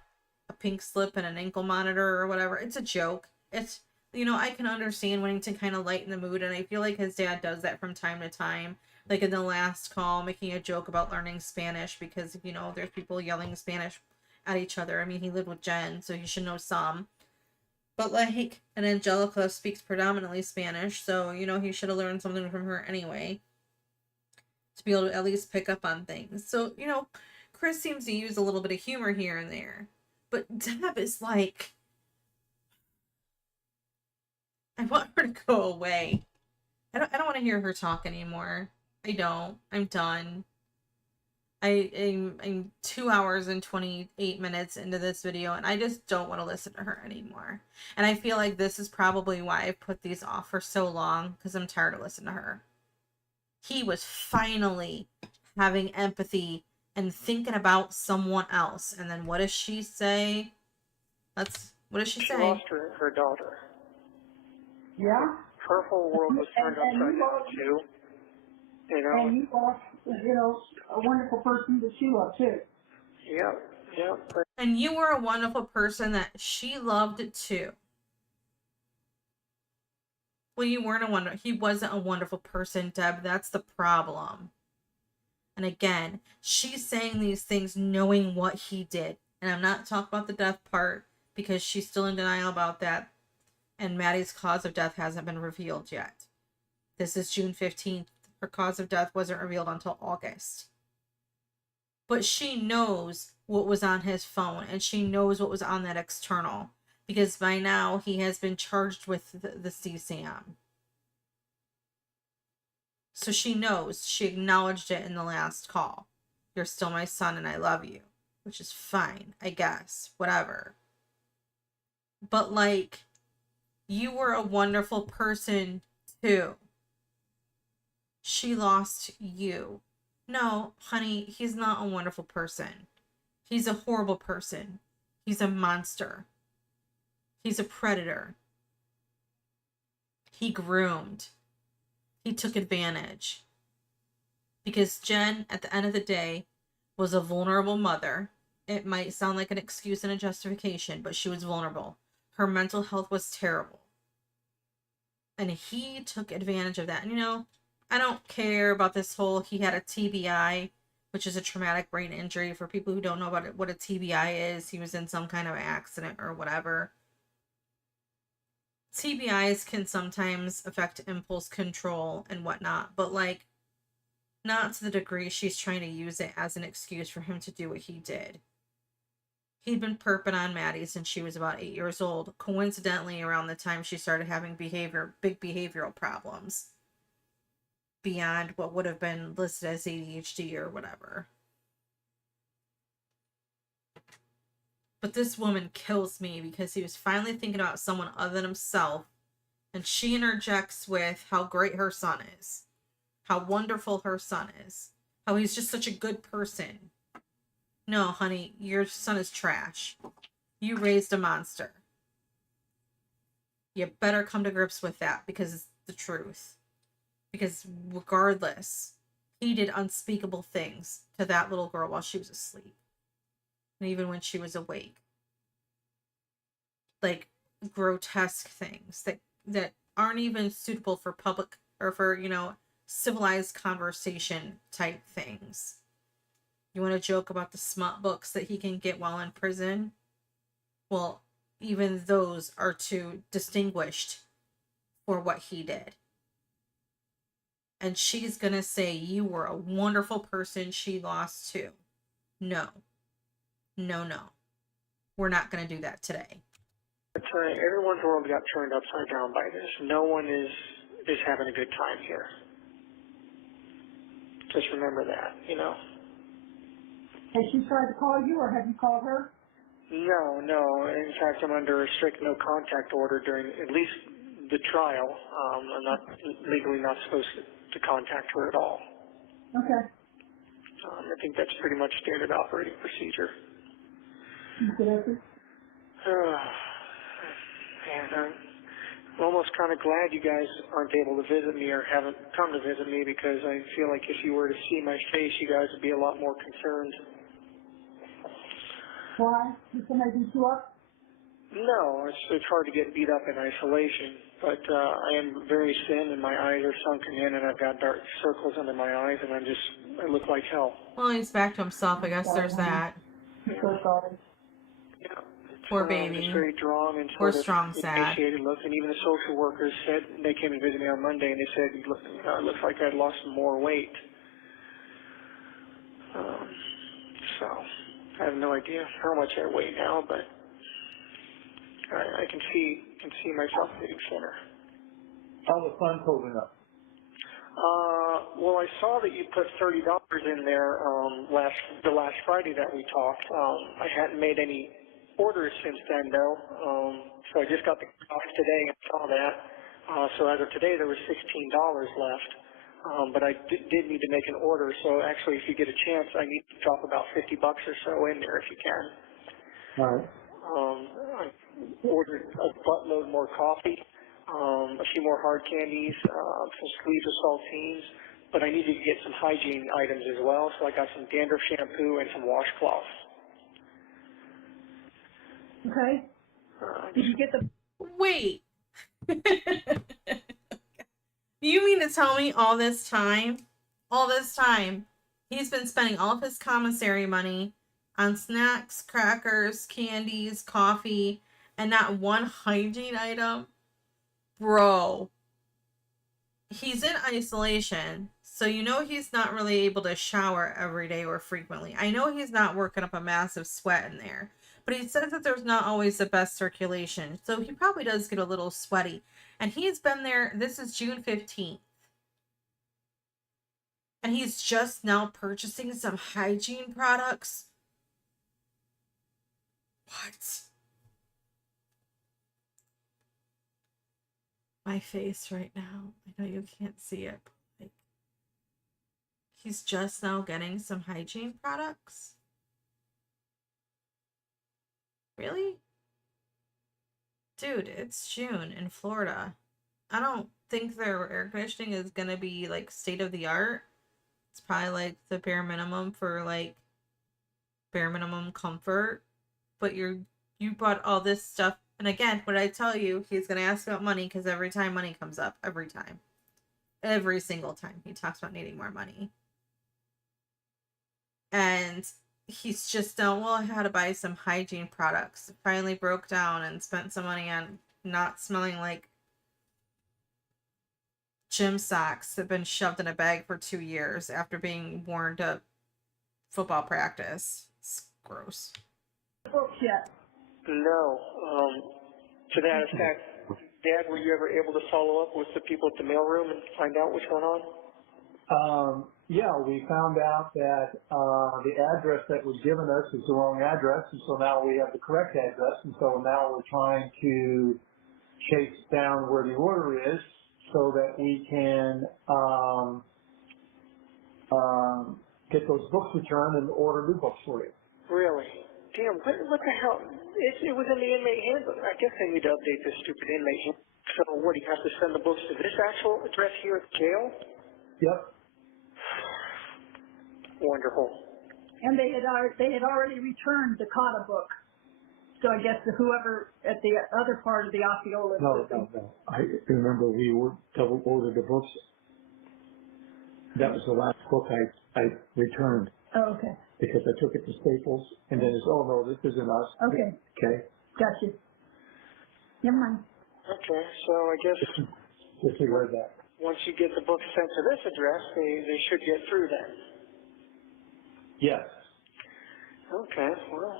a pink slip and an ankle monitor or whatever. It's a joke. It's, you know, I can understand wanting to kind of lighten the mood. And I feel like his dad does that from time to time. Like in the last call, making a joke about learning Spanish because, you know, there's people yelling Spanish at each other. I mean, he lived with Jen, so he should know some. But like, and Angelica speaks predominantly Spanish, so, you know, he should have learned something from her anyway. To be able to at least pick up on things. So, you know, Chris seems to use a little bit of humor here and there. But Deb is like, I want her to go away. I don't want to hear her talk anymore. I don't. I'm done. I'm 2 hours and 28 minutes into this video, and I just don't want to listen to her anymore. And I feel like this is probably why I've put these off for so long, because I'm tired of listening to her. He was finally having empathy and thinking about someone else. And then what does she say? What does she She say? lost her daughter. Yeah. Her whole world was turned upside down too. You know. And you lost, a wonderful person that you love too. Yep. But And you were a wonderful person that she loved too. Well, you weren't he wasn't a wonderful person, Deb. That's the problem. And again, she's saying these things knowing what he did. And I'm not talking about the death part because she's still in denial about that. And Maddie's cause of death hasn't been revealed yet. This is June 15th. Her cause of death wasn't revealed until August. But she knows what was on his phone, and she knows what was on that external, because by now he has been charged with the CSAM. So she knows. She acknowledged it in the last call. You're still my son and I love you, which is fine, I guess, whatever. But like, you were a wonderful person too. She lost you. No, honey, he's not a wonderful person. He's a horrible person. He's a monster. He's a predator. He groomed. He took advantage. Because Jen, at the end of the day, was a vulnerable mother. It might sound like an excuse and a justification, but she was vulnerable. Her mental health was terrible. And he took advantage of that. And I don't care about this whole, he had a TBI, which is a traumatic brain injury. For people who don't know about it, what a TBI is, he was in some kind of accident or whatever. TBIs can sometimes affect impulse control and whatnot, but like, not to the degree she's trying to use it as an excuse for him to do what he did. He'd been perping on Maddie since she was about 8 years old, coincidentally around the time she started having big behavioral problems. Beyond what would have been listed as ADHD or whatever. But this woman kills me because he was finally thinking about someone other than himself, and she interjects with how great her son is, how wonderful her son is, how he's just such a good person. No, honey, your son is trash. You raised a monster. You better come to grips with that, because it's the truth. Because regardless, he did unspeakable things to that little girl while she was asleep. And even when she was awake. Like, grotesque things that aren't even suitable for public or for, civilized conversation type things. You want to joke about the smut books that he can get while in prison? Well, even those are too distinguished for what he did. And she's going to say you were a wonderful person she lost to. No. We're not going to do that today. everyone's world got turned upside down by this. No one is having a good time here. Just remember that, Has she tried to call you, or have you called her? No. In fact, I'm under a strict no contact order during at least the trial. I'm not legally not supposed to contact her at all. Okay. I think that's pretty much standard operating procedure. Okay. I'm almost kind of glad you guys aren't able to visit me or haven't come to visit me, because I feel like if you were to see my face, you guys would be a lot more concerned. Why? Did somebody beat you up? No, it's hard to get beat up in isolation, but I am very thin and my eyes are sunken in and I've got dark circles under my eyes and I look like hell. Well, he's back to himself. I guess there's that. I'm so sorry. Yeah. Poor baby. Just very drawn and Poor sort of strong, sad. emaciated look. And even the social workers said, they came to visit me on Monday and they said, it looks like I'd lost some more weight. So I have no idea how much I weigh now, but I can see myself getting thinner. How the fun's holding up? Well, I saw that you put $30 in there the last Friday that we talked. I hadn't made any orders since then, though. So I just got the cost today and saw that. So as of today, there was $16 left. but I did need to make an order. So actually, if you get a chance, I need to drop about $50 or so in there if you can. All right. I ordered a buttload more coffee, a few more hard candies, some sleeves of saltines, but I needed to get some hygiene items as well. So I got some dandruff shampoo and some washcloths. Okay. Did you get the? Wait. You mean to tell me all this time, he's been spending all of his commissary money on snacks, crackers, candies, coffee, and not one hygiene item? Bro. He's in isolation, so you know he's not really able to shower every day or frequently. I know he's not working up a massive sweat in there, but he says that there's not always the best circulation, so he probably does get a little sweaty. And he's been there, this is June 15th. And he's just now purchasing some hygiene products? What? My face right now. I know you can't see it, but like, he's just now getting some hygiene products? Really? Dude, it's June in Florida. I don't think their air conditioning is gonna be like state of the art. It's probably like the bare minimum for like bare minimum comfort. But you bought all this stuff. And again, what I tell you, he's gonna ask about money because every time money comes up, every single time he talks about needing more money. And he's just done, well, I had to buy some hygiene products. Finally broke down and spent some money on not smelling like gym socks that have been shoved in a bag for 2 years after being worn to football practice. It's gross. Books yet? No. To that effect, Dad, were you ever able to follow up with the people at the mailroom and find out what's going on? Yeah, we found out that the address that was given us is the wrong address, and so now we have the correct address, and so now we're trying to chase down where the order is so that we can get those books returned and order new books for you. Really? Damn, what the hell? It was in the inmate handbook. I guess they need to update this stupid inmate handbook. So what, do you have to send the books to this actual address here at the jail? Yep. Wonderful. And they had already returned the Cotta book. So I guess whoever at the other part of the Osceola. No. I remember we double ordered the books. That was the last book I returned. Oh, okay. Because I took it to Staples, and then it's, oh no, this isn't us. Okay. Okay. Gotcha. Never mind. Okay, so I guess Disregard that. once you get the books sent to this address, they should get through then. Yes. Okay, well,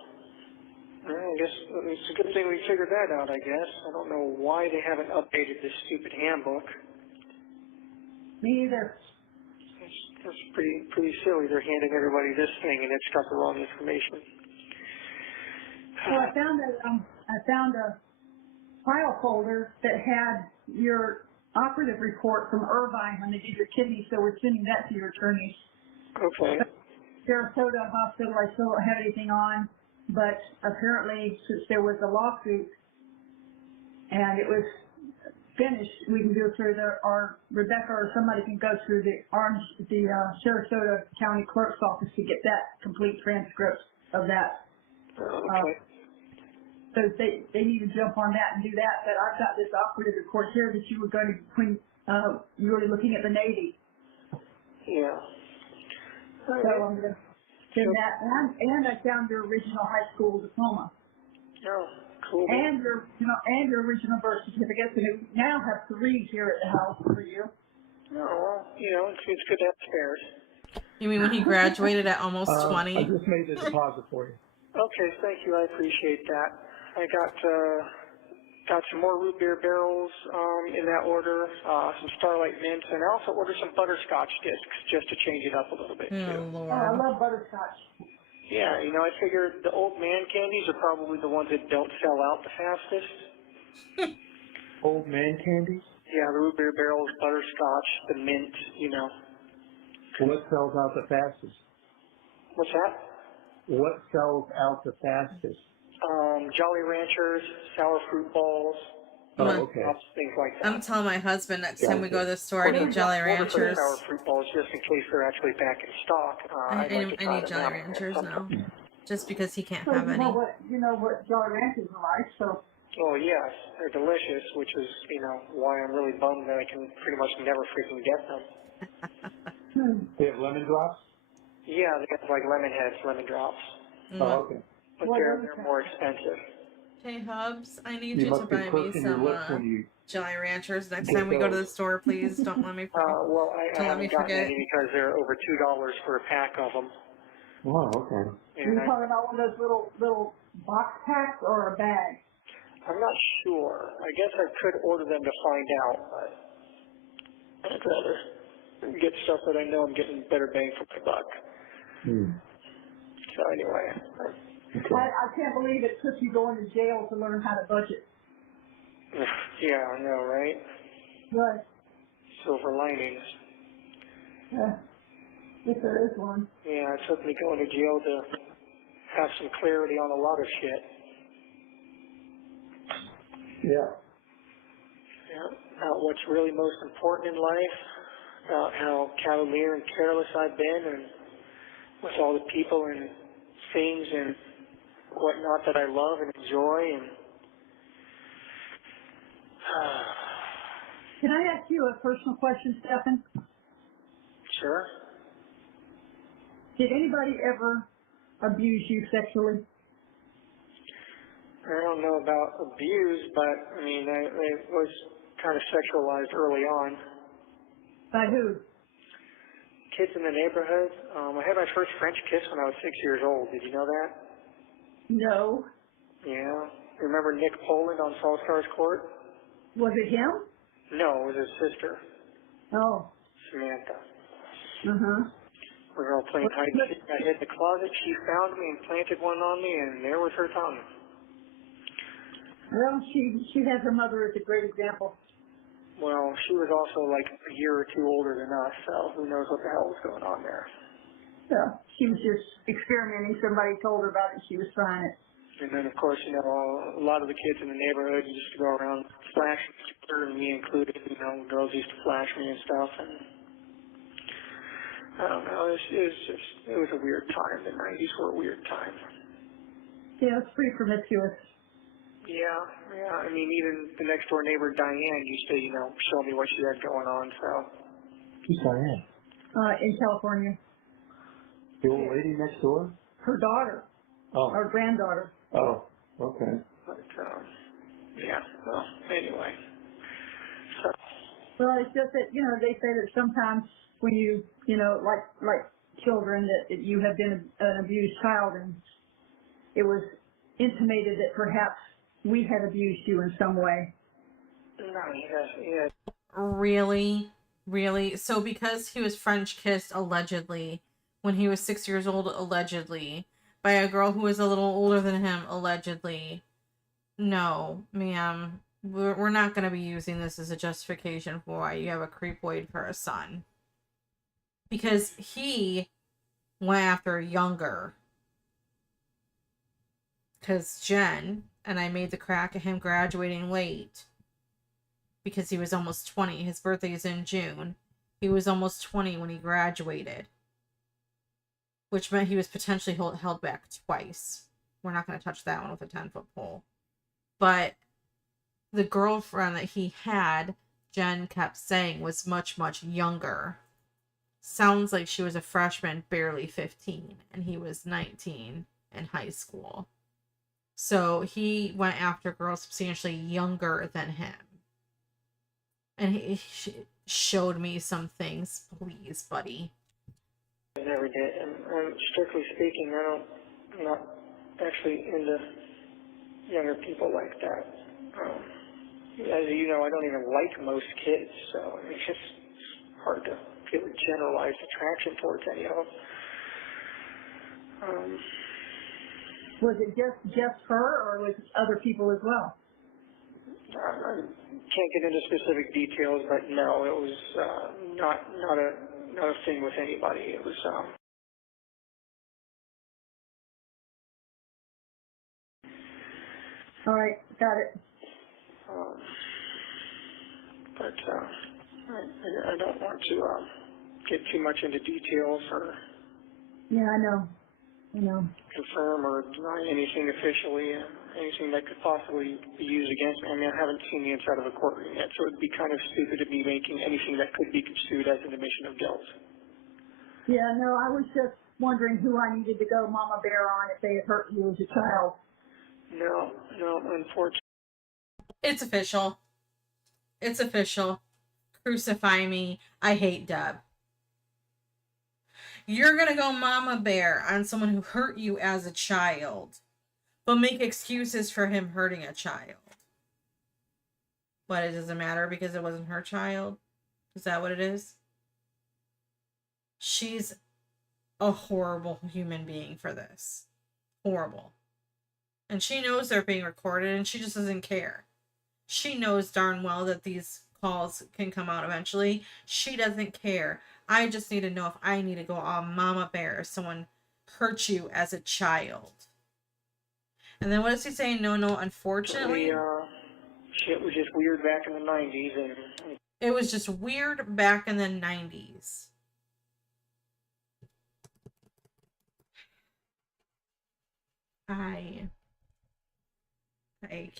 I guess it's a good thing we figured that out, I guess. I don't know why they haven't updated this stupid handbook. Me either. That's pretty silly. They're handing everybody this thing and it's got the wrong information. Well, I found a file folder that had your operative report from Irvine when they did your kidneys, so we're sending that to your attorneys. Okay. Sarasota Hospital, I still don't have anything on, but apparently since there was a lawsuit and it was finished, we can go through Rebecca or somebody can go through the Sarasota County Clerk's office to get that complete transcript of that. Okay. So they need to jump on that and do that. But I've got this operative report here that you were going to you were looking at the Navy. Yeah. So I'm going to send that, and I found your original high school diploma. Oh, cool. And your original birth certificates, and we now have 3 here at the house for you. Oh, well, it's good to have spares. You mean when he graduated at almost 20? I just made the deposit for you. Okay, thank you. I appreciate that. I got some more root beer barrels in that order, some Starlight Mints, and I also ordered some butterscotch discs just to change it up a little bit, too. Oh, Oh, I Lord. love butterscotch. Yeah, I figured the old man candies are probably the ones that don't sell out the fastest. Old man candies? Yeah, the root beer barrels, butterscotch, the mint, you know. What sells out the fastest? What's that? What sells out the fastest? Jolly Ranchers, sour fruit balls, Oh, Well, okay. things like that. I'm telling my husband next time we go to the store, I Well, need Jolly order for the Ranchers. sour fruit balls just in case they're actually back in stock. I'd like to I try need them Jolly out Ranchers at some now, point. just because he can't So have any. you know what Jolly Ranchers are like, so Oh yes, they're delicious, which is, you know, why I'm really bummed that I can pretty much never freaking get them. They have lemon drops? Yeah, they have like lemon heads, lemon drops, Oh, okay. but they're more expensive. Hey Hubs, I need You you to must be buy me pursing your some lips when you Jolly Ranchers next get time we go to the those. store, please. Don't let me forget. Well, I Don't let me haven't gotten forget. any because they're over $2 for a pack of them. Oh, okay. And talking about one of those little box packs or a bag? I'm not sure. I guess I could order them to find out, but I'd rather get stuff that I know I'm getting better bang for my buck. So anyway, I can't believe it took you going to jail to learn how to budget. yeah, I know, right? Right. Silver linings. If there is one. Yeah, it took me going to jail to have some clarity on a lot of shit. Yeah. Yeah, about what's really most important in life, about how cavalier and careless I've been, and with all the people and things and whatnot that I love and enjoy, and Can I ask you a personal question, Stephan? sure. Did anybody ever abuse you sexually? I don't know about abuse, but I mean, I was kind of sexualized early on. By who? Kids in the neighborhood. I had my first French kiss when I was 6 years old. Did you know that? No. Yeah. Remember Nick Poland on All Stars Court? Was it him? No, it was his sister, Oh. Samantha. Uh-huh. We were all playing hide and seek. I hid in the closet. She found me and planted one on me, and there was her tongue. Well, she has her mother as a great example. Well, she was also like a year or two older than us, so who knows what the hell was going on there. So she was just experimenting. Somebody told her about it. She was trying it. And then, of course, you know, a lot of the kids in the neighborhood used to go around flashing each other, and me included. You know, girls used to flash me and stuff, and I don't know. It was a weird time. The 90s were a weird time. Yeah, it's pretty promiscuous. Yeah. I mean, even the next door neighbor, Diane, used to, you know, show me what she had going on, so. Who's Diane? In California. The old lady next door? Her daughter. Oh. Her granddaughter. Oh, okay. But, yeah, well, anyway. So, Well, it's just that, they say that sometimes when you like children, that you have been an abused child, and it was intimated that perhaps we had abused you in some way. no, yeah. Really? Really? So because he was French kissed allegedly when he was 6 years old, allegedly, by a girl who was a little older than him, allegedly. No, ma'am. We're not going to be using this as a justification for why you have a creepoid for a son. Because he went after younger. Because Jen and I made the crack at him graduating late. Because he was almost 20. His birthday is in June. He was almost 20 when he graduated. Which meant he was potentially held back twice. We're not going to touch that one with a 10-foot pole. But the girlfriend that he had, Jen kept saying, was much, much younger. Sounds like she was a freshman, barely 15. And he was 19 in high school. So he went after girls substantially younger than him. And he showed me some things. Please, buddy. I never did. And strictly speaking, I'm not actually into younger people like that. As you know, I don't even like most kids, so it's just hard to feel a generalized attraction towards any of them. Was it just her, or was it other people as well? can't get into specific details, but no, it was not a thing with anybody. It was All right, got it. but I don't want to get too much into details or Yeah, I know. confirm or deny anything officially, anything that could possibly be used against me. I mean, I haven't seen the inside of a courtroom yet, so it would be kind of stupid to be making anything that could be construed as an admission of guilt. Yeah, no, I was just wondering who I needed to go Mama Bear on if they had hurt you as a child. No, unfortunately. It's official. It's official. Crucify me. I hate Deb. You're going to go Mama Bear on someone who hurt you as a child, but make excuses for him hurting a child. But it doesn't matter because it wasn't her child? Is that what it is? She's a horrible human being for this. Horrible. And she knows they're being recorded and she just doesn't care. She knows darn well that these calls can come out eventually. She doesn't care. I just need to know if I need to go on Mama Bear if someone hurt you as a child. And then what does he say? No, unfortunately. Shit was just weird back in the 90s. And it was just weird back in the 90s. I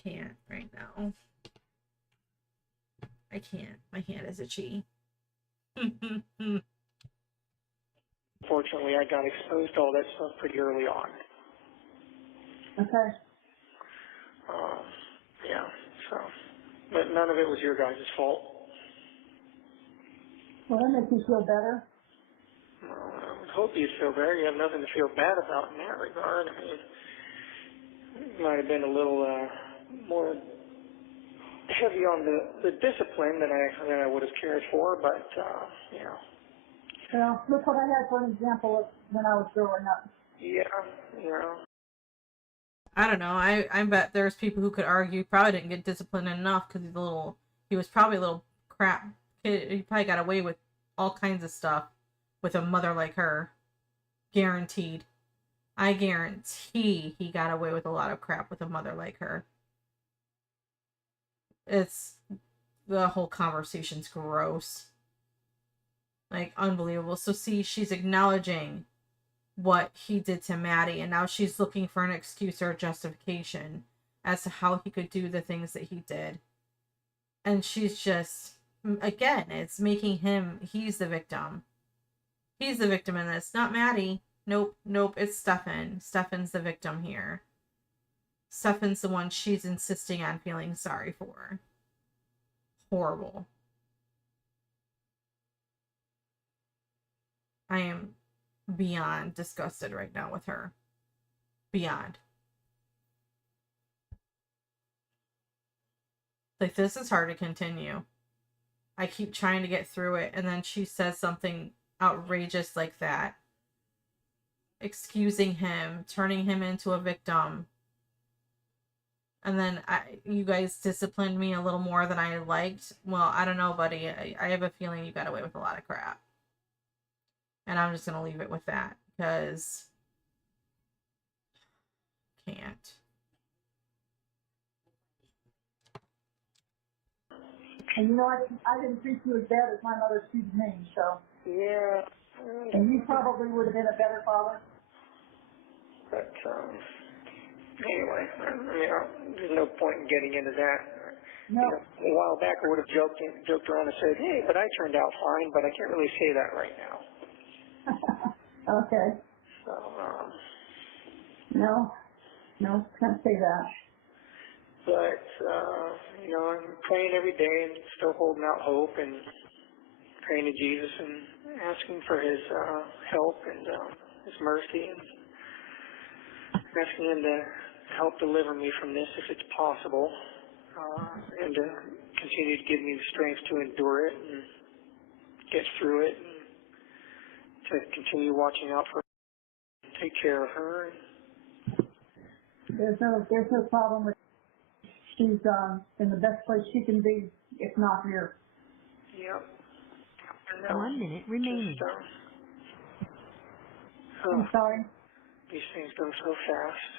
can't right now. I can't. My hand is itchy. Unfortunately, I got exposed to all that stuff pretty early on. Okay. Yeah, so. But none of it was your guys' fault. Well, that makes me feel better. I would hope you'd feel better. You have nothing to feel bad about in that regard. I mean, it might have been a little more heavy on the discipline than I would have cared for, but, you know. Well, look what I had for an example of when I was growing up. Yeah, you know. I don't know. I bet there's people who could argue he probably didn't get disciplined enough because he was probably a little crap kid. He probably got away with all kinds of stuff with a mother like her. Guaranteed. I guarantee he got away with a lot of crap with a mother like her. The whole conversation's gross. Like, unbelievable. So see, she's acknowledging what he did to Maddie, and now she's looking for an excuse or a justification as to how he could do the things that he did. And she's just, again, it's making he's the victim. He's the victim in this, not Maddie. Nope, it's Stephan. Stephan's the victim here. Stephan's the one she's insisting on feeling sorry for. Horrible. I am beyond disgusted right now with her. Beyond. Like, this is hard to continue. I keep trying to get through it, and then she says something outrageous like that. Excusing him, turning him into a victim. And then you guys disciplined me a little more than I liked. Well, I don't know, buddy. I have a feeling you got away with a lot of crap. And I'm just going to leave it with that, because can't. And you know, I didn't treat you as bad as my mother treated me, so. Yeah. And you probably would have been a better father. But, anyway, I mean, there's no point in getting into that. No. You know, a while back I would have joked around and said, hey, but I turned out fine, but I can't really say that right now. Okay. So, No, can't say that. but, you know, I'm praying every day and still holding out hope and praying to Jesus and asking for his help and his mercy and asking him to help deliver me from this if it's possible, and to continue to give me the strength to endure it and get through it, and to continue watching out for her, take care of her. There's no problem with. she's in the best place she can be, if not here. Yep. I know. 1 minute remaining. I'm sorry. These things go so fast.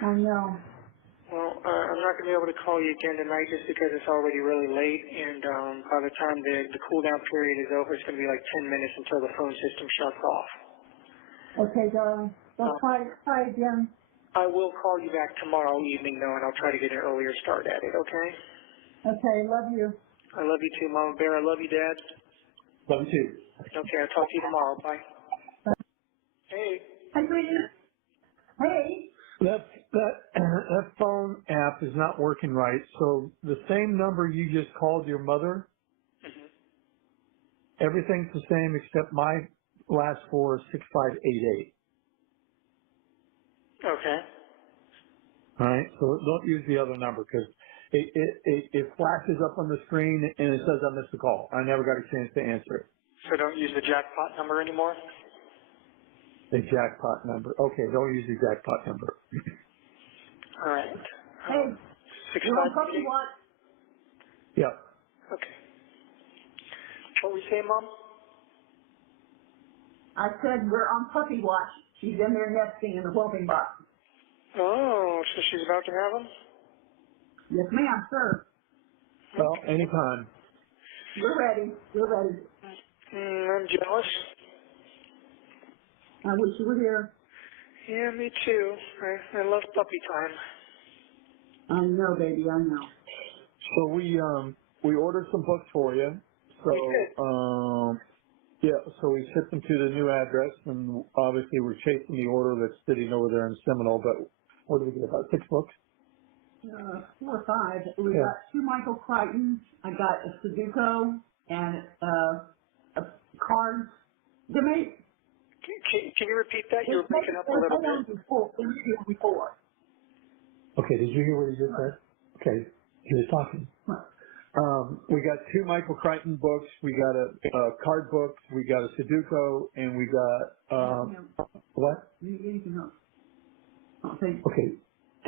I know. Well, I'm not going to be able to call you again tonight just because it's already really late, and by the time the cool down period is over, it's going to be like 10 minutes until the phone system shuts off. Okay, darling. Let's try again. I will call you back tomorrow evening, though, and I'll try to get an earlier start at it, okay? Okay, love you. I love you too, Mama Bear. I love you, Dad. Love you too. Okay, I'll talk to you tomorrow. Bye. Hey. Hi, sweetie. Hey. That phone app is not working right. So the same number you just called your mother, everything's the same except my last four is 6588. Okay. All right. So don't use the other number because it flashes up on the screen and it says I missed the call. I never got a chance to answer it. So don't use the jackpot number anymore? The jackpot number. Okay. Don't use the jackpot number. All right. Hey. You want puppy watch? Yep. Okay. What were you saying, Mom? I said we're on puppy watch. She's in there nesting in the whooping box. Oh, so she's about to have them? Yes, ma'am, sir. Well, anytime. We're ready. We're ready. I'm jealous. I wish you were here. Yeah, me too. I love puppy time. I know, baby. I know. So we ordered some books for you. So yeah, so we shipped them to the new address, and obviously we're chasing the order that's sitting over there in Seminole. But what did we get? About 6 books. 4 or 5. We Yeah. got 2 Michael Crichtons. I got a Sudoku and a card. Can you repeat that? You were breaking up a little bit. Before. Okay, did you hear what he just said? Okay, he was talking. We got 2 Michael Crichton books. We got a card book. We got a Sudoku, and we got what? Anything else? Okay. Okay,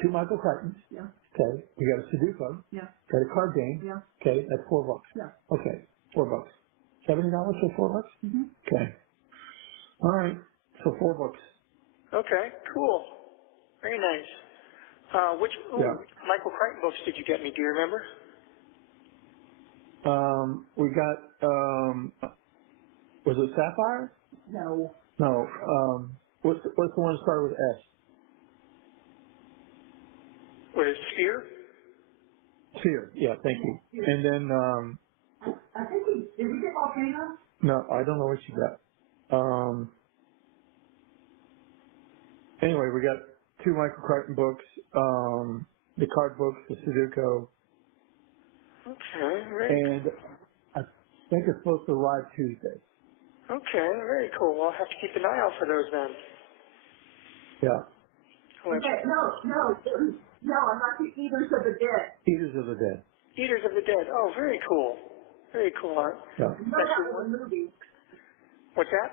2 Michael Crichtons. Yeah. Okay, we got a Sudoku. Yeah. Got a card game. Yeah. Okay, that's $4. Yeah. Okay, $4. $70 for $4? Mm-hmm. Okay. All right. So 4 books. Okay, cool. Very nice. Which Yeah. Michael Crichton books did you get me? Do you remember? We got was it Sapphire? No. No. What's the one that started with S? What is Sphere? Sphere. Yeah, thank you. And then I think did we get Volcano? no, I don't know what you got. Anyway, we got 2 Michael Crichton books, the card books, the Sudoku, Okay, very and I think it's supposed to arrive Tuesday. Okay, very cool. I'll have to keep an eye out for those then. Yeah. Okay, no, I'm not the Eaters of the Dead. Eaters of the Dead. Eaters of the Dead. Oh, very cool. Very cool. Yeah. No, that was a movie. What's that?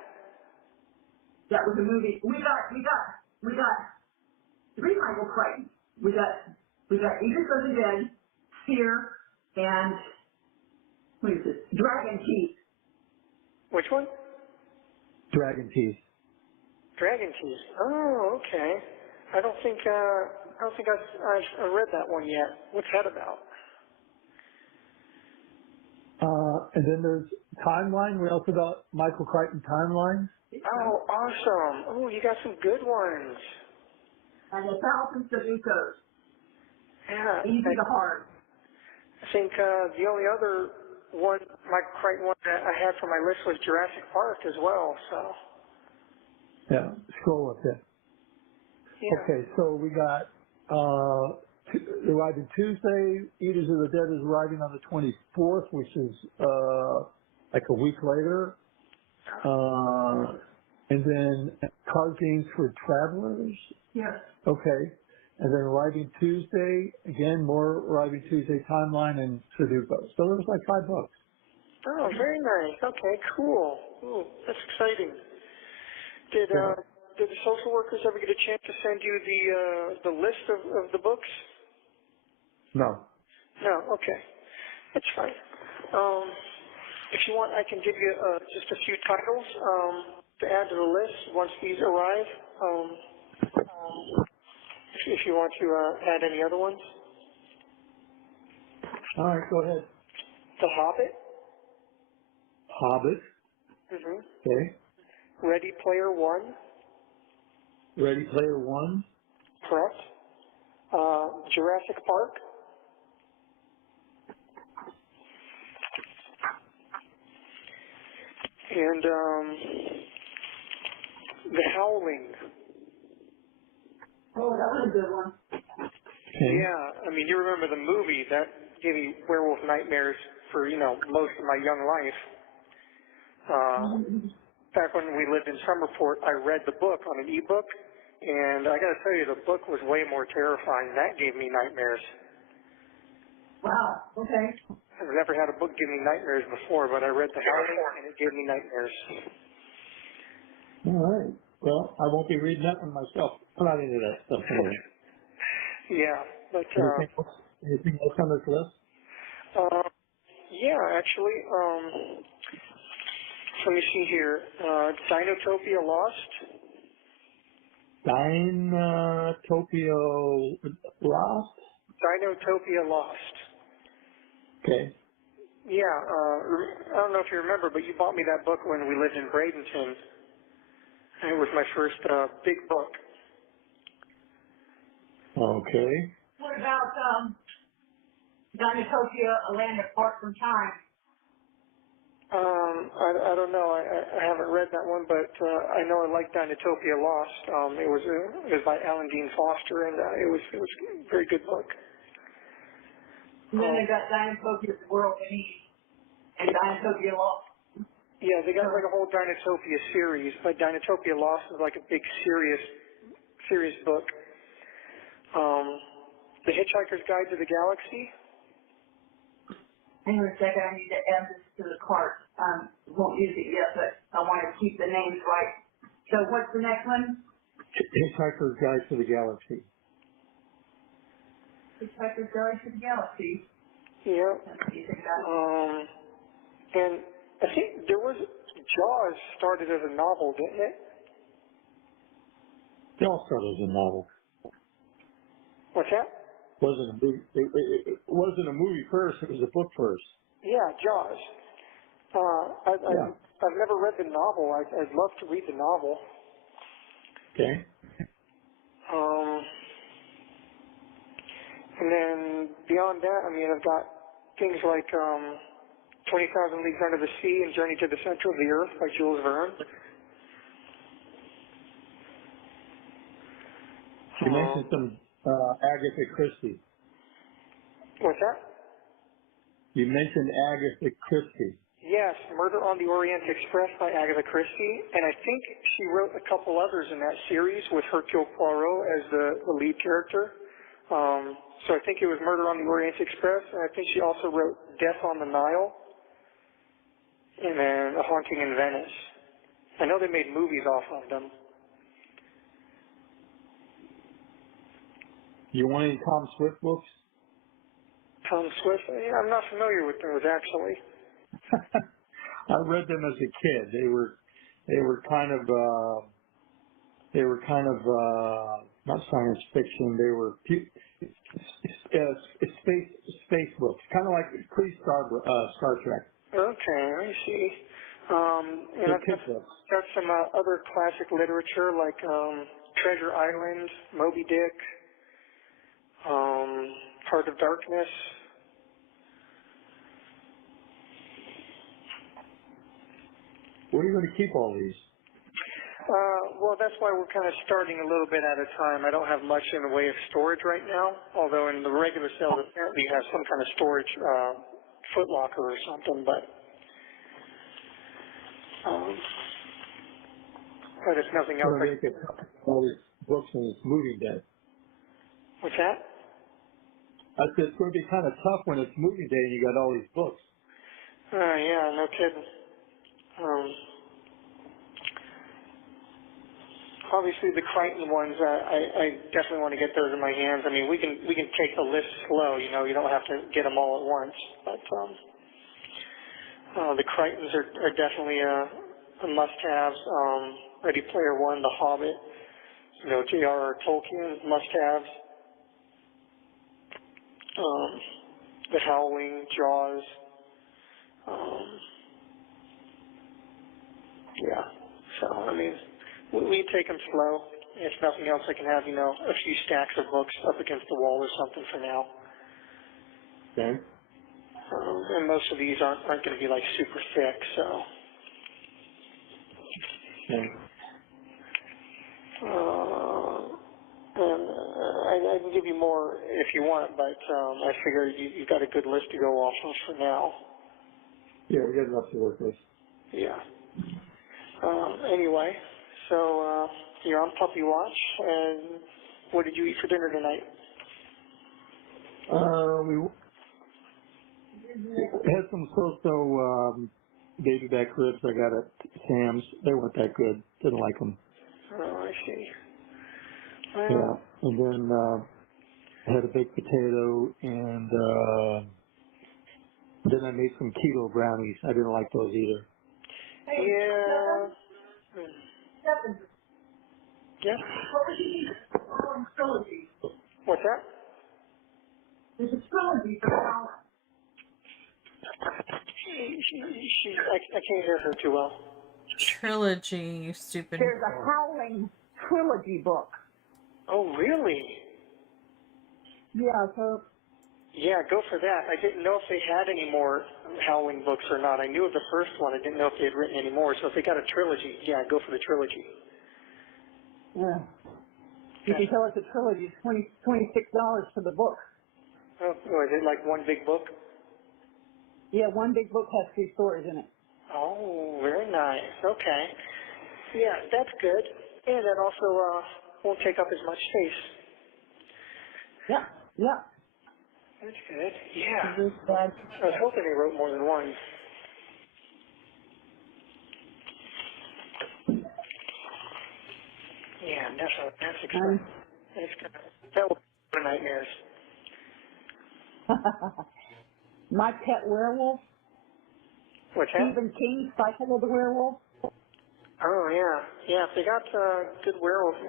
That was a movie. We got 3 Michael Crichtons. We got Eaters of the Dead, Fear, and what is this? Dragon Teeth. Which one? Dragon Teeth. Dragon Teeth. Oh, okay. I don't think I've read that one yet. What's that about? And then there's Timeline. We also got Michael Crichton Timeline. Oh, awesome. Oh, you got some good ones. And 1,000 Sudokus. Yeah. Easy to hard. I think the only other one, Michael Crichton one that I had for my list was Jurassic Park as well. So. Yeah. Scroll up there. Yeah. Okay, so we got arriving Tuesday. Eaters of the Dead is arriving on the 24th, which is like a week later. And then card games for travelers. Yes. Okay. And then arriving Tuesday, again, more arriving Tuesday Timeline and Sudoku. So there's like 5 books. Oh, very nice. Okay, cool. Ooh, that's exciting. Did the social workers ever get a chance to send you the list of the books? No. No, okay. That's fine. If you want, I can give you just a few titles to add to the list once these arrive. If you want to add any other ones. All right, go ahead. The Hobbit. Hobbit. Mm-hmm. Okay. Ready Player One. Ready Player One. Correct. Jurassic Park. And The Howling. Oh, that was a good one. Okay. Yeah, I mean, you remember the movie that gave me werewolf nightmares for, most of my young life. Back when we lived in Summerport, I read the book on an ebook, and I got to tell you, the book was way more terrifying. That gave me nightmares. Wow. Okay. I've never had a book give me nightmares before, but I read The Howling, and it gave me nightmares. All right. Well, I won't be reading that one myself. I'm not into that stuff anyway. Yeah, but Anything else on this list? yeah, actually, let me see here. Dinotopia Lost. Dinotopia Lost? Dinotopia Lost. Okay. Yeah, I don't know if you remember, but you bought me that book when we lived in Bradenton. And it was my first big book. Okay. What about Dinotopia, A Land Apart from Time? I don't know. I haven't read that one, but I know I like Dinotopia Lost. It was by Alan Dean Foster, and it was a very good book. And then they got Dinotopia, The World Beneath, and Dinotopia Lost. Yeah, they got like a whole Dinotopia series, but Dinotopia Lost is like a big serious book. The Hitchhiker's Guide to the Galaxy. Hang on a second, I need to add this to the cart. Won't use it yet, but I want to keep the names right. So what's the next one? Hitchhiker's Guide to the Galaxy. Hitchhiker's Guide to the Galaxy. Yeah. You think that? And I think there was Jaws started as a novel, didn't it? They all started as a novel. What's that? Wasn't a movie. It wasn't a movie first. It was a book first. Yeah, Jaws. Yeah. I've never read the novel. I'd love to read the novel. Okay. And then beyond that, I mean, I've got things like 20,000 Leagues Under the Sea and Journey to the Center of the Earth by Jules Verne. You mentioned some Agatha Christie. What's that? You mentioned Agatha Christie. Yes, Murder on the Orient Express by Agatha Christie, and I think she wrote a couple others in that series with Hercule Poirot as the lead character. So I think it was Murder on the Orient Express, and I think she also wrote Death on the Nile, and then A Haunting in Venice. I know they made movies off of them. You want any Tom Swift books? Tom Swift, yeah, I'm not familiar with those actually. I read them as a kid. They were kind of not science fiction. They were space books, kind of like Star Trek. Okay, I see. And I've got some other classic literature like Treasure Island, Moby Dick, Heart of Darkness. Where are you going to keep all these? Well, that's why we're kind of starting a little bit at a time. I don't have much in the way of storage right now, although in the regular sales apparently you have some kind of storage footlocker or something, but if nothing else. Make it all these books and it's moving day. What's that? I said it's going to be kind of tough when it's moving day and you got all these books. Yeah, no kidding. obviously the Crichton ones, I definitely want to get those in my hands. I mean, we can take the list slow. You know, you don't have to get them all at once. But the Crichtons are definitely a must-haves. Ready Player One, The Hobbit, you know, J.R.R. Tolkien, must-haves. The Howling, Jaws. Yeah. So, I mean, we take them slow. If nothing else, I can have, you know, a few stacks of books up against the wall or something for now. Okay. And most of these aren't going to be, like, super thick, so. Okay. And I can give you more if you want, but I figure you've got a good list to go off of for now. Yeah, we got enough to work with. Yeah. Anyway, so you're on puppy watch, and what did you eat for dinner tonight? We had some so-so baby back ribs I got at Sam's. They weren't that good. Didn't like them. Oh, I see. Yeah. And then I had a baked potato, and then I made some keto brownies. I didn't like those either. Yeah. Yeah. What's that? There's a trilogy for Howling. I can't hear her too well. Trilogy, you stupid. There's a Howling trilogy book. Oh, really? Yeah, so Yeah, go for that. I didn't know if they had any more Howling books or not. I knew of the first one. I didn't know if they had written any more. So if they got a trilogy, yeah, go for the trilogy. yeah. You can tell it's a trilogy. It's $26 for the book. Oh, is it like one big book? Yeah, one big book has 3 stories in it. Oh, very nice. Okay. Yeah, that's good. And that also won't take up as much space. Yeah, yeah. That's good. Yeah. This bag. I was hoping they wrote more than one. Yeah, definitely. That's exciting. That's good. That will be nightmares. My Pet Werewolf, What's that? Stephen King's Cycle of the Werewolf. Oh, yeah. Yeah, if they got good werewolf, I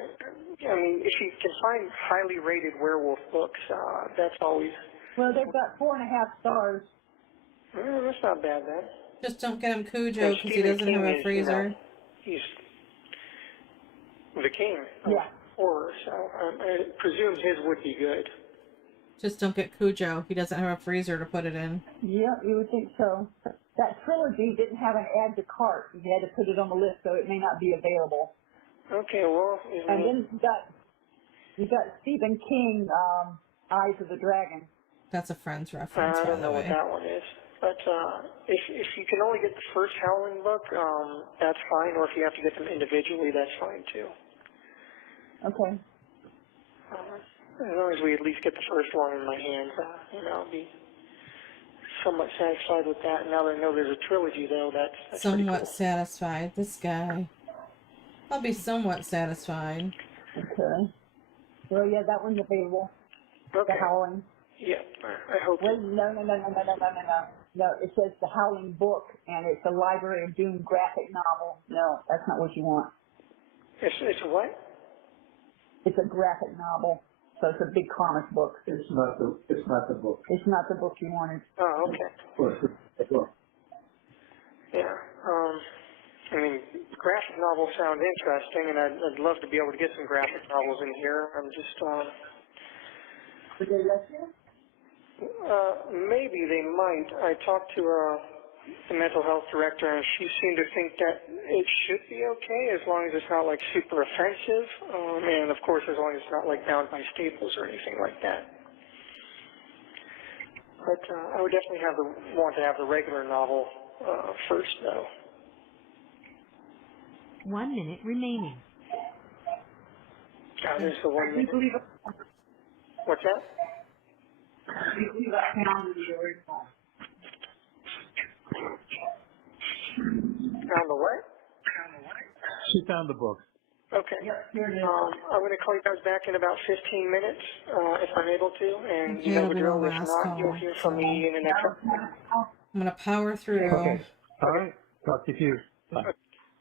mean, if you can find highly rated werewolf books, that's always, Well, they've got 4.5 stars. that's not bad then. Just don't get him Cujo And because he Stephen doesn't King have a is, freezer. you know, he's the king of Yeah. horror, so I presume his would be good. Just don't get Cujo. He doesn't have a freezer to put it in. Yeah, you would think so. That trilogy didn't have an add to cart. You had to put it on the list, so it may not be available. Okay, well, And then you got Stephen King, Eyes of the Dragon. That's a Friends reference, I by don't the know what way. that one is. But if you can only get the first Howling book, that's fine. Or if you have to get them individually, that's fine too. Okay. As long as we at least get the first one in my hands, I'll be somewhat satisfied with that. And now that I know there's a trilogy, though, that's pretty Somewhat cool. satisfied. This guy. I'll be somewhat satisfied. Okay. Well, yeah, that one's available. Okay. The Howling. Yeah, I hope. Wait, no. No, it says The Howling book, and it's a Library of Doom graphic novel. No, that's not what you want. It's a what? It's a graphic novel, so it's a big comic book. It's not the book. It's not the book you wanted. Oh, okay. Well, it's the book. Yeah. I mean, graphic novels sound interesting, and I'd love to be able to get some graphic novels in here. I'm just, Did they let you? maybe they might. I talked to the mental health director, and she seemed to think that it should be okay as long as it's not like super offensive, and of course as long as it's not like bound by staples or anything like that. But I would definitely want to have the regular novel first, though. 1 minute remaining. There's the 1 minute. What's that? Found the what? She found the book. Okay. Yep, here it is. I'm going to call you guys back in about 15 minutes, if I'm able to, and you Okay, know it'll the be the drill. If last not, you'll call. hear from me in the next one. I'm gonna power through. Okay. All right. Talk to you. Bye.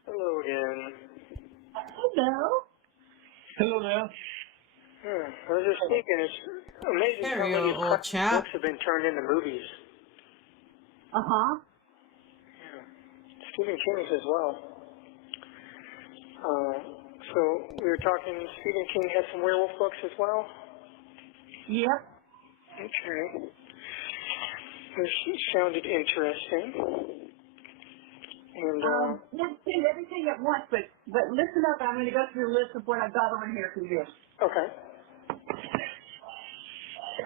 Hello again. Hello. Hello there. I was just thinking, it's amazing There how you many go, old chap. books have been turned into movies. Uh-huh. Yeah. Stephen King's as well. So we were talking, Stephen King has some werewolf books as well? Yep. Okay. This sounded interesting. And, Let's do everything at once, but listen up. I'm going to go through a list of what I've got over here for you. okay.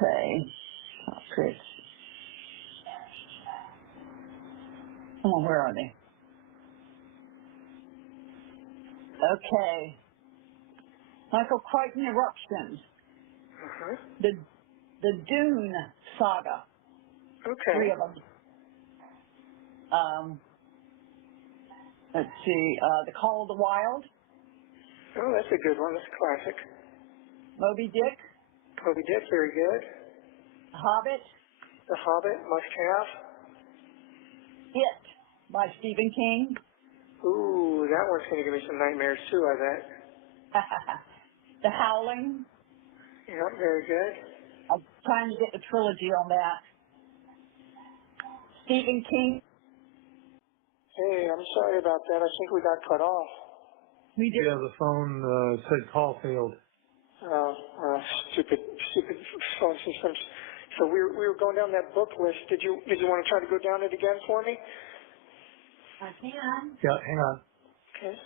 Okay. Chris. Come on, where are they? Okay. Michael Crichton Eruption. Uh-huh. The Dune Saga. Okay. 3 of them. Let's see. The Call of the Wild. Oh, that's a good one. That's a classic. Moby Dick. Moby Dick, very good. The Hobbit. The Hobbit, must have. It by Stephen King. Ooh, that one's going to give me some nightmares too, I bet. The Howling. Yeah, very good. I'm trying to get the trilogy on that. Stephen King. Hey, I'm sorry about that. I think we got cut off. We did. Yeah, the phone said call failed. Stupid phone systems. So we were going down that book list. Did you want to try to go down it again for me? I can. Yeah, hang on. Okay.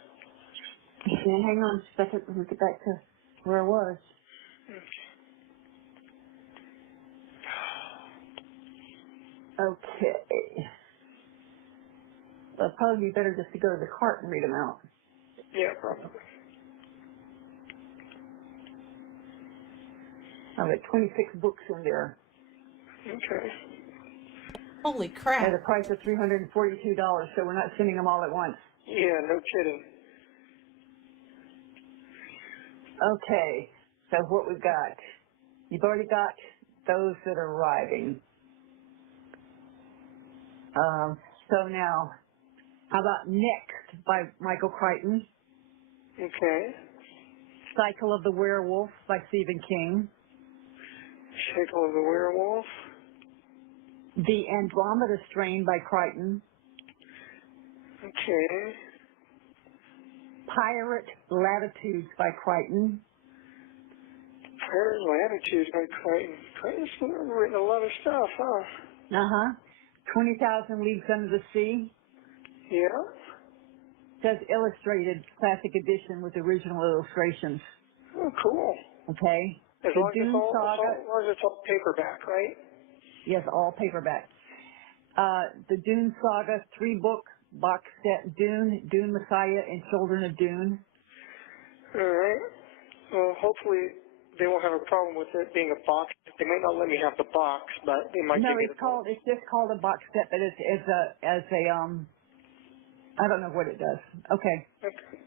Yeah, hang on a second. Let me get back to where I was. Okay. It'll probably be better just to go to the cart and read them out. Yeah, probably. I've got 26 books in there Okay. Holy at crap. a price of $342, so we're not sending them all at once. Yeah, no kidding. Okay, so what we've got. You've already got those that are arriving. So now, how about Next by Michael Crichton? Okay. Cycle of the Werewolf by Stephen King. Cycle of the Werewolf. The Andromeda Strain by Crichton. Okay. Pirate Latitudes by Crichton. Prayer and Latitude by Crichton. Crichton's written a lot of stuff, huh? Uh-huh. 20,000 Leagues Under the Sea. Yeah. Says illustrated classic edition with original illustrations. Oh, cool. Okay. As The long as Dune Saga. as long as it's all paperback, right? Yes, all paperback. The Dune Saga 3-book box set. Dune, Dune Messiah, and Children of Dune. All right. Well, hopefully they won't have a problem with it being a box. They may not let me have the box, but they might No, give me it's just called a box set, but it's a I don't know what it does. Okay. Okay.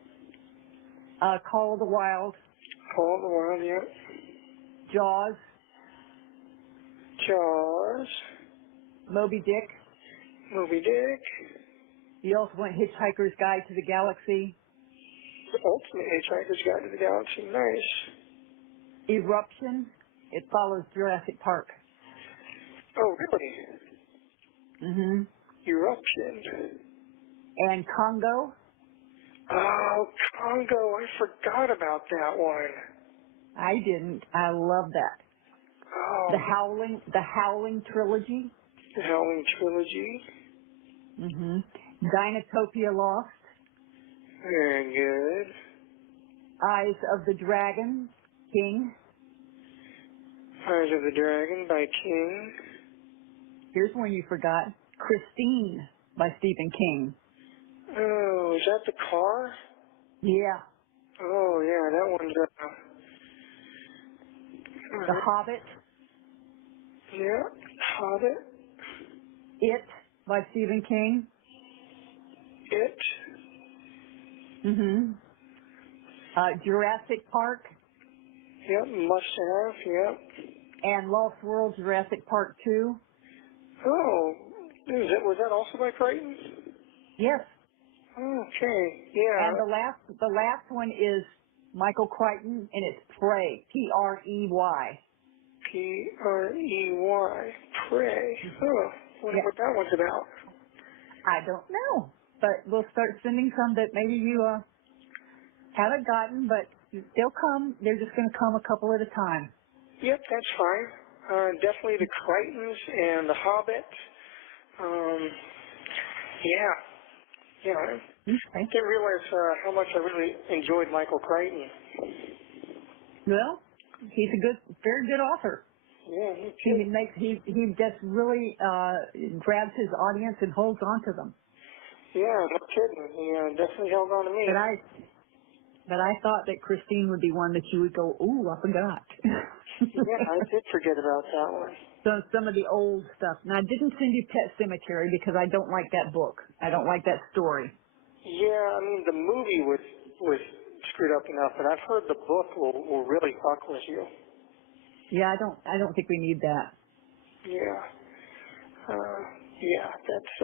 Call of the Wild. Call of the Wild, yeah. Jaws. Jaws. Moby Dick. Moby Dick. The Ultimate Hitchhiker's Guide to the Galaxy. The Ultimate Hitchhiker's Guide to the Galaxy. Nice. Eruption. It follows Jurassic Park. Oh, really? Mm-hmm. Eruption. And Congo. Oh, Congo. I forgot about that one. I didn't. I love that. Oh. The Howling trilogy. The Howling Trilogy. Mm-hmm. Dinotopia Lost. Very good. Eyes of the Dragon. King. Eyes of the Dragon by King. Here's one you forgot. Christine by Stephen King. Oh, is that the car? Yeah. Oh, yeah, that one's, The Hobbit. yeah, Hobbit. It by Stephen King. It. Mm-hmm. Jurassic Park, Yep, must have, yep. and Lost World Jurassic Park 2. Oh, was that also by Crichton? Yes. Okay, yeah. And the last one is Michael Crichton, and it's Prey, P-R-E-Y. P-R-E-Y, Prey. Oh, wonder what that one's about. I don't know, but we'll start sending some that maybe you haven't gotten, but they'll come. They're just going to come a couple at a time. Yep, that's fine. Definitely the Crichtons and the Hobbit. Yeah. I didn't realize how much I really enjoyed Michael Crichton. Well, he's a very good author. Yeah, He just really grabs his audience and holds on to them. Yeah, no kidding. He definitely held on to me. But I thought that Christine would be one that you would go, ooh, I forgot. Yeah, I did forget about that one. So some of the old stuff. And I didn't send you Pet Sematary because I don't like that book. I don't like that story. Yeah, I mean the movie was screwed up enough, but I've heard the book will really fuck with you. Yeah, I don't think we need that. Yeah. That's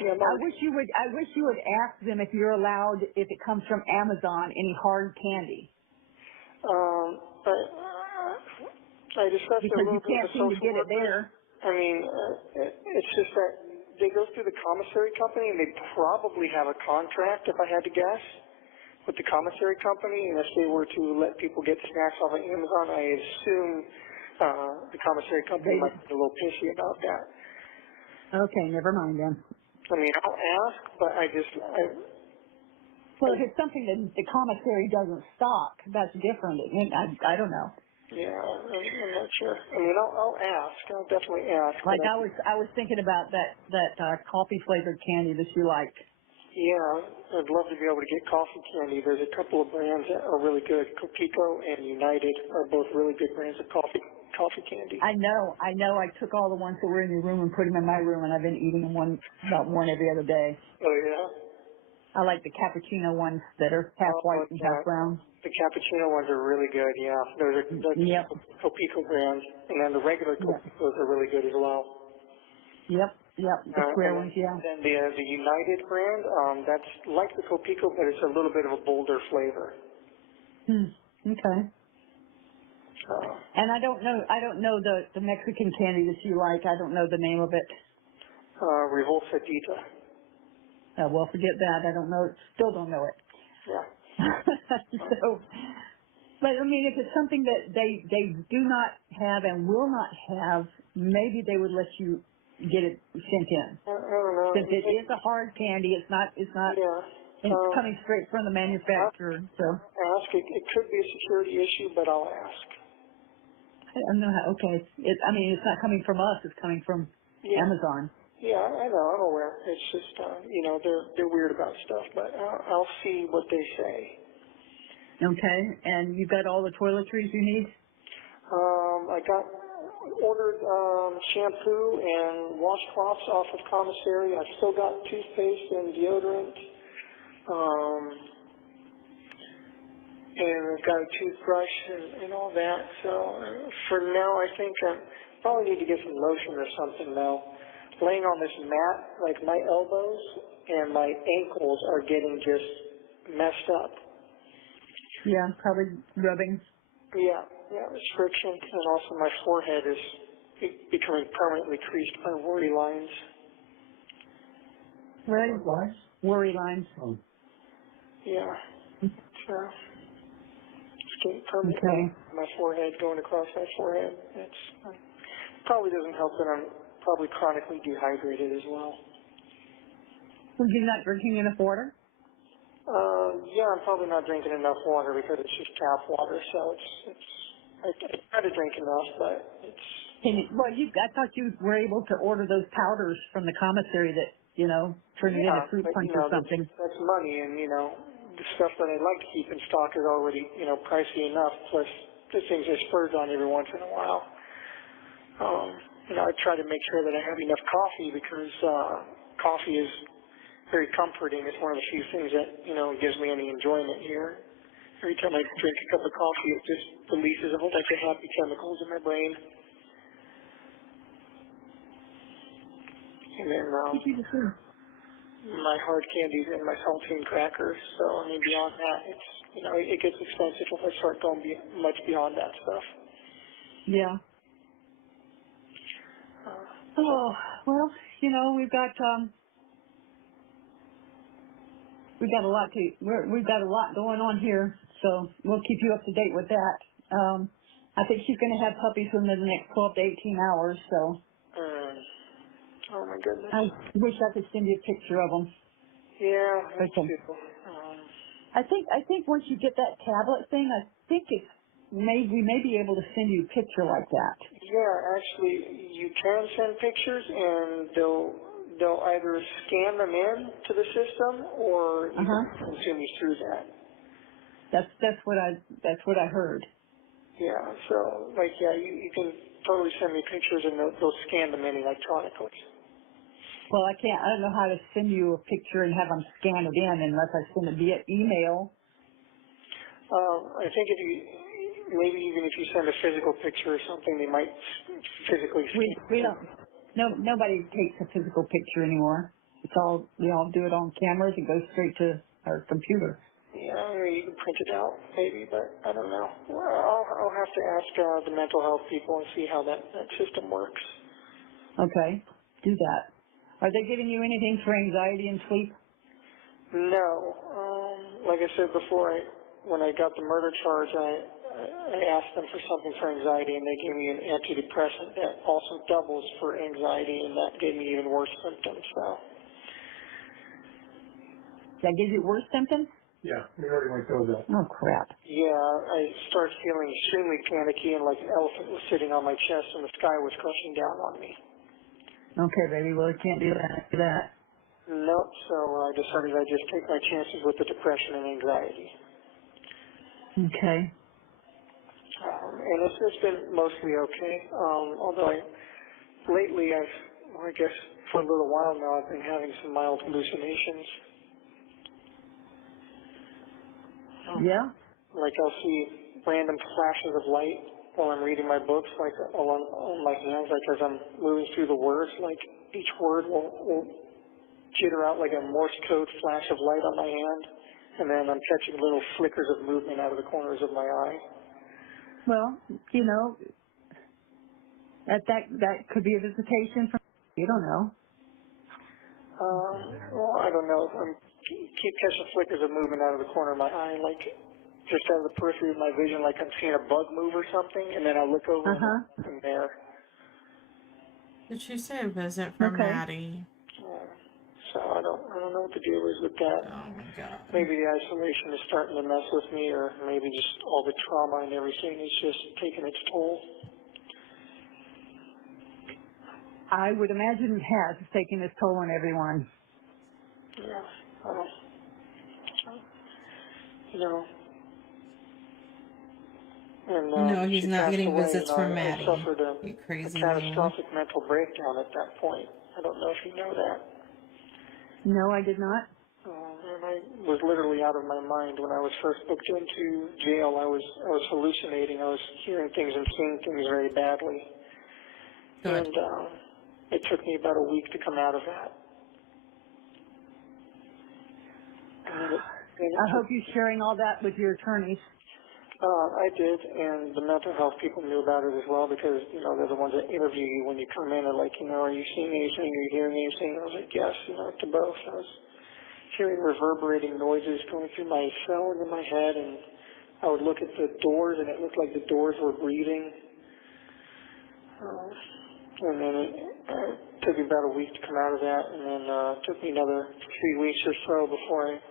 yeah. I wish you would ask them if you're allowed, if it comes from Amazon, any hard candy. But I discussed Because a little you can't bit seem with to get social it there. I mean, it's just that they go through the commissary company, and they probably have a contract, if I had to guess, with the commissary company. And if they were to let people get snacks off of Amazon, I assume the commissary company might be a little pissy about that. Okay, never mind then. I mean, I'll ask, but Well, if it's something that the commissary doesn't stock, that's different. I don't know. Yeah, I'm not sure. I mean, I'll ask. I'll definitely ask. Like I was thinking about that coffee flavored candy that you liked. Yeah, I'd love to be able to get coffee candy. There's a couple of brands that are really good. Copico and United are both really good brands of coffee candy. I know. I took all the ones that were in your room and put them in my room, and I've been eating them about one every other day. Oh yeah. I like the cappuccino ones that are half white and half brown. The cappuccino ones are really good. Yeah, those are Copico brands, and then the regular Copicos are really good as well. Yep, the square ones, yeah. And then the United brand, that's like the Copico, but it's a little bit of a bolder flavor. Okay. And I don't know the Mexican candy that you like. I don't know the name of it. Revolsadita. Well, forget that. I don't know. Still don't know it. Yeah. So, but I mean, if it's something that they do not have and will not have, maybe they would let you get it sent in. I don't know. Since it is a hard candy, it's not. Yeah. It's coming straight from the manufacturer. So. Ask. It could be a security issue, but I'll ask. I don't know how. Okay. I mean, it's not coming from us. It's coming from Amazon. Yeah, I know. I'm aware. It's just, they're weird about stuff, but I'll see what they say. Okay. And you've got all the toiletries you need? I ordered shampoo and washcloths off of commissary. I've still got toothpaste and deodorant. And I've got a toothbrush and all that. So for now, I think I probably need to get some lotion or something now. Laying on this mat, like my elbows and my ankles are getting just messed up. Yeah, probably rubbing. Yeah, it's friction, and also my forehead is becoming permanently creased by worry lines. Worry lines. Oh. Yeah. So it's getting permanently my forehead, going across my forehead. It's probably doesn't help that I'm probably chronically dehydrated as well. So you're not drinking enough water? Yeah, I'm probably not drinking enough water because it's just tap water. So I try to drink enough, but it's. I thought you were able to order those powders from the commissary that turn it into fruit punch or something. That's money, and the stuff that I'd like to keep in stock is already pricey enough. Plus, the things I splurge on every once in a while. I try to make sure that I have enough coffee because coffee is very comforting. It's one of the few things that, you know, gives me any enjoyment here. Every time I drink a cup of coffee, it just releases a whole bunch of happy chemicals in my brain. And then my hard candies and my saltine crackers. So, I mean, beyond that, it's, you know, it gets expensive if I start going much beyond that stuff. Yeah. Oh, well, you know, we've got we've got a lot going on here, so we'll keep you up to date with that. I think she's going to have puppies within the next 12 to 18 hours, so. Oh my goodness. I wish I could send you a picture of them. Yeah, that's Okay. beautiful. I think once you get that tablet thing, I think we may be able to send you a picture like that. Yeah, actually, you can send pictures, and they'll either scan them in to the system, or you can continue through that. That's what I heard. Yeah, so like you can totally send me pictures, and they'll scan them in electronically. Well, I don't know how to send you a picture and have them scan it in unless I send it via email. I think maybe even if you send a physical picture or something, they might physically scan. We don't. Nobody takes a physical picture anymore. We all do it on cameras. It goes straight to our computer. Yeah, or you can print it out, maybe, but I don't know. Well, I'll have to ask the mental health people and see how that system works. Okay, do that. Are they giving you anything for anxiety and sleep? No. Like I said before, when I got the murder charge, I asked them for something for anxiety, and they gave me an antidepressant that also doubles for anxiety, and that gave me even worse symptoms. So. That gives you worse symptoms? Yeah, we already went through that. Oh, crap. Yeah, I started feeling extremely panicky and like an elephant was sitting on my chest and the sky was crushing down on me. Okay, baby. Well, you can't do that. Nope, so I decided I'd just take my chances with the depression and anxiety. Okay. And it's been mostly okay. Although lately I guess for a little while now, I've been having some mild hallucinations. Yeah? Like I'll see random flashes of light while I'm reading my books, like along on my hands, like as I'm moving through the words, like each word will jitter out like a Morse code flash of light on my hand, and then I'm catching little flickers of movement out of the corners of my eye. Well, you know, that could be a visitation from. You don't know. Well, I don't know. I keep catching flickers of movement out of the corner of my eye, like just out of the periphery of my vision, like I'm seeing a bug move or something, and then I look over and there. Did she say a visit from Okay. Maddie? So I don't know what the deal is with that. Oh my god. Maybe the isolation is starting to mess with me, or maybe just all the trauma and everything is just taking its toll. I would imagine it has. It's taking its toll on everyone. Yeah. You know. And No, she he's not passed getting away, visits you know, from I Maddie. suffered a You crazy catastrophic mental breakdown at that point. I don't know if you know that. No, I did not. And I was literally out of my mind when I was first booked into jail. I was hallucinating. I was hearing things and seeing things very badly. Good. And it took me about a week to come out of that. I hope you're sharing all that with your attorneys. I did, and the mental health people knew about it as well because, you know, they're the ones that interview you when you come in and like, you know, are you seeing anything, are you hearing anything? I was like, yes, you know, to both. I was hearing reverberating noises going through my cell and in my head, and I would look at the doors, and it looked like the doors were breathing. And then it took me about a week to come out of that, and then it took me another 3 weeks or so before I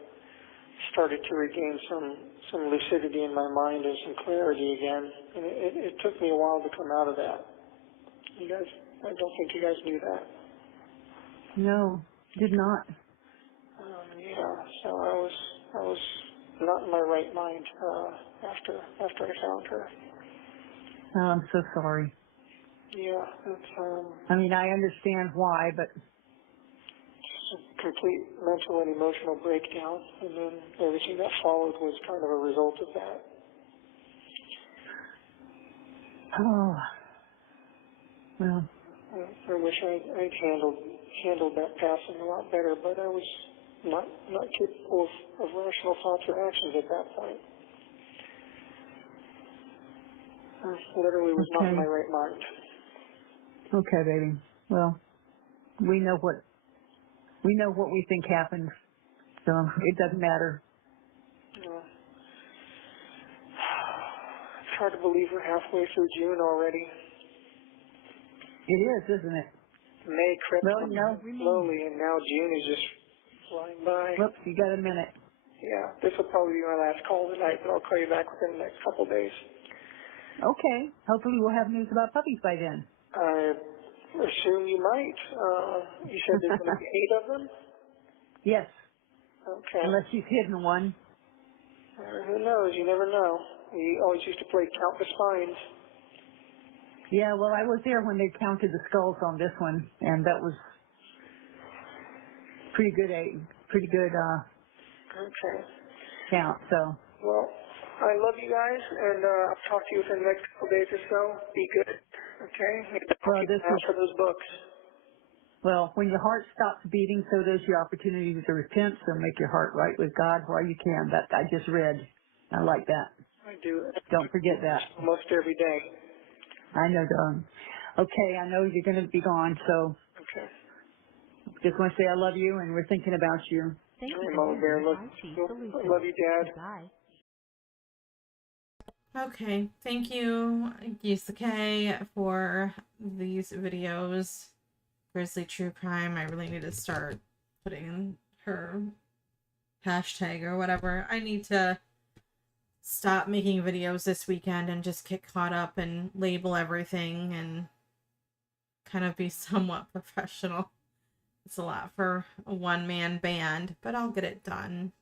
started to regain some lucidity in my mind and some clarity again. And it took me a while to come out of that. I don't think you guys knew that. No, did not. Yeah, so I was not in my right mind after I found her. Oh, I'm so sorry. Yeah, it's I mean, I understand why, but complete mental and emotional breakdown, and then everything that followed was kind of a result of that. Oh, well, I wish I'd handled that passing a lot better, but I was not capable of rational thoughts or actions at that point. I literally was not in my right mind. Okay, baby. Well, we know what we think happened, so it doesn't matter. It's hard to believe we're halfway through June already. It is, isn't it? May crept Well, up no. slowly, and now June is just flying by. Whoops, you got a minute. Yeah, this will probably be my last call tonight, but I'll call you back within the next couple of days. Okay. Hopefully we'll have news about puppies by then. I assume you might. You said there's going to be 8 of them? Yes, Okay. unless she's hidden one. Who knows? You never know. We always used to play Count the Spines. Yeah, well, I was there when they counted the skulls on this one, and that was pretty good Okay. count. So, Well, I love you guys, and I'll talk to you within the next couple of days or so. Be good, okay? well, Keep this an eye out is for those books. well, when your heart stops beating, so does your opportunity to repent. So make your heart right with God while you can. That I just read. I like that. I do. Don't forget that. Almost every day. I know, darling. Okay, I know you're going to be gone, so Okay. just want to say I love you, and we're thinking about you. Thank Hey, you for Mama Bear, using look, IC I Solutions. love you, Dad. Goodbye. Okay, thank you, Gisa K, for these videos. Grizzly True Crime. I really need to start putting in her hashtag or whatever. I need to stop making videos this weekend and just get caught up and label everything and kind of be somewhat professional. It's a lot for a one-man band, but I'll get it done.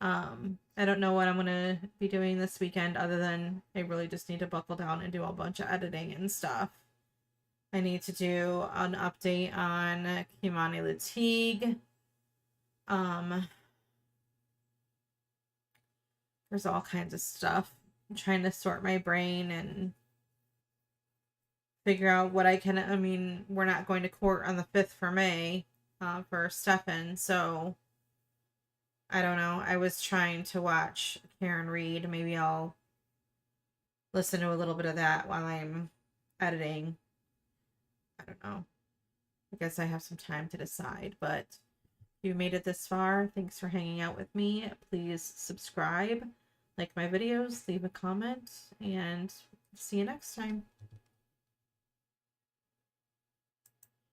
I don't know what I'm gonna be doing this weekend other than I really just need to buckle down and do a bunch of editing and stuff. I need to do an update on Kimani Latigue. There's all kinds of stuff. I'm trying to sort my brain and figure out what I can. I mean, we're not going to court on the 5th for May for Stephan, so I don't know. I was trying to watch Karen Reed. Maybe I'll listen to a little bit of that while I'm editing. I don't know. I guess I have some time to decide, but if you made it this far, thanks for hanging out with me. Please subscribe, like my videos, leave a comment, and see you next time.